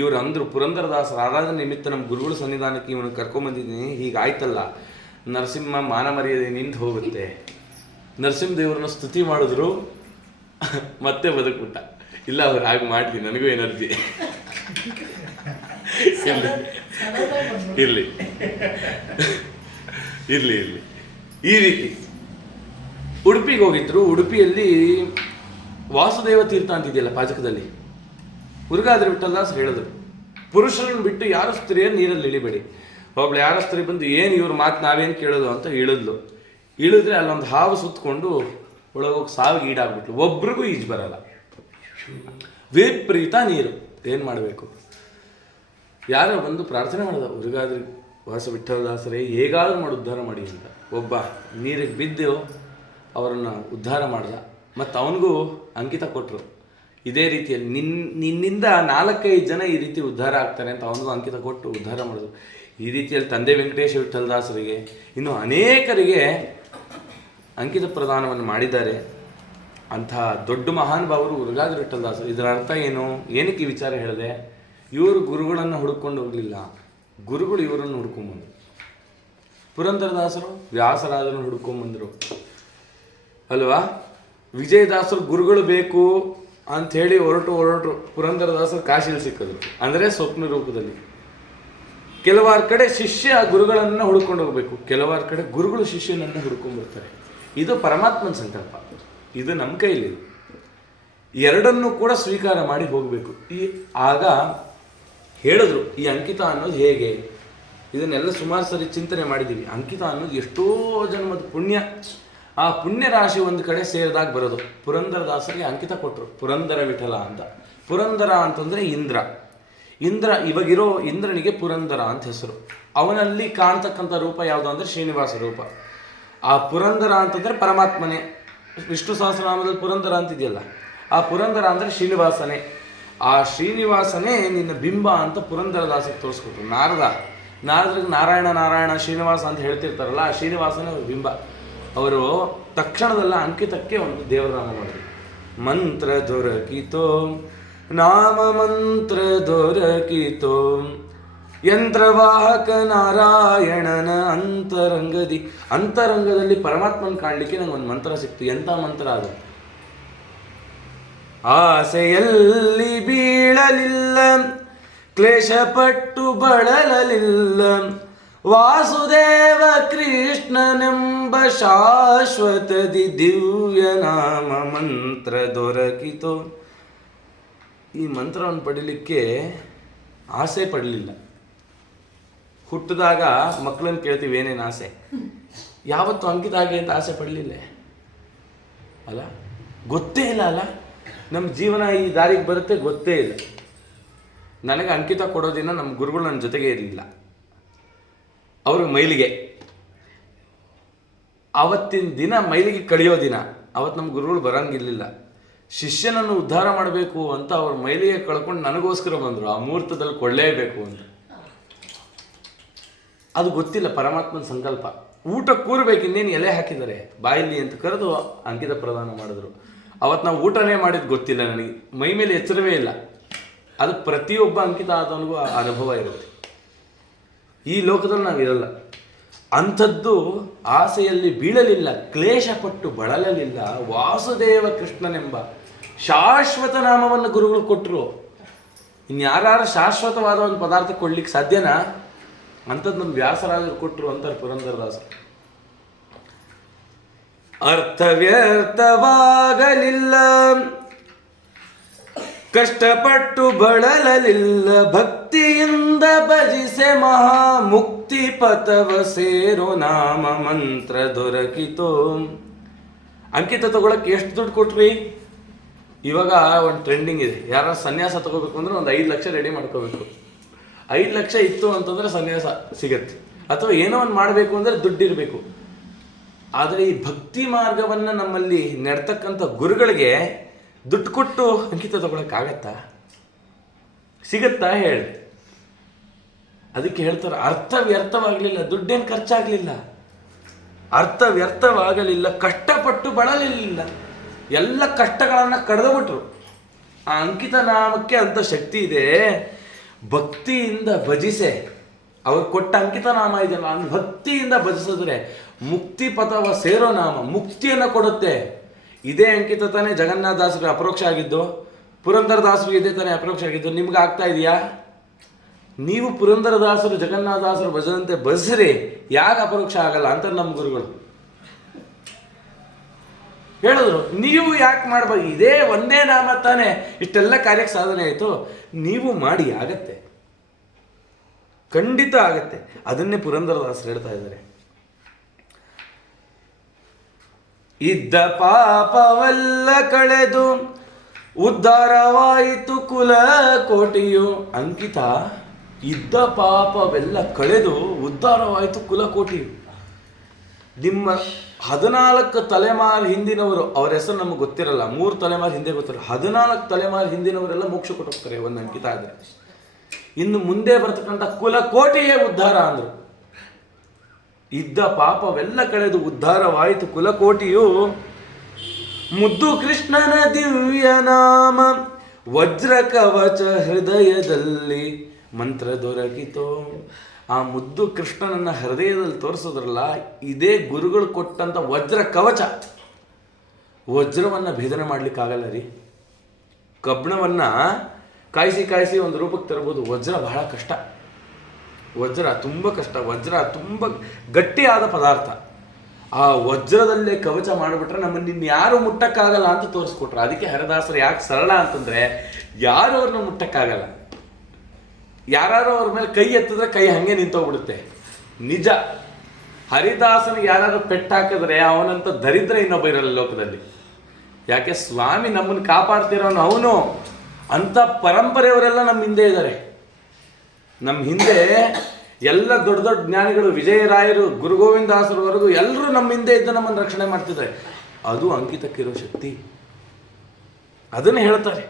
ಇವ್ರು ಅಂದರು, ಪುರಂದರದಾಸರ ಆರಾಧನೆ ನಿಮಿತ್ತ ನಮ್ಮ ಗುರುಗಳ ಸನ್ನಿಧಾನಕ್ಕೆ ಇವನು ಕರ್ಕೊಂಬಂದಿದ್ದೀನಿ, ಹೀಗಾಯ್ತಲ್ಲ, ನರಸಿಂಹ ಮಾನ ಮರ್ಯಾದೆ ನಿಂತು ಹೋಗುತ್ತೆ. ನರಸಿಂಹದೇವ್ರನ್ನ ಸ್ತುತಿ ಮಾಡಿದ್ರು, ಮತ್ತೆ ಬದುಕ್ಬಿಟ್ಟ. ಇಲ್ಲ ಅವ್ರು ಹಾಗೆ ಮಾಡ್ಲಿ, ನನಗೂ ಎನರ್ಜಿ ಇರಲಿ ಇರಲಿ ಇರಲಿ. ಈ ರೀತಿ ಉಡುಪಿಗೆ ಹೋಗಿದ್ರು. ಉಡುಪಿಯಲ್ಲಿ ವಾಸುದೇವ ತೀರ್ಥ ಅಂತಿದೆಯಲ್ಲ ಪಾಜಕದಲ್ಲಿ, ಉರಗಾದ್ರಿ ವಿಠಲ ದಾಸ್ ಹೇಳಿದ್ರು, ಪುರುಷರನ್ನು ಬಿಟ್ಟು ಯಾರು ಸ್ತ್ರೀಯನ್ನು ನೀರಲ್ಲಿ ಇಳಿಬೇಡಿ. ಒಬ್ಳು ಯಾರೋ ಸ್ತ್ರೀ ಬಂದು ಏನು ಇವ್ರ ಮಾತು ನಾವೇನು ಕೇಳೋದು ಅಂತ ಇಳಿದ್ಲು. ಇಳಿದ್ರೆ ಅಲ್ಲೊಂದು ಹಾವು ಸುತ್ತಕೊಂಡು ಒಳಗೋಗಿ ಸಾವಿಗೆ ಈಡಾಗ್ಬಿಟ್ಲು. ಒಬ್ರಿಗೂ ಈಜು ಬರಲ್ಲ, ವಿಪರೀತ ನೀರು. ಏನು ಮಾಡಬೇಕು? ಯಾರೋ ಬಂದು ಪ್ರಾರ್ಥನೆ ಮಾಡಿದ, ಉರಗಾದ್ರಿ ವಾಸ ವಿಠಲ ದಾಸರೇ ಹೇಗಾದ್ರೂ ಮಾಡಿ ಉದ್ಧಾರ ಮಾಡಿ ಅಂತ. ಒಬ್ಬ ನೀರಿಗೆ ಬಿದ್ದು ಅವರನ್ನು ಉದ್ಧಾರ ಮಾಡ್ದ. ಮತ್ತು ಅವನಿಗೂ ಅಂಕಿತ ಕೊಟ್ಟರು, ಇದೇ ರೀತಿಯಲ್ಲಿ ನಿನ್ನಿಂದ 4-5 ಜನ ಈ ರೀತಿ ಉದ್ಧಾರ ಆಗ್ತಾರೆ ಅಂತ ಅವನಿಗೂ ಅಂಕಿತ ಕೊಟ್ಟು ಉದ್ಧಾರ ಮಾಡಿದ್ರು. ಈ ರೀತಿಯಲ್ಲಿ ತಂದೆ ವೆಂಕಟೇಶ ವಿಠಲ ದಾಸರಿಗೆ ಇನ್ನು ಅನೇಕರಿಗೆ ಅಂಕಿತ ಪ್ರದಾನವನ್ನು ಮಾಡಿದ್ದಾರೆ. ಅಂಥ ದೊಡ್ಡ ಮಹಾನುಭಾವರು ಉರಗಾದ್ರಿ ವಿಠಲ ದಾಸರು. ಇದರ ಅರ್ಥ ಏನು? ಏನಕ್ಕೆ ಈ ವಿಚಾರ ಹೇಳಿದೆ? ಇವರು ಗುರುಗಳನ್ನು ಹುಡುಕೊಂಡು ಹೋಗಲಿಲ್ಲ, ಗುರುಗಳು ಇವರನ್ನು ಹುಡ್ಕೊಂಬಂದರು. ಪುರಂದರದಾಸರು ವ್ಯಾಸರಾಜರನ್ನು ಹುಡ್ಕೊಂಬಂದರು ಅಲ್ವಾ? ವಿಜಯದಾಸರು ಗುರುಗಳು ಬೇಕು ಅಂಥೇಳಿ ಹೊರಟು ಪುರಂದರದಾಸರು ಕಾಶಿಯಲ್ಲಿ ಸಿಕ್ಕಿದ್ರು, ಅಂದರೆ ಸ್ವಪ್ನ ರೂಪದಲ್ಲಿ. ಕೆಲವಾರು ಕಡೆ ಶಿಷ್ಯ ಗುರುಗಳನ್ನು ಹುಡ್ಕೊಂಡು ಹೋಗಬೇಕು, ಕೆಲವಾರು ಕಡೆ ಗುರುಗಳು ಶಿಷ್ಯನನ್ನು ಹುಡ್ಕೊಂಡ್ಬರ್ತಾರೆ. ಇದು ಪರಮಾತ್ಮನ ಸಂಕಲ್ಪ, ಇದು ನಮ್ಮ ಕೈಲಿ. ಎರಡನ್ನೂ ಕೂಡ ಸ್ವೀಕಾರ ಮಾಡಿ ಹೋಗಬೇಕು. ಆಗ ಹೇಳಿದ್ರು, ಈ ಅಂಕಿತ ಅನ್ನೋದು ಹೇಗೆ? ಇದನ್ನೆಲ್ಲ ಸುಮಾರು ಸರಿ ಚಿಂತನೆ ಮಾಡಿದ್ದೀವಿ. ಅಂಕಿತ ಅನ್ನೋದು ಎಷ್ಟೋ ಜನ್ಮದ ಪುಣ್ಯ, ಆ ಪುಣ್ಯ ರಾಶಿ ಒಂದು ಕಡೆ ಸೇರಿದಾಗ ಬರೋದು. ಪುರಂದರದಾಸರಿಗೆ ಅಂಕಿತ ಕೊಟ್ಟರು, ಪುರಂದರ ವಿಠಲ ಅಂತ. ಪುರಂದರ ಅಂತಂದರೆ ಇಂದ್ರ. ಇವಾಗಿರೋ ಇಂದ್ರನಿಗೆ ಪುರಂದರ ಅಂತ ಹೆಸರು. ಅವನಲ್ಲಿ ಕಾಣ್ತಕ್ಕಂಥ ರೂಪ ಯಾವುದು ಅಂದರೆ ಶ್ರೀನಿವಾಸ ರೂಪ. ಆ ಪುರಂದರ ಅಂತಂದರೆ ಪರಮಾತ್ಮನೇ. ವಿಷ್ಣು ಸಹಸ್ರನಾಮದಲ್ಲಿ ಪುರಂದರ ಅಂತಿದೆಯಲ್ಲ, ಆ ಪುರಂದರ ಅಂದರೆ ಶ್ರೀನಿವಾಸನೇ. ಆ ಶ್ರೀನಿವಾಸನೇ ನಿನ್ನ ಬಿಂಬ ಅಂತ ಪುರಂದರದಾಸಕ್ಕೆ ತೋರಿಸ್ಕೊಟ್ರು ನಾರದರಿಗೆ ನಾರಾಯಣ ನಾರಾಯಣ ಶ್ರೀನಿವಾಸ ಅಂತ ಹೇಳ್ತಿರ್ತಾರಲ್ಲ, ಆ ಶ್ರೀನಿವಾಸನೇ ಅವ್ರ ಬಿಂಬ. ಅವರು ತಕ್ಷಣದಲ್ಲ ಅಂಕಿತಕ್ಕೆ ಒಂದು ದೇವರನಾಮ ಮಾಡಿದ್ರು. ಮಂತ್ರ ದೊರಕಿತೋ ನಾಮ ಮಂತ್ರ ದೊರಕಿತೋ ಯಂತ್ರವಾಹಕ ನಾರಾಯಣನ ಅಂತರಂಗದಲ್ಲಿ ಪರಮಾತ್ಮನ ಕಾಣಲಿಕ್ಕೆ ನಂಗೆ ಒಂದು ಮಂತ್ರ ಸಿಕ್ತು. ಎಂಥ ಮಂತ್ರ ಅದು? ಆಸೆಯಲ್ಲಿ ಬೀಳಲಿಲ್ಲ, ಕ್ಲೇಶಪಟ್ಟು ಬಳಲಲಿಲ್ಲ, ವಾಸುದೇವ ಕೃಷ್ಣನೆಂಬ ಶಾಶ್ವತದಿ ದಿವ್ಯ ನಾಮ ಮಂತ್ರ ದೊರಕಿತೋ. ಈ ಮಂತ್ರವನ್ನು ಪಡೀಲಿಕ್ಕೆ ಆಸೆ ಪಡಲಿಲ್ಲ. ಹುಟ್ಟಿದಾಗ ಮಕ್ಕಳನ್ನು ಕೇಳ್ತೀವಿ ಏನೇನು ಆಸೆ, ಯಾವತ್ತು ಅಂಕಿತ ಆಗಿ ಅಂತ ಆಸೆ ಪಡಲಿಲ್ಲ ಅಲ್ಲ, ಗೊತ್ತೇ ಇಲ್ಲ ಅಲ್ಲ. ನಮ್ಮ ಜೀವನ ಈ ದಾರಿಗೆ ಬರುತ್ತೆ ಗೊತ್ತೇ ಇಲ್ಲ. ನನಗೆ ಅಂಕಿತ ಕೊಡೋ ದಿನ ನಮ್ಮ ಗುರುಗಳು ನನ್ನ ಜೊತೆಗೆ ಇರಲಿಲ್ಲ, ಅವ್ರಿಗೆ ಮೈಲಿಗೆ. ಆವತ್ತಿನ ದಿನ ಮೈಲಿಗೆ ಕಳೆಯೋ ದಿನ, ಅವತ್ತು ನಮ್ಮ ಗುರುಗಳು ಬರೋಂಗಿರಲಿಲ್ಲ. ಶಿಷ್ಯನನ್ನು ಉದ್ಧಾರ ಮಾಡಬೇಕು ಅಂತ ಅವ್ರ ಮೈಲಿಗೆ ಕಳ್ಕೊಂಡು ನನಗೋಸ್ಕರ ಬಂದರು, ಆ ಮುಹೂರ್ತದಲ್ಲಿ ಕೊಳ್ಳೇಬೇಕು ಅಂತ. ಅದು ಗೊತ್ತಿಲ್ಲ ಪರಮಾತ್ಮನ ಸಂಕಲ್ಪ. ಊಟ ಕೂರ್ಬೇಕು, ಇನ್ನೇನು ಎಲೆ ಹಾಕಿದ್ದಾರೆ ಬಾಯಲ್ಲಿ ಅಂತ ಕರೆದು ಅಂಕಿತ ಪ್ರದಾನ ಮಾಡಿದ್ರು. ಅವತ್ತು ನಾವು ಊಟನೇ ಮಾಡಿದ್ದು ಗೊತ್ತಿಲ್ಲ ನನಗೆ, ಮೈ ಮೇಲೆ ಎಚ್ಚರವೇ ಇಲ್ಲ. ಅದು ಪ್ರತಿಯೊಬ್ಬ ಅಂಕಿತ ಆದವನಿಗೂ ಆ ಅನುಭವ ಇರುತ್ತೆ. ಈ ಲೋಕದಲ್ಲಿ ನಾವಿರಲ್ಲ. ಅಂಥದ್ದು ಆಸೆಯಲ್ಲಿ ಬೀಳಲಿಲ್ಲ, ಕ್ಲೇಶಪಟ್ಟು ಬಳಲಲಿಲ್ಲ, ವಾಸುದೇವ ಕೃಷ್ಣನೆಂಬ ಶಾಶ್ವತ ನಾಮವನ್ನು ಗುರುಗಳು ಕೊಟ್ಟರು. ಇನ್ಯಾರು ಶಾಶ್ವತವಾದ ಒಂದು ಪದಾರ್ಥ ಕೊಡ್ಲಿಕ್ಕೆ ಸಾಧ್ಯನಾ? ಅಂಥದ್ದು ನಮ್ಮ ವ್ಯಾಸರಾಜರು ಕೊಟ್ಟರು ಅಂತಾರೆ ಪುರಂದರದಾಸರು. ಅರ್ಥವ್ಯರ್ಥವಾಗಲಿಲ್ಲ, ಕಷ್ಟಪಟ್ಟು ಬಳಲಲಿಲ್ಲ, ಭಕ್ತಿಯಿಂದ ಭಜಿಸೆ ಮಹಾ ಮುಕ್ತಿ ಪಥವ ಸೇರೋ ನಾಮ ಮಂತ್ರ ದೊರಕಿತೋ. ಅಂಕಿತ ತಗೊಳಕ್ಕೆ ಎಷ್ಟು ದುಡ್ಡು ಕೊಟ್ರಿ? ಇವಾಗ ಒಂದು ಟ್ರೆಂಡಿಂಗ್ ಇದೆ, ಯಾರು ಸನ್ಯಾಸ ತಗೋಬೇಕು ಅಂದ್ರೆ ಒಂದು 5 ಲಕ್ಷ ರೆಡಿ ಮಾಡ್ಕೋಬೇಕು. 5 ಲಕ್ಷ ಇತ್ತು ಅಂತಂದ್ರೆ ಸನ್ಯಾಸ ಸಿಗತ್ತೆ, ಅಥವಾ ಏನೋ ಒಂದು ಮಾಡಬೇಕು ಅಂದರೆ ದುಡ್ಡಿರಬೇಕು. ಆದರೆ ಈ ಭಕ್ತಿ ಮಾರ್ಗವನ್ನು ನಮ್ಮಲ್ಲಿ ನೆಡ್ತಕ್ಕಂಥ ಗುರುಗಳಿಗೆ ದುಡ್ಡು ಕೊಟ್ಟು ಅಂಕಿತ ತಗೊಳಕ್ಕಾಗತ್ತಾ? ಸಿಗತ್ತಾ ಹೇಳಿ? ಅದಕ್ಕೆ ಹೇಳ್ತಾರೆ ಅರ್ಥ ವ್ಯರ್ಥವಾಗಲಿಲ್ಲ, ದುಡ್ಡೇನು ಖರ್ಚಾಗಲಿಲ್ಲ, ಅರ್ಥ ವ್ಯರ್ಥವಾಗಲಿಲ್ಲ, ಕಷ್ಟಪಟ್ಟು ಬಳಲಿಲ್ಲ, ಎಲ್ಲ ಕಷ್ಟಗಳನ್ನು ಕಳೆದುಬಿಟ್ರು. ಆ ಅಂಕಿತ ನಾಮಕ್ಕೆ ಅಂತ ಶಕ್ತಿ ಇದೆ. ಭಕ್ತಿಯಿಂದ ಭಜಿಸೆ, ಅವ್ರು ಕೊಟ್ಟ ಅಂಕಿತ ನಾಮ ಇದೆಯಲ್ಲ, ಭಕ್ತಿಯಿಂದ ಭಜಿಸಿದ್ರೆ ಮುಕ್ತಿ ಪಥವ ಸೇರೋ ನಾಮ, ಮುಕ್ತಿಯನ್ನು ಕೊಡುತ್ತೆ. ಇದೇ ಅಂಕಿತ ತಾನೇ ಜಗನ್ನಾಥದಾಸರಿಗೆ ಅಪರೋಕ್ಷ ಆಗಿದ್ದು, ಪುರಂದರದಾಸರು ಇದೇ ತಾನೇ ಅಪರೋಕ್ಷ ಆಗಿದ್ದು. ನಿಮ್ಗೆ ಆಗ್ತಾ ಇದೆಯಾ? ನೀವು ಪುರಂದರದಾಸರು ಜಗನ್ನಾಥದಾಸರು ಭಜನಂತೆ ಭಜಿಸ್ರಿ, ಯಾಕೆ ಅಪರೋಕ್ಷ ಆಗಲ್ಲ ಅಂತ ನಮ್ಮ ಗುರುಗಳು ಹೇಳಿದ್ರು. ನೀವು ಯಾಕೆ ಮಾಡ್ಬೋದು? ಇದೇ ಒಂದೇ ನಾಮ ತಾನೇ ಇಷ್ಟೆಲ್ಲ ಕಾರ್ಯಕ್ಕೆ ಸಾಧನೆ ಆಯಿತು, ನೀವು ಮಾಡಿ, ಆಗತ್ತೆ, ಖಂಡಿತ ಆಗತ್ತೆ. ಅದನ್ನೇ ಪುರಂದರದಾಸರು ಹೇಳ್ತಾ ಇದ್ದಾರೆ. ಇದ್ದ ಪಾಪವೆಲ್ಲ ಕಳೆದು ಉದ್ಧಾರವಾಯಿತು ಕುಲ ಕೋಟಿಯು. ಅಂಕಿತ ಇದ್ದ ಪಾಪವೆಲ್ಲ ಕಳೆದು ಉದ್ಧಾರವಾಯಿತು ಕುಲಕೋಟಿಯು. ನಿಮ್ಮ 14 ತಲೆಮಾರು ಹಿಂದಿನವರು, ಅವರ ಹೆಸರು ನಮಗೆ ಗೊತ್ತಿರಲ್ಲ, 3 ತಲೆಮಾರು ಹಿಂದೆ ಗೊತ್ತಿರಲ್ಲ, 14 ತಲೆಮಾರು ಹಿಂದಿನವರೆಲ್ಲ ಮೋಕ್ಷ ಕೊಟ್ಟೋಗ್ತಾರೆ ಒಂದು ಅಂಕಿತ ಆದರೆ. ಇನ್ನು ಮುಂದೆ ಬರ್ತಕ್ಕಂಥ ಕುಲಕೋಟಿಯೇ ಉದ್ಧಾರ ಅಂದರು. ಇದ್ದ ಪಾಪವೆಲ್ಲ ಕಳೆದು ಉದ್ಧಾರವಾಯಿತು ಕುಲಕೋಟಿಯು. ಮುದ್ದು ಕೃಷ್ಣನ ದಿವ್ಯ ನಾಮ ವಜ್ರ ಕವಚ ಹೃದಯದಲ್ಲಿ ಮಂತ್ರ ದೊರಕಿತೋ. ಆ ಮುದ್ದು ಕೃಷ್ಣನನ್ನ ಹೃದಯದಲ್ಲಿ ತೋರಿಸೋದ್ರಲ್ಲ, ಇದೇ ಗುರುಗಳು ಕೊಟ್ಟಂಥ ವಜ್ರ ಕವಚ. ವಜ್ರವನ್ನು ಭೇದನೆ ಮಾಡ್ಲಿಕ್ಕಾಗಲ್ಲ ರೀ. ಕಬ್ಬಿಣವನ್ನು ಕಾಯಿಸಿ ಒಂದು ರೂಪಕ್ಕೆ ತರ್ಬೋದು, ವಜ್ರ ಬಹಳ ಕಷ್ಟ. ವಜ್ರ ತುಂಬ ಕಷ್ಟ, ವಜ್ರ ತುಂಬ ಗಟ್ಟಿಯಾದ ಪದಾರ್ಥ. ಆ ವಜ್ರದಲ್ಲೇ ಕವಚ ಮಾಡಿಬಿಟ್ರೆ ನಮ್ಮನ್ನು ಇನ್ಯಾರು ಮುಟ್ಟಕ್ಕಾಗಲ್ಲ ಅಂತ ತೋರಿಸ್ಕೊಟ್ರು. ಅದಕ್ಕೆ ಹರಿದಾಸರು ಯಾಕೆ ಸರಳ ಅಂತಂದರೆ, ಯಾರು ಅವ್ರನ್ನ ಮುಟ್ಟಕ್ಕಾಗಲ್ಲ. ಯಾರು ಅವ್ರ ಮೇಲೆ ಕೈ ಎತ್ತಿದ್ರೆ ಕೈ ಹಾಗೆ ನಿಂತೋಗ್ಬಿಡುತ್ತೆ. ನಿಜ, ಹರಿದಾಸನಿಗೆ ಯಾರು ಪೆಟ್ಟಾಕಿದ್ರೆ ಅವನಂತ ದರಿದ್ರ ಇನ್ನೊಬ್ಬ ಇರಲ್ಲ ಲೋಕದಲ್ಲಿ. ಯಾಕೆ? ಸ್ವಾಮಿ ನಮ್ಮನ್ನು ಕಾಪಾಡ್ತಿರೋನು ಅವನು. ಅಂಥ ಪರಂಪರೆಯವರೆಲ್ಲ ನಮ್ಮ ಹಿಂದೆ ಇದ್ದಾರೆ. ನಮ್ಮ ಹಿಂದೆ ಎಲ್ಲ ದೊಡ್ಡ ದೊಡ್ಡ ಜ್ಞಾನಿಗಳು, ವಿಜಯರಾಯರು, ಗುರು ಗೋವಿಂದಾಸರವರೆಗೂ ಎಲ್ಲರೂ ನಮ್ಮ ಹಿಂದೆ ಇದ್ದು ನಮ್ಮನ್ನು ರಕ್ಷಣೆ ಮಾಡ್ತಿದ್ದಾರೆ. ಅದು ಅಂಕಿತಕ್ಕಿರೋ ಶಕ್ತಿ. ಅದನ್ನು ಹೇಳ್ತಾರೆ.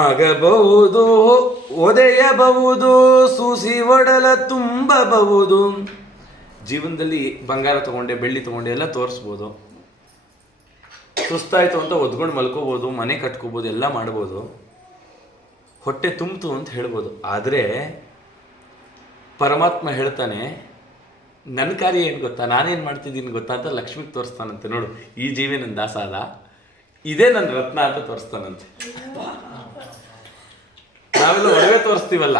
ಆಗಬಹುದು, ಒದೆಯಬಹುದು, ಸೂಸಿ ಒಡಲ ತುಂಬಬಹುದು. ಜೀವನದಲ್ಲಿ ಬಂಗಾರ ತಗೊಂಡೆ, ಬೆಳ್ಳಿ ತಗೊಂಡೆ ಎಲ್ಲ ತೋರಿಸ್ಬೋದು. ಸುಸ್ತಾಯ್ತು ಅಂತ ಒದ್ಕೊಂಡು ಮಲ್ಕೋಬೋದು, ಮನೆ ಕಟ್ಕೋಬೋದು, ಎಲ್ಲ ಮಾಡ್ಬೋದು. ಹೊಟ್ಟೆ ತುಂಬಿತು ಅಂತ ಹೇಳ್ಬೋದು. ಆದರೆ ಪರಮಾತ್ಮ ಹೇಳ್ತಾನೆ, ನನ್ನ ಕಾರ್ಯ ಏನು ಗೊತ್ತಾ, ನಾನೇನು ಮಾಡ್ತಿದ್ದೀನಿ ಗೊತ್ತಾ ಅಂತ ಲಕ್ಷ್ಮಿಗೆ ತೋರಿಸ್ತಾನಂತೆ. ನೋಡು, ಈ ಜೀವಿ ನನ್ನ ದಾಸ ಅದ, ಇದೇ ನನ್ನ ರತ್ನ ಅಂತ ತೋರಿಸ್ತಾನಂತೆ. ನಾವೆಲ್ಲ ಒಡವೆ ತೋರಿಸ್ತೀವಲ್ಲ,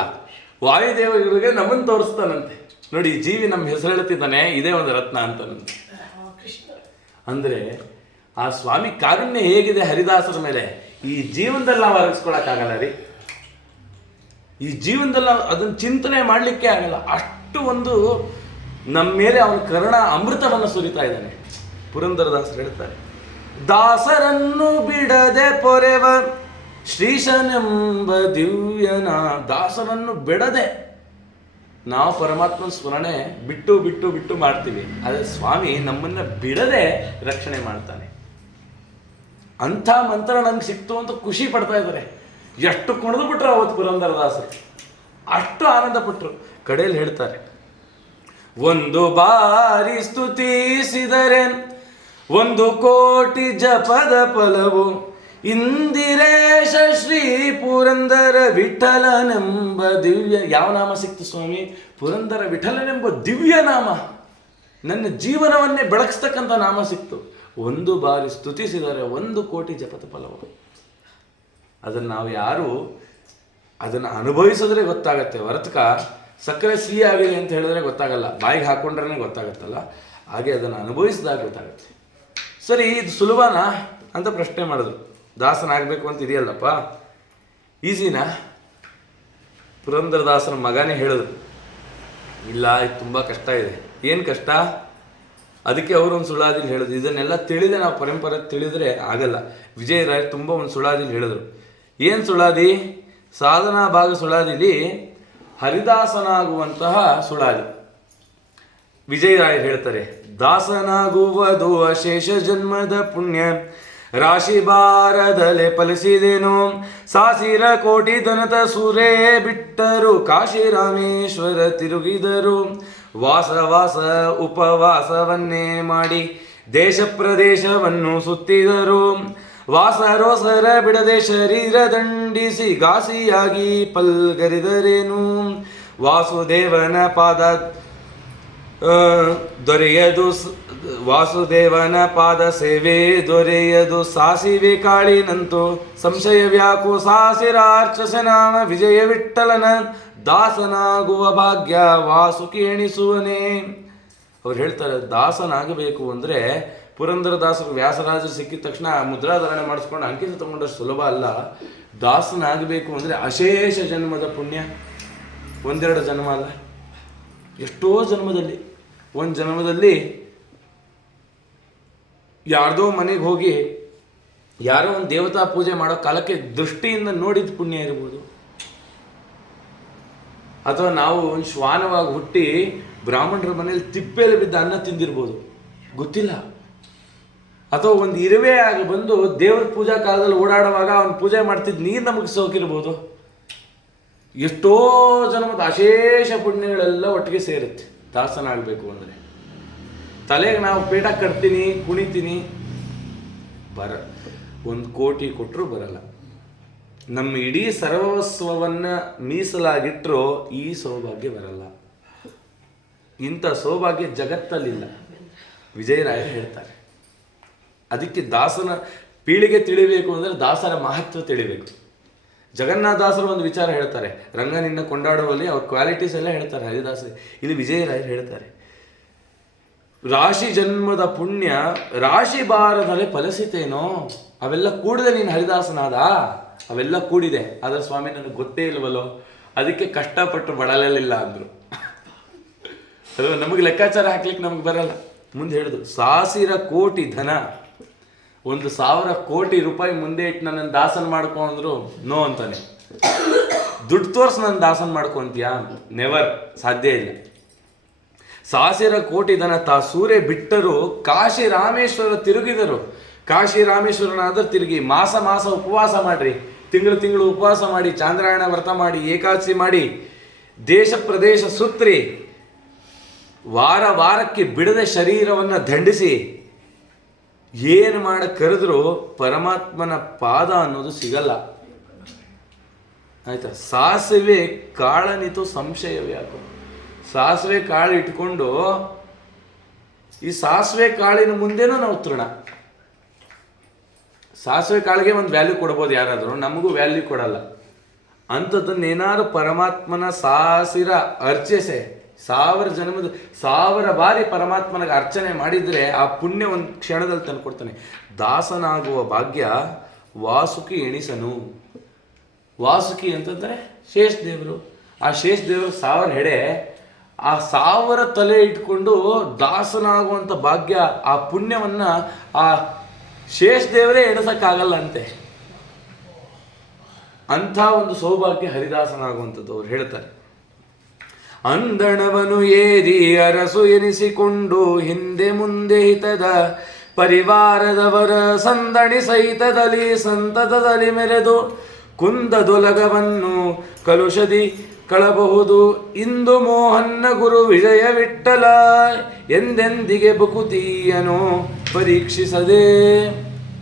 ವಾಯುದೇವರಿಗೆ ನಮ್ಮನ್ನು ತೋರಿಸ್ತಾನಂತೆ. ನೋಡಿ, ಈ ಜೀವಿ ನಮ್ಮ ಹೆಸರು ಹೇಳ್ತಿದ್ದಾನೆ, ಇದೇ ಒಂದು ರತ್ನ ಅಂತಾನಂತೆ. ಅಂದರೆ ಆ ಸ್ವಾಮಿ ಕಾರುಣ್ಯ ಹೇಗಿದೆ ಹರಿದಾಸರ ಮೇಲೆ, ಈ ಜೀವನದಲ್ಲಿ ನಾವು ಅರಗಿಸ್ಕೊಳಕ್ಕಾಗಲ್ಲ ರೀ. ಈ ಜೀವನದಲ್ಲಿ ಅದನ್ನು ಚಿಂತನೆ ಮಾಡಲಿಕ್ಕೆ ಆಗಲ್ಲ. ಅಷ್ಟು ಒಂದು ನಮ್ಮ ಮೇಲೆ ಅವನ ಕರುಣ ಅಮೃತವನ್ನು ಸುರಿತಾ ಇದ್ದಾನೆ. ಪುರಂದರದಾಸರು ಹೇಳ್ತಾರೆ, ದಾಸರನ್ನು ಬಿಡದೆ ಪೊರೆವ ಶ್ರೀಶನೆಂಬ ದಿವ್ಯನ. ದಾಸರನ್ನು ಬಿಡದೆ ನಾವು ಪರಮಾತ್ಮನ ಸ್ಮರಣೆ ಬಿಟ್ಟು ಬಿಟ್ಟು ಬಿಟ್ಟು ಮಾಡ್ತೀವಿ, ಆದರೆ ಸ್ವಾಮಿ ನಮ್ಮನ್ನ ಬಿಡದೆ ರಕ್ಷಣೆ ಮಾಡ್ತಾನೆ. ಅಂಥ ಮಂತ್ರ ನಂಗೆ ಸಿಕ್ತು ಅಂತ ಖುಷಿ ಪಡ್ತಾ ಇದ್ದಾರೆ. ಎಷ್ಟು ಕುಣಿದು ಬಿಟ್ರು ಅವತ್ತು ಪುರಂದರದಾಸರು, ಅಷ್ಟು ಆನಂದ ಪಟ್ಟರು. ಕಡೆಯಲ್ಲಿ ಹೇಳ್ತಾರೆ, ಒಂದು ಬಾರಿ ಸ್ತುತಿಸಿದರೆ 1,000,000 ಜಪದ ಫಲವು, ಇಂದಿರೇಶ ಶ್ರೀ ಪುರಂದರ ವಿಠಲನೆಂಬ ದಿವ್ಯ. ಯಾವ ನಾಮ ಸಿಕ್ತು ಸ್ವಾಮಿ? ಪುರಂದರ ವಿಠಲನೆಂಬ ದಿವ್ಯ ನಾಮ. ನನ್ನ ಜೀವನವನ್ನೇ ಬೆಳಗಿಸ್ತಕ್ಕಂಥ ನಾಮ ಸಿಕ್ತು. 1 ಬಾರಿ ಸ್ತುತಿಸಿದರೆ 1,000,000 ಜಪದ ಫಲವು. ಅದನ್ನು ನಾವು ಯಾರು ಅದನ್ನು ಅನುಭವಿಸಿದ್ರೆ ಗೊತ್ತಾಗತ್ತೆ ಹೊರತುಕ ಸಕ್ಕರೆ ಸಿಹಿ ಆಗಿದೆ ಅಂತ ಹೇಳಿದ್ರೆ ಗೊತ್ತಾಗಲ್ಲ, ಬಾಯಿಗೆ ಹಾಕೊಂಡ್ರೆ ಗೊತ್ತಾಗತ್ತಲ್ಲ. ಹಾಗೆ ಅದನ್ನು ಅನುಭವಿಸಿದಾಗ ಗೊತ್ತಾಗುತ್ತೆ. ಸರಿ, ಇದು ಸುಲಭನಾ ಅಂತ ಪ್ರಶ್ನೆ ಮಾಡಿದ್ರು. ದಾಸನಾಗಬೇಕು ಅಂತ ಇದೆಯಲ್ಲಪ್ಪ, ಈಸಿನಾ? ಪುರಂದರದಾಸನ ಮಗನೇ ಹೇಳಿದ್ರು, ಇಲ್ಲ, ಇದು ತುಂಬ ಕಷ್ಟ ಇದೆ. ಏನು ಕಷ್ಟ? ಅದಕ್ಕೆ ಅವರು ಒಂದು ಸುಳಾದಿಲಿ ಹೇಳಿದ್ರು. ಇದನ್ನೆಲ್ಲ ತಿಳಿದೆ ನಾವು ಪರಂಪರೆ ತಿಳಿದ್ರೆ ಆಗಲ್ಲ. ವಿಜಯರಾಯರು ತುಂಬ ಒಂದು ಸುಳಾದಿಲಿ ಹೇಳಿದ್ರು. ಏನು ಸುಳಾದಿ? ಸಾಧನಾ ಭಾಗ ಸುಳಾದಿಲಿ ಹರಿದಾಸನಾಗುವಂತಹ ಸುಳಾದಿ. ವಿಜಯರಾಯರು ಹೇಳ್ತಾರೆ, ದಾಸನಾಗುವುದು ಅಶೇಷ ಜನ್ಮದ ಪುಣ್ಯ, ರಾಶಿ ಬಾರದಲೆ ಫಲಿಸಿದೆನು, ಸಾಸಿರ ಕೋಟಿ ಧನದ ಸೂರೇ ಬಿಟ್ಟರು, ಕಾಶಿ ರಾಮೇಶ್ವರ ತಿರುಗಿದರು, ವಾಸ ಉಪವಾಸವನ್ನೇ ಮಾಡಿ ದೇಶ ಪ್ರದೇಶವನ್ನು ಸುತ್ತಿದರು, ವಾಸರೋಸರ ಬಿಡದೆ ಶರೀರ ದಂಡಿಸಿ ಘಾಸಿಯಾಗಿ ಪಲ್ಗರಿದರೇನು, ವಾಸುದೇವನ ಪಾದ ದೊರೆಯದು, ವಾಸುದೇವನ ಪಾದ ಸೇವೆ ದೊರೆಯದು, ಸಾಸಿವೆ ಕಾಳಿನಂತೂ ಸಂಶಯ ವ್ಯಾಕು, ಸಾಸಿರಾರ್ಚಸ ನಾಮ ವಿಜಯ ವಿಠಲನ, ದಾಸನಾಗುವ ಭಾಗ್ಯ ವಾಸುಕಿ ಎಣಿಸುವನೇ. ಅವ್ರು ಹೇಳ್ತಾರೆ, ದಾಸನಾಗಬೇಕು ಅಂದರೆ ಪುರಂದರದಾಸರು ವ್ಯಾಸರಾಜರು ಸಿಕ್ಕಿದ ತಕ್ಷಣ ಮುದ್ರಾಧಾರಣೆ ಮಾಡಿಸ್ಕೊಂಡು ಅಂಕಿತ ತಗೊಂಡಷ್ಟು ಸುಲಭ ಅಲ್ಲ. ದಾಸನಾಗಬೇಕು ಅಂದರೆ ಅಶೇಷ ಜನ್ಮದ ಪುಣ್ಯ. 1-2 ಜನ್ಮ ಅಲ್ಲ, ಎಷ್ಟೋ ಜನ್ಮದಲ್ಲಿ. ಒಂದು ಜನ್ಮದಲ್ಲಿ ಯಾರ್ದೋ ಮನೆಗೆ ಹೋಗಿ ಯಾರೋ ಒಂದು ದೇವತಾ ಪೂಜೆ ಮಾಡೋ ಕಾಲಕ್ಕೆ ದೃಷ್ಟಿಯಿಂದ ನೋಡಿದ ಪುಣ್ಯ ಇರ್ಬೋದು. ಅಥವಾ ನಾವು ಒಂದು ಶ್ವಾನವಾಗಿ ಹುಟ್ಟಿ ಬ್ರಾಹ್ಮಣರ ಮನೇಲಿ ತಿಪ್ಪೆಯಲ್ಲಿ ಬಿದ್ದ ಅನ್ನ ತಿಂದಿರ್ಬೋದು, ಗೊತ್ತಿಲ್ಲ. ಅಥವಾ ಒಂದು ಇರುವೆ ಆಗಿ ಬಂದು ದೇವ್ರ ಪೂಜಾ ಕಾಲದಲ್ಲಿ ಓಡಾಡುವಾಗ ಅವನು ಪೂಜೆ ಮಾಡ್ತಿದ್ದು ನೀರು ನಮಗೆ ಸೋಕಿರ್ಬೋದು. ಎಷ್ಟೋ ಜನ್ಮದ ಅಶೇಷ ಪುಣ್ಯಗಳೆಲ್ಲ ಒಟ್ಟಿಗೆ ಸೇರುತ್ತೆ ದಾಸನಾಗಬೇಕು ಅಂದರೆ. ತಲೆಗೆ ನಾವು ಪೇಟ ಕಟ್ತೀನಿ, ಕುಣಿತೀನಿ, 1,000,000 ಕೊಟ್ಟರು ಬರಲ್ಲ. ನಮ್ಮ ಇಡೀ ಸರ್ವಸ್ವವನ್ನು ಮೀಸಲಾಗಿಟ್ಟರೂ ಈ ಸೌಭಾಗ್ಯ ಬರಲ್ಲ. ಇಂಥ ಸೌಭಾಗ್ಯ ಜಗತ್ತಲ್ಲಿಲ್ಲ. ವಿಜಯರಾಯರು ಹೇಳ್ತಾರೆ. ಅದಕ್ಕೆ ದಾಸನ ಪೀಳಿಗೆ ತಿಳಿಬೇಕು ಅಂದರೆ ದಾಸರ ಮಹತ್ವ ತಿಳಿಬೇಕು. ಜಗನ್ನಾಥದಾಸರು ಒಂದು ವಿಚಾರ ಹೇಳ್ತಾರೆ, ರಂಗ ನಿನ್ನ ಕೊಂಡಾಡುವಲ್ಲಿ ಅವ್ರ ಕ್ವಾಲಿಟೀಸ್ ಎಲ್ಲ ಹೇಳ್ತಾರೆ ಹರಿದಾಸರು. ಇಲ್ಲಿ ವಿಜಯರಾಯರು ಹೇಳ್ತಾರೆ, ರಾಶಿ ಜನ್ಮದ ಪುಣ್ಯ ರಾಶಿ ಬಾರದಲ್ಲಿ ಫಲಿಸಿತೇನೋ. ಅವೆಲ್ಲ ಕೂಡಿದೆ ನೀನು ಹರಿದಾಸನಾದ, ಅವೆಲ್ಲ ಕೂಡಿದೆ. ಆದರೆ ಸ್ವಾಮಿ ನನಗೆ ಗೊತ್ತೇ ಇಲ್ವಲ್ಲೋ, ಅದಕ್ಕೆ ಕಷ್ಟಪಟ್ಟು ಬಳಲಲಿಲ್ಲ ಅಂದರು. ಅದು ನಮಗೆ ಲೆಕ್ಕಾಚಾರ ಹಾಕ್ಲಿಕ್ಕೆ ನಮಗೆ ಬರಲ್ಲ. ಮುಂದೆ ಹೇಳಿದ್ರು, ಸಾಸಿರ ಕೋಟಿ ಧನ, 1,000 ಕೋಟಿ ರೂಪಾಯಿ ಮುಂದೆ ಇಟ್ಟು ನನ್ನನ್ನು ದಾಸನ ಮಾಡ್ಕೊಂಡ್ರು ನೋ ಅಂತಾನೆ. ದುಡ್ಡು ತೋರ್ಸ್ ನನ್ನ ದಾಸನ್ ಮಾಡ್ಕೊಂತೀಯಾ? ನೆವರ್, ಸಾಧ್ಯ ಇಲ್ಲ. ಸಾಸಿರ ಕೋಟಿ ದನ ತಾ ಸೂರೆ ಬಿಟ್ಟರು, ಕಾಶಿ ರಾಮೇಶ್ವರ ತಿರುಗಿದರು. ಕಾಶಿ ರಾಮೇಶ್ವರನಾದ್ರೂ ತಿರುಗಿ ಮಾಸ ಮಾಸ ಉಪವಾಸ ಮಾಡ್ರಿ, ತಿಂಗಳು ತಿಂಗಳು ಉಪವಾಸ ಮಾಡಿ, ಚಾಂದ್ರಾಯಣ ವ್ರತ ಮಾಡಿ, ಏಕಾದಶಿ ಮಾಡಿ, ದೇಶ ಪ್ರದೇಶ ಸುತ್ರಿ, ವಾರ ವಾರಕ್ಕೆ ಬಿಡದೆ ಶರೀರವನ್ನು ದಂಡಿಸಿ ಏನು ಮಾಡ ಕರೆದ್ರೂ ಪರಮಾತ್ಮನ ಪಾದ ಅನ್ನೋದು ಸಿಗಲ್ಲ. ಆಯ್ತಾ? ಸಾಸಿವೆ ಕಾಳನಿತು ಸಂಶಯವೇ ಯಾಕೋ. ಸಾಸಿವೆ ಕಾಳು ಇಟ್ಕೊಂಡು ಈ ಸಾಸಿವೆ ಕಾಳಿನ ಮುಂದೆನೂ ನಾವು ತೃಣ. ಸಾಸಿವೆ ಕಾಳಿಗೆ ಒಂದು ವ್ಯಾಲ್ಯೂ ಕೊಡ್ಬೋದು ಯಾರಾದರೂ, ನಮಗೂ ವ್ಯಾಲ್ಯೂ ಕೊಡಲ್ಲ. ಅಂಥದ್ದನ್ನೇನಾದ್ರು ಪರಮಾತ್ಮನ ಸಾಸಿರ ಅರ್ಚಿಸೆ 1000 ಜನ್ಮದ 1000 ಬಾರಿ ಪರಮಾತ್ಮನಿಗೆ ಅರ್ಚನೆ ಮಾಡಿದರೆ ಆ ಪುಣ್ಯ ಒಂದು ಕ್ಷಣದಲ್ಲಿ ತಂದು ಕೊಡ್ತಾನೆ. ದಾಸನಾಗುವ ಭಾಗ್ಯ ವಾಸುಕಿ ಎಣಿಸನು. ವಾಸುಕಿ ಅಂತಂದರೆ ಶೇಷ ದೇವರು. ಆ ಶೇಷ ದೇವರು 1000 ಹೆಡೆ, ಆ 1000 ತಲೆ ಇಟ್ಕೊಂಡು ದಾಸನಾಗುವಂಥ ಭಾಗ್ಯ, ಆ ಪುಣ್ಯವನ್ನ ಆ ಶೇಷ ದೇವರೇ ಎಣಿಸಕ್ಕಾಗಲ್ಲ ಅಂತೆ. ಅಂಥ ಒಂದು ಸೌಭಾಗ್ಯ ಹರಿದಾಸನಾಗುವಂಥದ್ದು ಅವ್ರು ಹೇಳ್ತಾರೆ. ಅಂದಣವನು ಏರಿ ಅರಸು ಎನಿಸಿಕೊಂಡು ಹಿಂದೆ ಮುಂದೆ ಹಿತದ ಪರಿವಾರದವರ ಸಂದಣಿ ಸಹಿತದಲ್ಲಿ ಸಂತತದಲ್ಲಿ ಮೆರೆದು ಕುಂದದೊಲಗವನ್ನು ಕಲುಷದಿ ಕಳಬಹುದು ಇಂದು ಮೋಹನ್ನ ಗುರು ವಿಜಯ ವಿಠಲ ಎಂದೆಂದಿಗೆ ಬಕುತಿಯನು ಪರೀಕ್ಷಿಸದೆ.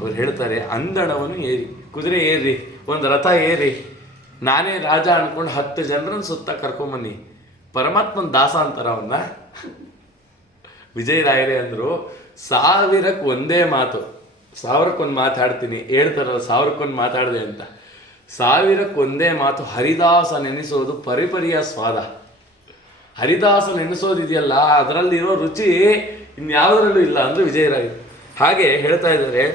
ಅವ್ರು ಹೇಳ್ತಾರೆ, ಅಂದಣವನು ಏರಿ, ಕುದುರೆ ಏರಿ, ಒಂದು ರಥ ಏರಿ, ನಾನೇ ರಾಜ ಅನ್ಕೊಂಡು 10 ಜನರನ್ನು ಸುತ್ತ ಕರ್ಕೊಂಬನ್ನಿ. ಪರಮಾತ್ಮನ ದಾಸ ಅಂತಾರ ಅವನ್ನ. ವಿಜಯರಾಯರೇ ಅಂದ್ರು, 1000ಕ್ಕೆ ಒಂದೇ ಮಾತು, 1000ಕ್ಕೆ ಮಾತಾಡ್ತೀನಿ ಹೇಳ್ತಾರಲ್ಲ, 1000ಕ್ಕೆ ಮಾತಾಡಿದೆ ಅಂತ. 1000ಕ್ಕೆ ಒಂದೇ ಮಾತು, ಹರಿದಾಸ ನೆನೆಸೋದು ಪರಿಪರಿಯ ಸ್ವಾದ. ಹರಿದಾಸ ನೆನೆಸೋದಿದೆಯಲ್ಲ, ಅದರಲ್ಲಿರೋ ರುಚಿ ಇನ್ಯಾವುದರಲ್ಲೂ ಇಲ್ಲ ಅಂದ್ರೆ ವಿಜಯರಾಯರು. ಹಾಗೆ ಹೇಳ್ತಾ ಇದ್ದಾರೆ,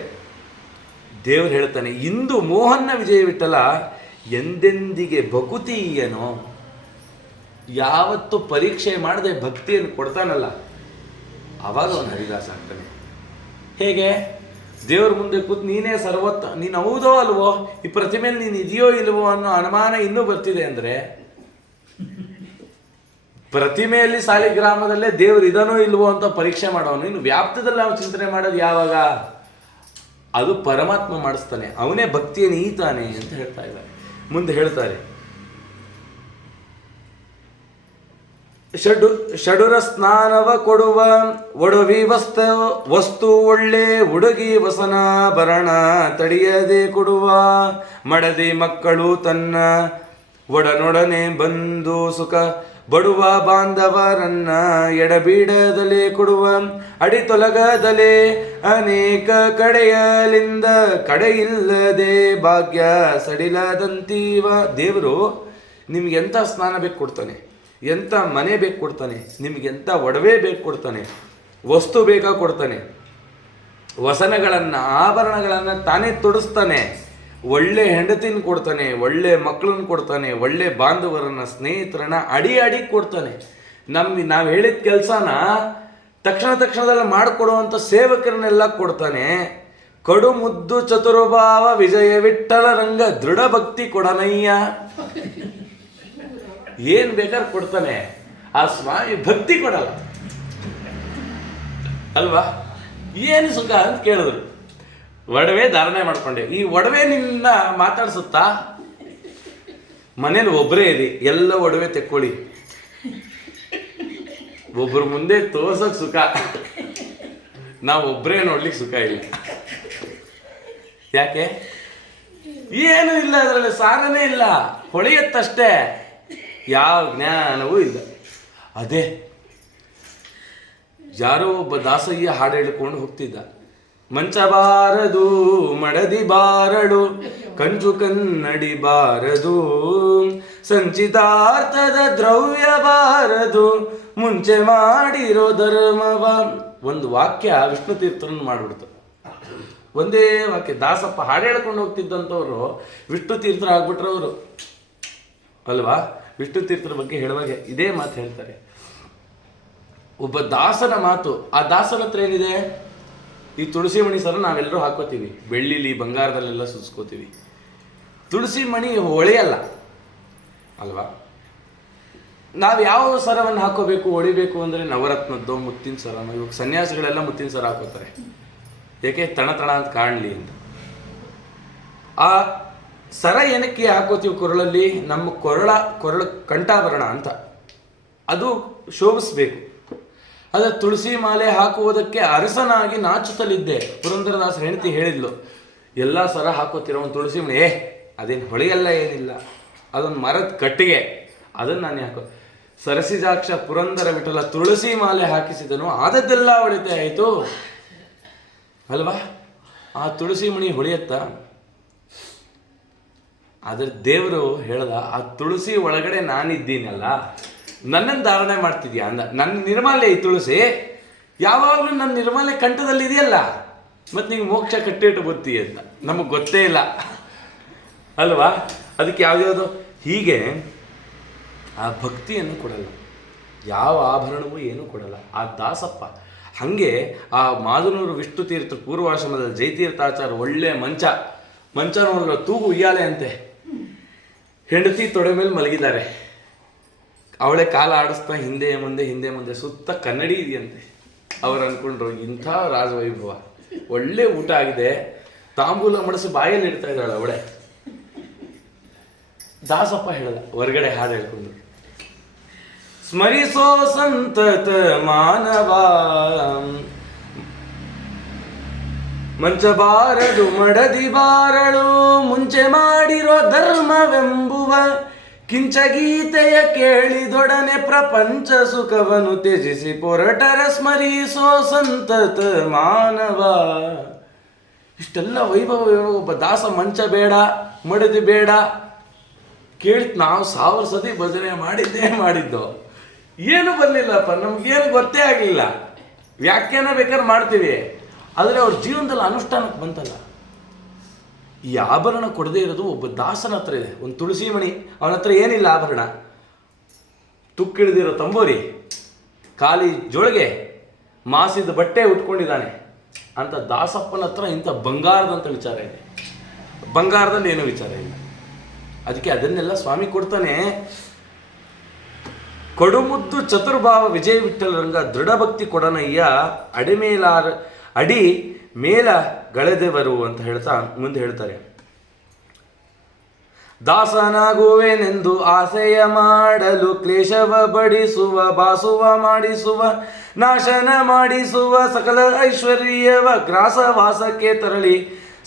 ದೇವರು ಹೇಳ್ತಾನೆ, ಇಂದು ಮೋಹನ್ನ ವಿಜಯ ವಿಠಲ ಎಂದೆಂದಿಗೆ ಬಕುತಿಯನೋ. ಯಾವತ್ತು ಪರೀಕ್ಷೆ ಮಾಡದೆ ಭಕ್ತಿಯನ್ನು ಕೊಡ್ತಾನಲ್ಲ, ಆವಾಗ ಅವನು ಹರಿದಾಸ ಆಗ್ತಾನೆ. ಹೇಗೆ? ದೇವ್ರ ಮುಂದೆ ಕೂತು ನೀನೇ ಸರ್ವತ್ತ, ನೀನು ಹೌದೋ ಅಲ್ವೋ, ಈ ಪ್ರತಿಮೆಯಲ್ಲಿ ನೀನು ಇದೆಯೋ ಇಲ್ವೋ ಅನ್ನೋ ಅನುಮಾನ ಇನ್ನೂ ಬರ್ತಿದೆ ಅಂದರೆ, ಪ್ರತಿಮೆಯಲ್ಲಿ ಸಾಲಿಗ್ರಾಮದಲ್ಲೇ ದೇವ್ರು ಇದನೋ ಇಲ್ವೋ ಅಂತ ಪರೀಕ್ಷೆ ಮಾಡೋನು. ಇನ್ನು ವ್ಯಾಪ್ತದಲ್ಲಿ ನಾವು ಚಿಂತನೆ ಮಾಡೋದು ಯಾವಾಗ? ಅದು ಪರಮಾತ್ಮ ಮಾಡಿಸ್ತಾನೆ, ಅವನೇ ಭಕ್ತಿಯನ್ನು ಈತಾನೆ ಅಂತ ಹೇಳ್ತಾ ಇದ್ದಾರೆ. ಮುಂದೆ ಹೇಳ್ತಾರೆ, ಷಡುರ ಸ್ನಾನವ ಕೊಡುವ ಒಡವಿ ವಸ್ತು ಒಳ್ಳೆ ಹುಡುಗಿ ವಸನಾಭರಣ ತಡಿಯದೆ ಕೊಡುವ ಮಡದಿ ಮಕ್ಕಳು ತನ್ನ ಒಡನೊಡನೆ ಬಂದು ಸುಖ ಬಡುವ ಬಾಂಧವರನ್ನ ಎಡಬೀಡದಲೆ ಕೊಡುವ ಅಡಿತೊಲಗದಲೆ ಅನೇಕ ಕಡೆಯಲಿಂದ ಕಡೆಯಿಲ್ಲದೆ ಭಾಗ್ಯ ಸಡಿಲದಂತೀವ. ದೇವರು ನಿಮ್ಗೆ ಎಂಥ ಸ್ನಾನ ಬೇಕು ಕೊಡ್ತಾನೆ, ಎಂಥ ಮನೆ ಬೇಕು ಕೊಡ್ತಾನೆ, ನಿಮ್ಗೆ ಎಂಥ ಒಡವೆ ಬೇಕು ಕೊಡ್ತಾನೆ, ವಸ್ತು ಬೇಕಾ ಕೊಡ್ತಾನೆ, ವಸನಗಳನ್ನು ಆಭರಣಗಳನ್ನು ತಾನೇ ತೊಡಿಸ್ತಾನೆ, ಒಳ್ಳೆ ಹೆಂಡತಿನ ಕೊಡ್ತಾನೆ, ಒಳ್ಳೆ ಮಕ್ಕಳನ್ನ ಕೊಡ್ತಾನೆ, ಒಳ್ಳೆ ಬಾಂಧವರನ್ನ ಸ್ನೇಹಿತರನ್ನ ಅಡಿ ಅಡಿ ಕೊಡ್ತಾನೆ. ನಾವು ಹೇಳಿದ ಕೆಲಸನ ತಕ್ಷಣದಲ್ಲಿ ಮಾಡಿಕೊಡುವಂಥ ಸೇವಕರನ್ನೆಲ್ಲ ಕೊಡ್ತಾನೆ. ಕಡು ಮುದ್ದು ಚತುರ್ಭಾವ ವಿಜಯ ವಿಠಲ ರಂಗ ದೃಢ ಭಕ್ತಿ ಕೊಡನಯ್ಯ. ಏನ್ ಬೇಕಾದ್ರೆ ಕೊಡ್ತಾನೆ, ಆ ಸ್ವಾಮಿ ಭಕ್ತಿ ಕೊಡಲ್ಲ ಅಲ್ವಾ? ಏನು ಸುಖ ಅಂತ ಕೇಳಿದ್ರು. ಒಡವೆ ಧಾರಣೆ ಮಾಡ್ಕೊಂಡೆ, ಈ ಒಡವೆ ನಿನ್ನ ಮಾತಾಡ್ಸುತ್ತಾ? ಮನೇಲಿ ಒಬ್ಬರೇ ಇರಿ, ಎಲ್ಲ ಒಡವೆ ತೆಕ್ಕೊಳ್ಳಿ, ಒಬ್ರು ಮುಂದೆ ತೋರ್ಸಕ್ ಸುಖ, ನಾವು ಒಬ್ಬರೇ ನೋಡ್ಲಿಕ್ಕೆ ಸುಖ ಇಲ್ಲ. ಯಾಕೆ? ಏನು ಇಲ್ಲ, ಅದರಲ್ಲಿ ಸಾರನೇ ಇಲ್ಲ, ಹೊಳೆಯತ್ತಷ್ಟೇ, ಯಾವ ಜ್ಞಾನವೂ ಇಲ್ಲ. ಅದೇ ಯಾರೋ ಒಬ್ಬ ದಾಸಯ್ಯ ಹಾಡು ಹೇಳ್ಕೊಂಡು ಹೋಗ್ತಿದ್ದ. ಮಂಚ ಬಾರದು ಮಡದಿ ಬಾರಡು ಕಂಚು ಕನ್ನಡಿ ಬಾರದು ಸಂಚಿತಾರ್ಥದ ದ್ರವ್ಯ ಬಾರದು ಮುಂಚೆ ಮಾಡಿರೋ ಧರ್ಮವ. ಒಂದು ವಾಕ್ಯ ವಿಷ್ಣು ತೀರ್ಥರನ್ನು ಮಾಡಿಬಿಡ್ತು. ಒಂದೇ ವಾಕ್ಯ. ದಾಸಪ್ಪ ಹಾಡು ಹೇಳ್ಕೊಂಡು ಹೋಗ್ತಿದ್ದಂಥವ್ರು ವಿಷ್ಣು ತೀರ್ಥರು ಆಗ್ಬಿಟ್ರು ಅವರು ಅಲ್ವಾ? ವಿಷ್ಣು ತೀರ್ಥರ ಬಗ್ಗೆ ಹೇಳುವಾಗ ಇದೇ ಮಾತು ಹೇಳ್ತಾರೆ. ಒಬ್ಬ ದಾಸನ ಮಾತು, ಆ ದಾಸನ ಹತ್ರ ಏನಿದೆ? ಈ ತುಳಸಿ ಮಣಿ ಸರ ನಾವೆಲ್ಲರೂ ಹಾಕೋತೀವಿ, ಬೆಳ್ಳಿಲಿ ಬಂಗಾರದಲ್ಲೆಲ್ಲ ಸುಸ್ಕೋತೀವಿ. ತುಳಸಿ ಮಣಿ ಹೊಳೆಯಲ್ಲ, ಅಲ್ವಾ? ನಾವು ಯಾವ ಸರವನ್ನು ಹಾಕೋಬೇಕು ಹೊಡಿಬೇಕು ಅಂದರೆ ನವರತ್ನದ್ದು ಮುತ್ತಿನ ಸರನ. ಇವಾಗ ಸನ್ಯಾಸಿಗಳೆಲ್ಲ ಮುತ್ತಿನ ಸರ ಹಾಕೋತಾರೆ, ಏಕೆ? ತಣ ಅಂತ ಕಾಣಲಿ ಅಂತ. ಆ ಸರ ಏನಕ್ಕೆ ಹಾಕೋತೀವಿ ಕೊರಳಲ್ಲಿ? ನಮ್ಮ ಕೊರಳು ಕಂಠಾಭರಣ ಅಂತ, ಅದು ಶೋಭಿಸ್ಬೇಕು. ಆದರೆ ತುಳಸಿ ಮಾಲೆ ಹಾಕುವುದಕ್ಕೆ ಅರಸನಾಗಿ ನಾಚುತ್ತಲಿದ್ದೆ. ಪುರಂದರದಾಸ ಹೆಂಡತಿ ಹೇಳಿದ್ಲು, ಎಲ್ಲ ಸರ ಹಾಕೋತಿರೋ ಒಂದು ತುಳಸಿ ಮಣಿ, ಅದೇನು ಹೊಳೆಯಲ್ಲ, ಏನಿಲ್ಲ, ಅದೊಂದು ಮರದ ಕಟ್ಟಿಗೆ, ಅದನ್ನು ನಾನು ಹಾಕೋ. ಸರಸಿಜಾಕ್ಷ ಪುರಂದರ ವಿಠಲ ತುಳಸಿ ಮಾಲೆ ಹಾಕಿಸಿದನು, ಆದದ್ದೆಲ್ಲ ಹೊಳಿತೆ ಆಯಿತು ಅಲ್ವಾ? ಆ ತುಳಸಿ ಮಣಿ ಹೊಳೆಯತ್ತ? ಆದರೆ ದೇವರು ಹೇಳ್ದ, ಆ ತುಳಸಿ ಒಳಗಡೆ ನಾನಿದ್ದೀನಲ್ಲ, ನನ್ನನ್ನು ಧಾರಣೆ ಮಾಡ್ತಿದ್ಯಾ ಅಂದ. ನನ್ನ ನಿರ್ಮಾಲ್ಯ ಈ ತುಳಸಿ, ಯಾವಾಗಲೂ ನನ್ನ ನಿರ್ಮಾಲ್ಯ ಕಂಠದಲ್ಲಿ ಇದೆಯಲ್ಲ, ಮತ್ತು ನೀವು ಮೋಕ್ಷ ಕಟ್ಟಿಟ್ಟು ಬರ್ತೀಯ ಅಂತ ನಮಗೆ ಗೊತ್ತೇ ಇಲ್ಲ ಅಲ್ವಾ? ಅದಕ್ಕೆ ಯಾವ್ದ್ಯಾವುದೋ ಹೀಗೆ ಆ ಭಕ್ತಿಯನ್ನು ಕೊಡಲ್ಲ, ಯಾವ ಆಭರಣವೂ ಏನೂ ಕೊಡಲ್ಲ ಆ ದಾಸಪ್ಪ. ಹಾಗೆ ಆ ಮಾದನೂರು ವಿಷ್ಣು ತೀರ್ಥ ಪೂರ್ವಾಶ್ರಮದ ಜಯತೀರ್ಥಾಚಾರ ಒಳ್ಳೆ ಮಂಚ ನೋಡಲ್ಲ, ತೂಗು ಉಯ್ಯಾಲೆ ಅಂತೆ. ಹೆಂಡತಿ ತೊಡೆ ಮೇಲೆ ಮಲಗಿದ್ದಾರೆ, ಅವಳೆ ಕಾಲ ಆಡಿಸ್ತಾ ಹಿಂದೆ ಮುಂದೆ ಸುತ್ತ ಕನ್ನಡಿ ಇದೆಯಂತೆ. ಅವ್ರು ಅಂದ್ಕೊಂಡ್ರು ಇಂಥ ರಾಜವೈಭವ, ಒಳ್ಳೆ ಊಟ ಆಗಿದೆ, ತಾಂಬೂಲ ಮಡಸಿ ಬಾಯಲ್ಲಿ ಇಡ್ತಾ ಇದ್ದಾಳೆ ಅವಳೆ. ದಾಸಪ್ಪ ಹೇಳಲ್ಲ, ಹೊರಗಡೆ ಹಾಡು ಹೇಳ್ಕೊಂಡು, ಸ್ಮರಿಸೋ ಸಂತತ ಮಾನವ, ಮಂಚ ಬಾರದು ಮಡದಿ ಬಾರಳು, ಮುಂಚೆ ಮಾಡಿರೋ ಧರ್ಮವೆಂಬುವ ಕಿಂಚಗೀತೆಯ ಕೇಳಿದೊಡನೆ ಪ್ರಪಂಚ ಸುಖವನ್ನು ತ್ಯಜಿಸಿ ಪೊರಟರ ಸ್ಮರಿಸೋ ಸಂತತ ಮಾನವ. ಇಷ್ಟೆಲ್ಲ ವೈಭವ. ಒಬ್ಬ ದಾಸ ಮಂಚ ಬೇಡ, ಮಡದಿ ಬೇಡ ಕೇಳಿತ್, ನಾವು 1000 ಸತಿ ಭಜನೆ ಮಾಡಿದ್ದು, ಏನು ಬರಲಿಲ್ಲಪ್ಪ, ನಮ್ಗೇನು ಗೊತ್ತೇ ಆಗಲಿಲ್ಲ. ವ್ಯಾಖ್ಯಾನ ಬೇಕಾದ್ರೆ ಮಾಡ್ತೀವಿ, ಆದರೆ ಅವ್ರ ಜೀವನದಲ್ಲಿ ಅನುಷ್ಠಾನಕ್ಕೆ ಬಂತಲ್ಲ. ಈ ಆಭರಣ ಕೊಡದೇ ಇರೋದು ಒಬ್ಬ ದಾಸನ ಹತ್ರ ಇದೆ. ಒಂದು ತುಳಸಿ ಮಣಿ, ಅವನ ಹತ್ರ ಏನಿಲ್ಲ ಆಭರಣ, ತುಕ್ಕಿಳಿದಿರೋ ತಂಬೋರಿ, ಖಾಲಿ ಜೋಳಿಗೆ, ಮಾಸಿದ ಬಟ್ಟೆ ಉಟ್ಕೊಂಡಿದ್ದಾನೆ ಅಂತ ದಾಸಪ್ಪನ ಹತ್ರ ಇಂಥ ಬಂಗಾರದಂಥ ವಿಚಾರ ಇದೆ. ಬಂಗಾರದಲ್ಲಿ ಏನೂ ವಿಚಾರ ಇಲ್ಲ. ಅದಕ್ಕೆ ಅದನ್ನೆಲ್ಲ ಸ್ವಾಮಿ ಕೊಡ್ತಾನೆ. ಕೊಡುಮುದ್ದು ಚತುರ್ಭಾವ ವಿಜಯ ವಿಠ್ಠಲರಂಗ ದೃಢಭಕ್ತಿ ಕೊಡನಯ್ಯ, ಅಡಿ ಮೇಲ ಗಳೆದೆವರು ಅಂತ ಹೇಳ್ತಾ ಮುಂದೆ ಹೇಳ್ತಾರೆ. ದಾಸನಾಗುವೆನೆಂದು ಆಸೆಯ ಮಾಡಲು ಕ್ಲೇಶವ ಬಡಿಸುವ, ಬಾಸುವ ಮಾಡಿಸುವ, ನಾಶನ ಮಾಡಿಸುವ, ಸಕಲ ಐಶ್ವರ್ಯವ ಗ್ರಾಸವಾಸಕ್ಕೆ ತರಳಿ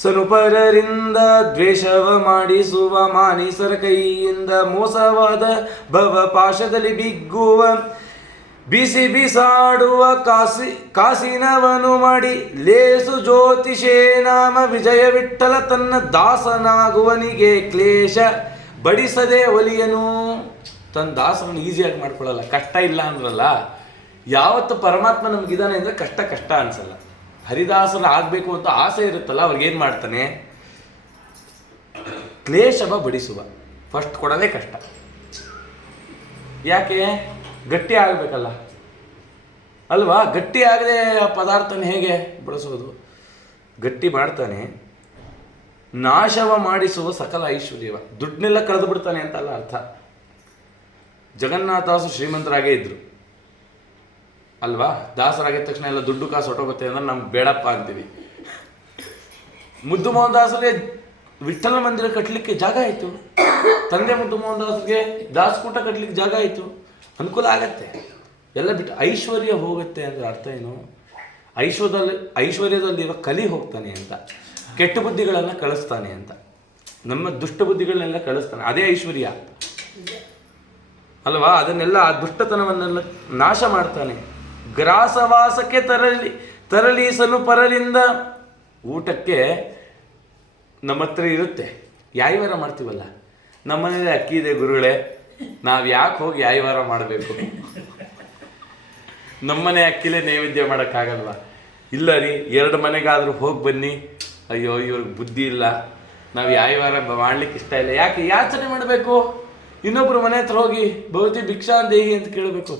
ಸನುಪರರಿಂದ ದ್ವೇಷವ ಮಾಡಿಸುವ, ಮಾನಿಸರ ಕೈಯಿಂದ ಮೋಸವಾದ ಭವ ಪಾಶದಲ್ಲಿ ಬಿಗ್ಗುವ, ಬಿಸಾಡುವ ಕಾಸಿನವನು ಮಾಡಿ ಲೇಸು ಜ್ಯೋತಿಷೇ ನಾಮ ವಿಜಯ ವಿಠ್ಠಲ ತನ್ನ ದಾಸನಾಗುವನಿಗೆ ಕ್ಲೇಶ ಬಡಿಸದೆ ಒಲಿಯನು. ತನ್ನ ದಾಸನನ್ನು ಈಸಿಯಾಗಿ ಮಾಡ್ಕೊಳ್ಳಲ್ಲ. ಕಷ್ಟ ಇಲ್ಲ ಅಂದ್ರಲ್ಲ, ಯಾವತ್ತು ಪರಮಾತ್ಮ ನಮಗಿದಾನೆ ಅಂದರೆ ಕಷ್ಟ ಅನ್ಸಲ್ಲ. ಹರಿದಾಸನ ಆಗಬೇಕು ಅಂತ ಆಸೆ ಇರುತ್ತಲ್ಲ, ಅವ್ರಿಗೇನು ಮಾಡ್ತಾನೆ? ಕ್ಲೇಶವ ಬಡಿಸುವ. ಫಸ್ಟ್ ಕೊಡೋದೇ ಕಷ್ಟ. ಯಾಕೆ? ಗಟ್ಟಿ ಆಗಬೇಕಲ್ಲ ಅಲ್ವಾ? ಗಟ್ಟಿ ಆಗದೆ ಆ ಪದಾರ್ಥನ ಹೇಗೆ ಬಳಸೋದು? ಗಟ್ಟಿ ಮಾಡ್ತಾನೆ. ನಾಶವ ಮಾಡಿಸುವ ಸಕಲ ಐಶ್ವರ್ಯವ, ದುಡ್ಡನ್ನೆಲ್ಲ ಕಳೆದು ಬಿಡ್ತಾನೆ ಅಂತಲ್ಲ ಅರ್ಥ. ಜಗನ್ನಾಥದಾಸರು ಶ್ರೀಮಂತರಾಗೇ ಇದ್ರು ಅಲ್ವಾ? ದಾಸರಾಗಿದ ತಕ್ಷಣ ಎಲ್ಲ ದುಡ್ಡು ಕಾಸು ಹೊಟ್ಟೋಗುತ್ತೆ ಅಂದ್ರೆ ನಮ್ಗೆ ಬೇಡಪ್ಪ ಅಂತೀವಿ. ಮುದ್ದು ಮೋಹನ್ ದಾಸರಿಗೆ ವಿಠ್ಠಲ ಮಂದಿರ ಕಟ್ಟಲಿಕ್ಕೆ ಜಾಗ ಆಯಿತು, ತಂದೆ ಮುದ್ದು ಮೋಹನ್ ದಾಸರಿಗೆ ದಾಸಕೂಟ ಕಟ್ಟಲಿಕ್ಕೆ ಜಾಗ ಆಯಿತು, ಅನುಕೂಲ ಆಗತ್ತೆ. ಎಲ್ಲ ಬಿಟ್ಟು ಐಶ್ವರ್ಯ ಹೋಗುತ್ತೆ ಅಂದರೆ ಅರ್ಥ ಏನು? ಐಶ್ವರ್ಯದಲ್ಲಿರೋ ಕಲಿ ಹೋಗ್ತಾನೆ ಅಂತ, ಕೆಟ್ಟ ಬುದ್ಧಿಗಳನ್ನು ಕಳಿಸ್ತಾನೆ ಅಂತ, ನಮ್ಮ ದುಷ್ಟ ಬುದ್ಧಿಗಳನ್ನೆಲ್ಲ ಕಳಿಸ್ತಾನೆ. ಅದೇ ಐಶ್ವರ್ಯ ಅಲ್ವಾ? ಅದನ್ನೆಲ್ಲ ಆ ದುಷ್ಟತನವನ್ನೆಲ್ಲ ನಾಶ ಮಾಡ್ತಾನೆ. ಗ್ರಾಸವಾಸಕ್ಕೆ ತರಲೀಸಲು ಪರರಿಂದ. ಊಟಕ್ಕೆ ನಮ್ಮ ಹತ್ರ ಇರುತ್ತೆ, ಯಾಯವಾರ ಮಾಡ್ತೀವಲ್ಲ. ನಮ್ಮನೇಲಿ ಅಕ್ಕಿ ಇದೆ ಗುರುಗಳೇ, ನಾವು ಯಾಕೆ ಹೋಗಿ ಯಾಯವಾರ ಮಾಡಬೇಕು? ನಮ್ಮನೆ ಅಕ್ಕಿಲೇ ನೈವೇದ್ಯ ಮಾಡೋಕ್ಕಾಗಲ್ವ? ಇಲ್ಲ ರೀ, 2 ಮನೆಗಾದರೂ ಹೋಗಿ ಬನ್ನಿ. ಅಯ್ಯೋ ಇವ್ರಿಗೆ ಬುದ್ಧಿ ಇಲ್ಲ, ನಾವು ಯಾಯವಾರ ಮಾಡ್ಲಿಕ್ಕೆ ಇಷ್ಟ ಇಲ್ಲ. ಯಾಕೆ ಯಾಚನೆ ಮಾಡಬೇಕು? ಇನ್ನೊಬ್ರು ಮನೆ ಹತ್ರ ಹೋಗಿ ಭವತಿ ಭಿಕ್ಷಾ ದೇಹಿ ಅಂತ ಕೇಳಬೇಕು.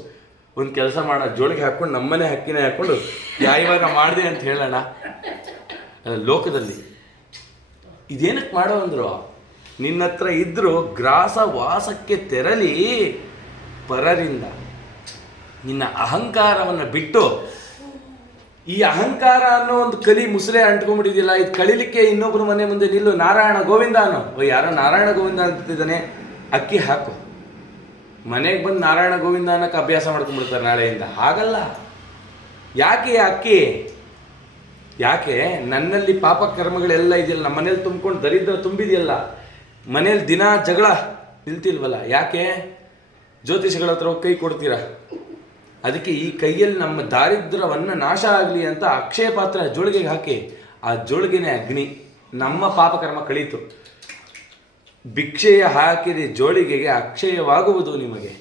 ಒಂದು ಕೆಲಸ ಮಾಡೋಣ, ಜೋಳಿಗೆ ಹಾಕ್ಕೊಂಡು ನಮ್ಮನೆ ಹಕ್ಕಿನೇ ಹಾಕ್ಕೊಂಡು ಯಾಯವಾರ ಮಾಡಿದೆ ಅಂತ ಹೇಳೋಣ. ಲೋಕದಲ್ಲಿ ಇದೇನಕ್ಕೆ ಮಾಡೋ ಅಂದರು? ನಿನ್ನ ಹತ್ರ ಇದ್ರೂ ಗ್ರಾಸ ವಾಸಕ್ಕೆ ತೆರಳಿ ಪರರಿಂದ ನಿನ್ನ ಅಹಂಕಾರವನ್ನು ಬಿಟ್ಟು, ಈ ಅಹಂಕಾರ ಅನ್ನೋ ಒಂದು ಕಲಿ ಮುಸುರೆ ಅಂಟ್ಕೊಂಡ್ಬಿಟ್ಟಿದ್ದಿಲ್ಲ, ಇದು ಕಳಿಲಿಕ್ಕೆ ಇನ್ನೊಬ್ಬರು ಮನೆ ಮುಂದೆ ನಿಲ್ಲು, ನಾರಾಯಣ ಗೋವಿಂದ ಅನ್ನೋ. ಯಾರೋ ನಾರಾಯಣ ಗೋವಿಂದ ಅಂತಿದ್ದಾನೆ, ಅಕ್ಕಿ ಹಾಕು. ಮನೆಗೆ ಬಂದು ನಾರಾಯಣ ಗೋವಿಂದ ಅನ್ನೋಕ್ಕೆ ಅಭ್ಯಾಸ ಮಾಡ್ಕೊಂಡ್ಬಿಡ್ತಾರೆ ನಾಳೆಯಿಂದ. ಹಾಗಲ್ಲ. ಯಾಕೆ ಅಕ್ಕಿ? ಯಾಕೆ ನನ್ನಲ್ಲಿ ಪಾಪ ಕರ್ಮಗಳೆಲ್ಲ ಇದೆಯಲ್ಲ, ನಮ್ಮ ಮನೇಲಿ ತುಂಬ್ಕೊಂಡು ದರಿದ್ರ ತುಂಬಿದೆಯಲ್ಲ, ಮನೇಲಿ ದಿನ ಜಗಳ ನಿಲ್ತಿಲ್ವಲ್ಲ, ಯಾಕೆ? ಜ್ಯೋತಿಷಿಗಳ ಹತ್ರ ಕೈ ಕೊಡ್ತೀರಾ. ಅದಕ್ಕೆ ಈ ಕೈಯಲ್ಲಿ ನಮ್ಮ ದಾರಿದ್ರ್ಯವನ್ನು ನಾಶ ಆಗಲಿ ಅಂತ ಅಕ್ಷಯ ಪಾತ್ರ ಜೋಳಿಗೆಗೆ ಹಾಕಿ, ಆ ಜೋಳಿಗೆನೇ ಅಗ್ನಿ. ನಮ್ಮ ಪಾಪಕರ್ಮ ಕಳೀತು. ಭಿಕ್ಷೆಯ ಹಾಕಿದ ಜೋಳಿಗೆಗೆ ಅಕ್ಷಯವಾಗುವುದು ನಿಮಗೆ.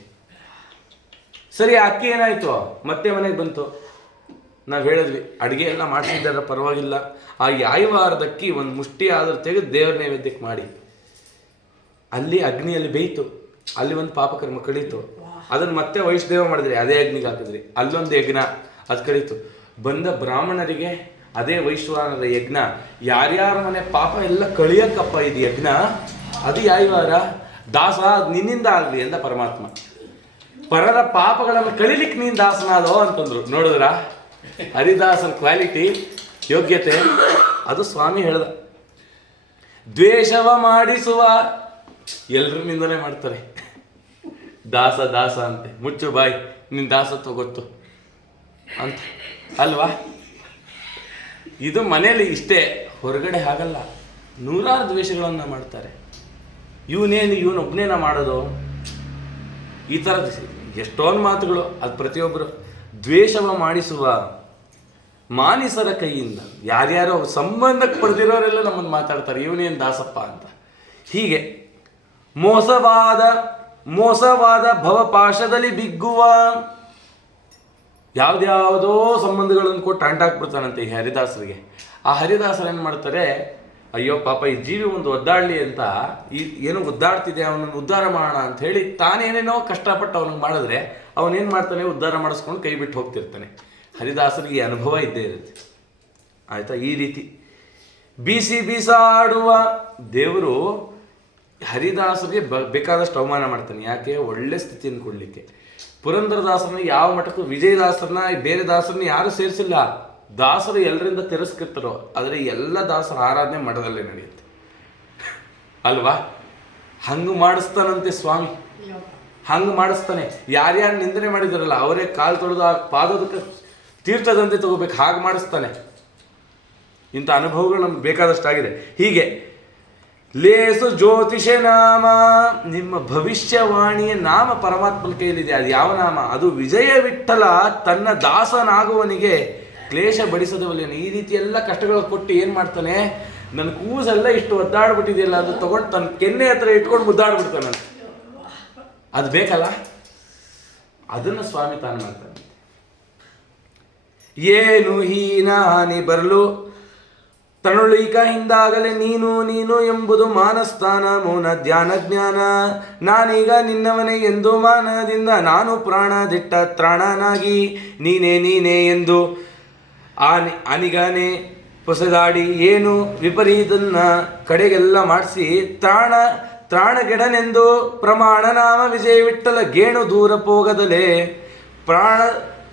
ಸರಿ, ಅಕ್ಕಿ ಏನಾಯಿತು? ಮತ್ತೆ ಮನೆಗೆ ಬಂತು. ನಾವು ಹೇಳಿದ್ವಿ ಅಡುಗೆ ಎಲ್ಲ ಮಾಡಿಸಿದ್ದಾರ ಪರವಾಗಿಲ್ಲ, ಆ ಯಾಯವಾರದಕ್ಕಿ ಒಂದು ಮುಷ್ಟಿ ಆದರೂ ತೆಗೆದು ದೇವರ ನೈವೇದ್ಯಕ್ಕೆ ಮಾಡಿ. ಅಲ್ಲಿ ಅಗ್ನಿಯಲ್ಲಿ ಬೇಯ್ತು, ಅಲ್ಲಿ ಒಂದು ಪಾಪಕರ್ಮ ಕಳೀತು. ಅದನ್ನು ಮತ್ತೆ ವೈಷ್ಣದೇವ ಮಾಡಿದ್ರಿ, ಅದೇ ಅಗ್ನಿಗೆ ಹಾಕಿದ್ರಿ, ಅಲ್ಲೊಂದು ಯಜ್ಞ ಅದು ಕಳೀತು. ಬಂದ ಬ್ರಾಹ್ಮಣರಿಗೆ ಅದೇ ವೈಶ್ವಾನರ ಯಜ್ಞ. ಯಾರ್ಯಾರ ಮನೆ ಪಾಪ ಎಲ್ಲ ಕಳಿಯಕ್ಕಪ್ಪ ಇದು ಯಜ್ಞ, ಅದು ಯಾಯವಾರ. ದಾಸ ನಿನ್ನಿಂದ ಆಗಲಿ ಎಂದ ಪರಮಾತ್ಮ. ಪರರ ಪಾಪಗಳನ್ನು ಕಳಿಲಿಕ್ಕೆ ನೀನು ದಾಸನಾದೋ ಅಂತಂದ್ರು. ನೋಡಿದ್ರ ಹರಿದಾಸನ ಕ್ವಾಲಿಟಿ, ಯೋಗ್ಯತೆ, ಅದು ಸ್ವಾಮಿ ಹೇಳ್ದ. ದ್ವೇಷವ ಮಾಡಿಸುವ ಎಲ್ಲರೂ ನಿಂದನೆ ಮಾಡ್ತಾರೆ. ದಾಸ ದಾಸ ಅಂತೆ, ಮುಚ್ಚು ಬಾಯ್, ನಿನ್ನ ದಾಸತ್ವ ಗೊತ್ತು ಅಂತ ಅಲ್ವಾ? ಇದು ಮನೇಲಿ ಇಷ್ಟೇ, ಹೊರಗಡೆ ಹಾಗಲ್ಲ. ನೂರಾರು ದ್ವೇಷಗಳನ್ನು ಮಾಡ್ತಾರೆ. ಇವನೊಬ್ಬನೇನ ಮಾಡೋದು, ಈ ಥರದ ಎಷ್ಟೊಂದು ಮಾತುಗಳು. ಅದು ಪ್ರತಿಯೊಬ್ಬರು ದ್ವೇಷವ ಮಾಡಿಸುವ ಮಾನಿಸರ ಕೈಯಿಂದ. ಯಾರ್ಯಾರೋ ಸಂಬಂಧಕ್ಕೆ ಪಡೆದಿರೋರೆಲ್ಲ ನಮ್ಮನ್ನು ಮಾತಾಡ್ತಾರೆ, ಇವನೇನು ದಾಸಪ್ಪ ಅಂತ. ಹೀಗೆ ಮೋಸವಾದ ಭವಪಾಶದಲ್ಲಿ ಬಿಗ್ಗುವ, ಯಾವುದ್ಯಾವುದೋ ಸಂಬಂಧಗಳನ್ನು ಕೊಟ್ಟು ಅಂಟಾಕ್ಬಿಡ್ತಾನಂತೆ ಈ ಹರಿದಾಸರಿಗೆ. ಆ ಹರಿದಾಸರು ಏನು ಮಾಡ್ತಾರೆ, ಅಯ್ಯೋ ಪಾಪ ಈ ಜೀವಿ ಒಂದು ಒದ್ದಾಡಲಿ ಅಂತ, ಏನೋ ಒದ್ದಾಡ್ತಿದೆ, ಅವನನ್ನು ಉದ್ಧಾರ ಮಾಡೋಣ ಅಂತ ಹೇಳಿ ತಾನೇನೇನೋ ಕಷ್ಟಪಟ್ಟು ಅವನಿಗೆ ಮಾಡಿದ್ರೆ ಅವನೇನು ಮಾಡ್ತಾನೆ, ಉದ್ಧಾರ ಮಾಡಿಸ್ಕೊಂಡು ಕೈ ಬಿಟ್ಟು ಹೋಗ್ತಿರ್ತಾನೆ. ಹರಿದಾಸರಿಗೆ ಈ ಅನುಭವ ಇದ್ದೇ ಇರುತ್ತೆ. ಆಯಿತಾ? ಈ ರೀತಿ ಬೀಸಾಡುವ ದೇವರು ಹರಿದಾಸರಿಗೆ ಬೇಕಾದಷ್ಟು ಅವಮಾನ ಮಾಡ್ತಾನೆ. ಯಾಕೆ? ಒಳ್ಳೆ ಸ್ಥಿತಿಯನ್ನು ಕೊಡಲಿಕ್ಕೆ. ಪುರಂದರದಾಸರನ್ನ ಯಾವ ಮಠಕ್ಕೂ, ವಿಜಯದಾಸರನ್ನ, ಬೇರೆ ದಾಸರನ್ನ ಯಾರು ಸೇರಿಸಿಲ್ಲ. ದಾಸರು ಎಲ್ಲರಿಂದ ತಿರಸ್ಕೃತರು, ಆದರೆ ಎಲ್ಲ ದಾಸರ ಆರಾಧನೆ ಮಠದಲ್ಲೇ ನಡೆಯುತ್ತೆ ಅಲ್ವಾ? ಹಂಗೆ ಮಾಡಿಸ್ತಾನಂತೆ ಸ್ವಾಮಿ, ಹಂಗೆ ಮಾಡಿಸ್ತಾನೆ. ಯಾರ್ಯಾರು ನಿಂದನೆ ಮಾಡಿದಾರಲ್ಲ ಅವರೇ ಕಾಲು ತೊಳೆದು ಆ ಪಾದೋದಕ್ಕೆ ತೀರ್ಥದಂತೆ ತಗೋಬೇಕು, ಹಾಗೆ ಮಾಡಿಸ್ತಾನೆ. ಇಂಥ ಅನುಭವಗಳು ನಮ್ಗೆ ಬೇಕಾದಷ್ಟಾಗಿದೆ. ಹೀಗೆ ಲೇಸು ಜ್ಯೋತಿಷ ನಾಮ, ನಿಮ್ಮ ಭವಿಷ್ಯವಾಣಿಯ ನಾಮ ಪರಮಾತ್ಮನ ಕೈಯಲ್ಲಿದೆ. ಅದು ಯಾವ ನಾಮ? ಅದು ವಿಜಯ ವಿಠಲ ತನ್ನ ದಾಸನಾಗುವನಿಗೆ ಕ್ಲೇಶ ಬಡಿಸದವಲ್ಲೇನು. ಈ ರೀತಿ ಎಲ್ಲ ಕಷ್ಟಗಳು ಕೊಟ್ಟು ಏನು ಮಾಡ್ತಾನೆ, ನನ್ನ ಕೂಸೆಲ್ಲ ಇಷ್ಟು ಒದ್ದಾಡ್ಬಿಟ್ಟಿದೆಯಲ್ಲ, ಅದು ತಗೊಂಡು ತನ್ನ ಕೆನ್ನೆ ಹತ್ರ ಇಟ್ಕೊಂಡು ಮುದ್ದಾಡ್ಬಿಡ್ತಾನೆ. ಅದು ಬೇಕಲ್ಲ, ಅದನ್ನು ಸ್ವಾಮಿ ತಾನು ಮಾಡ್ತಾನೆ. ಏನು ಹೀನ ಹಾನಿ ಬರಲು ತನುಳೀಕ ಹಿಂದಾಗಲೇ ನೀನು ನೀನು ಎಂಬುದು ಮಾನಸ್ಥಾನ ಮೌನ ಧ್ಯಾನ ಜ್ಞಾನ. ನಾನೀಗ ನಿನ್ನವನೇ ಎಂದು ಮಾನದಿಂದ ನಾನು ಪ್ರಾಣದಿಟ್ಟ ತ್ರಾಣನಾಗಿ ನೀನೇ ನೀನೇ ಎಂದು ಅನಿಗಾನೆ ಹೊಸದಾಡಿ ಏನು ವಿಪರೀತನ್ನ ಕಡೆಗೆಲ್ಲ ಮಾಡಿಸಿ ತ್ರಾಣಗೆಡನೆಂದು ಪ್ರಮಾಣ ನಾಮ ವಿಜಯ ವಿಠಲ ಗೇಣು ದೂರ ಹೋಗದಲೇ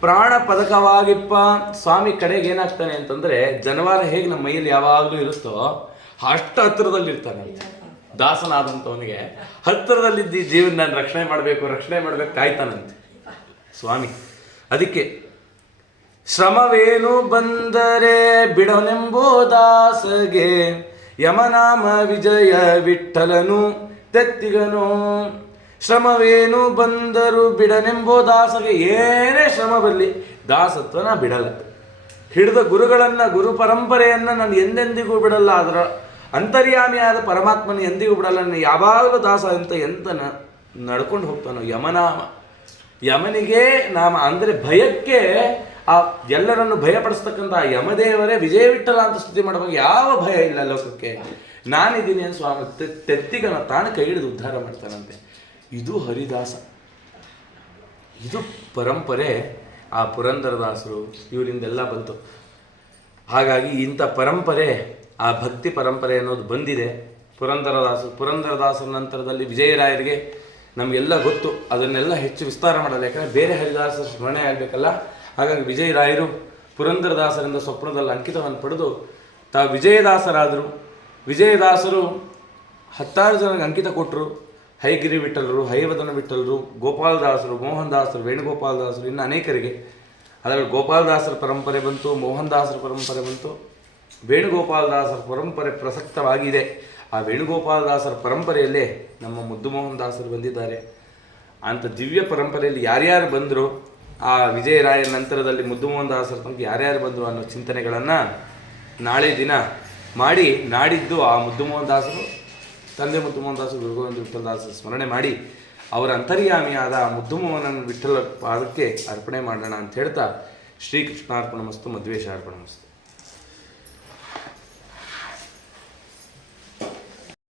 ಪ್ರಾಣ ಪದಕವಾಗಿಪ್ಪ. ಸ್ವಾಮಿ ಕಡೆಗೆ ಏನಾಗ್ತಾನೆ ಅಂತಂದರೆ, ಜನವಾರ ಹೇಗೆ ನಮ್ಮ ಮೈಯಲ್ಲಿ ಯಾವಾಗಲೂ ಇರುತ್ತೋ ಅಷ್ಟು ಹತ್ತಿರದಲ್ಲಿರ್ತಾನೆ. ದಾಸನಾದಂಥವನಿಗೆ ಹತ್ತಿರದಲ್ಲಿದ್ದ ಜೀವನ ನಾನು ರಕ್ಷಣೆ ಮಾಡಬೇಕು ಕಾಯ್ತಾನಂತೆ ಸ್ವಾಮಿ. ಅದಕ್ಕೆ ಶ್ರಮವೇನು ಬಂದರೆ ಬಿಡನೆಂಬೋ ದಾಸಗೆ ಯಮನಾಮ ವಿಜಯ ವಿಠಲನು ತೆತ್ತಿಗನು. ಶ್ರಮವೇನು ಬಂದರು ಬಿಡನೆಂಬೋ ದಾಸಗೆ, ಏನೇ ಶ್ರಮ ಬರಲಿ ದಾಸತ್ವನ ಬಿಡಲ್ಲ. ಹಿಡಿದ ಗುರುಗಳನ್ನು, ಗುರು ಪರಂಪರೆಯನ್ನು ನಾನು ಎಂದೆಂದಿಗೂ ಬಿಡಲ್ಲ. ಅದರ ಅಂತರ್ಯಾಮಿಯಾದ ಪರಮಾತ್ಮನ ಎಂದಿಗೂ ಬಿಡಲ್ಲ. ನಾನು ಯಾವಾಗಲೂ ದಾಸ ಅಂತ ಎಂತ ನಡ್ಕೊಂಡು ಹೋಗ್ತಾನೋ. ಯಮನಾಮ, ಯಮನಿಗೆ ನಾಮ ಅಂದರೆ ಭಯಕ್ಕೆ, ಆ ಎಲ್ಲರನ್ನು ಭಯಪಡಿಸ್ತಕ್ಕಂಥ ಯಮದೇವರೇ ವಿಜಯ ವಿಠಲ ಅಂತ ಸ್ತುತಿ ಮಾಡುವಾಗ ಯಾವ ಭಯ ಇಲ್ಲ ಲೋಕಕ್ಕೆ. ನಾನಿದ್ದೀನಿ ಅಂತ ಸ್ವಾಮಿ ತೆತ್ತಿಗನ ತಾನು ಕೈ ಹಿಡಿದು ಉದ್ಧಾರ ಮಾಡ್ತಾನಂತೆ. ಇದು ಹರಿದಾಸ, ಇದು ಪರಂಪರೆ. ಆ ಪುರಂದರದಾಸರು ಇವರಿಂದೆಲ್ಲ ಬಂತು. ಹಾಗಾಗಿ ಇಂಥ ಪರಂಪರೆ, ಆ ಭಕ್ತಿ ಪರಂಪರೆ ಅನ್ನೋದು ಬಂದಿದೆ. ಪುರಂದರದಾಸರ ನಂತರದಲ್ಲಿ ವಿಜಯರಾಯರಿಗೆ ನಮಗೆಲ್ಲ ಗೊತ್ತು, ಅದನ್ನೆಲ್ಲ ಹೆಚ್ಚು ವಿಸ್ತಾರ ಮಾಡಲ್ಲ, ಯಾಕಂದರೆ ಬೇರೆ ಹರಿದಾಸರ ಸ್ಮರಣೆ ಆಗಬೇಕಲ್ಲ. ಹಾಗಾಗಿ ವಿಜಯರಾಯರು ಪುರಂದರದಾಸರಿಂದ ಸ್ವಪ್ನದಲ್ಲಿ ಅಂಕಿತವನ್ನು ಪಡೆದು ತಾವು ವಿಜಯದಾಸರಾದರು. ವಿಜಯದಾಸರು 10 ಜನರಿಗೆ ಅಂಕಿತ ಕೊಟ್ಟರು. ಹೈಗಿರಿ ವಿಠಲರು, ಹೈವದನ ವಿಠಲರು, ಗೋಪಾಲದಾಸರು, ಮೋಹನದಾಸರು, ವೇಣುಗೋಪಾಲದಾಸರು, ಇನ್ನು ಅನೇಕರಿಗೆ. ಅದರಲ್ಲಿ ಗೋಪಾಲದಾಸರ ಪರಂಪರೆ ಬಂತು, ಮೋಹನದಾಸರ ಪರಂಪರೆ ಬಂತು, ವೇಣುಗೋಪಾಲದಾಸರ ಪರಂಪರೆ ಪ್ರಸಕ್ತವಾಗಿದೆ. ಆ ವೇಣುಗೋಪಾಲದಾಸರ ಪರಂಪರೆಯಲ್ಲೇ ನಮ್ಮ ಮುದ್ದು ಮೋಹನ್ ದಾಸರು ಬಂದಿದ್ದಾರೆ. ಅಂಥ ದಿವ್ಯ ಪರಂಪರೆಯಲ್ಲಿ ಯಾರ್ಯಾರು ಬಂದರು, ಆ ವಿಜಯರಾಯರ ನಂತರದಲ್ಲಿ ಮುದ್ದು ಮೋಹನ್ ದಾಸರ ತನಕ ಯಾರ್ಯಾರು ಬಂದರು ಅನ್ನೋ ಚಿಂತನೆಗಳನ್ನು ನಾಳೆ ದಿನ ಮಾಡಿ, ನಾಡಿದ್ದು ಆ ಮುದ್ದು ಮೋಹನ್ ದಾಸರು, ತಂದೆ ಮುದ್ದು ಮೋಹನ್ ದಾಸರು, ಗುರುಗೋವಿಂದ ವಿಠಲ ದಾಸರ ಸ್ಮರಣೆ ಮಾಡಿ ಅವರ ಅಂತರ್ಯಾಮಿಯಾದ ಮುದ್ದು ಮೋಹನ ವಿಠಲ ಪಾದಕ್ಕೆ ಅರ್ಪಣೆ ಮಾಡೋಣ ಅಂತ ಹೇಳ್ತಾ, ಶ್ರೀಕೃಷ್ಣಾರ್ಪಣಮಸ್ತು, ಮಧ್ವೇಶ ಅರ್ಪಣಮಸ್ತು.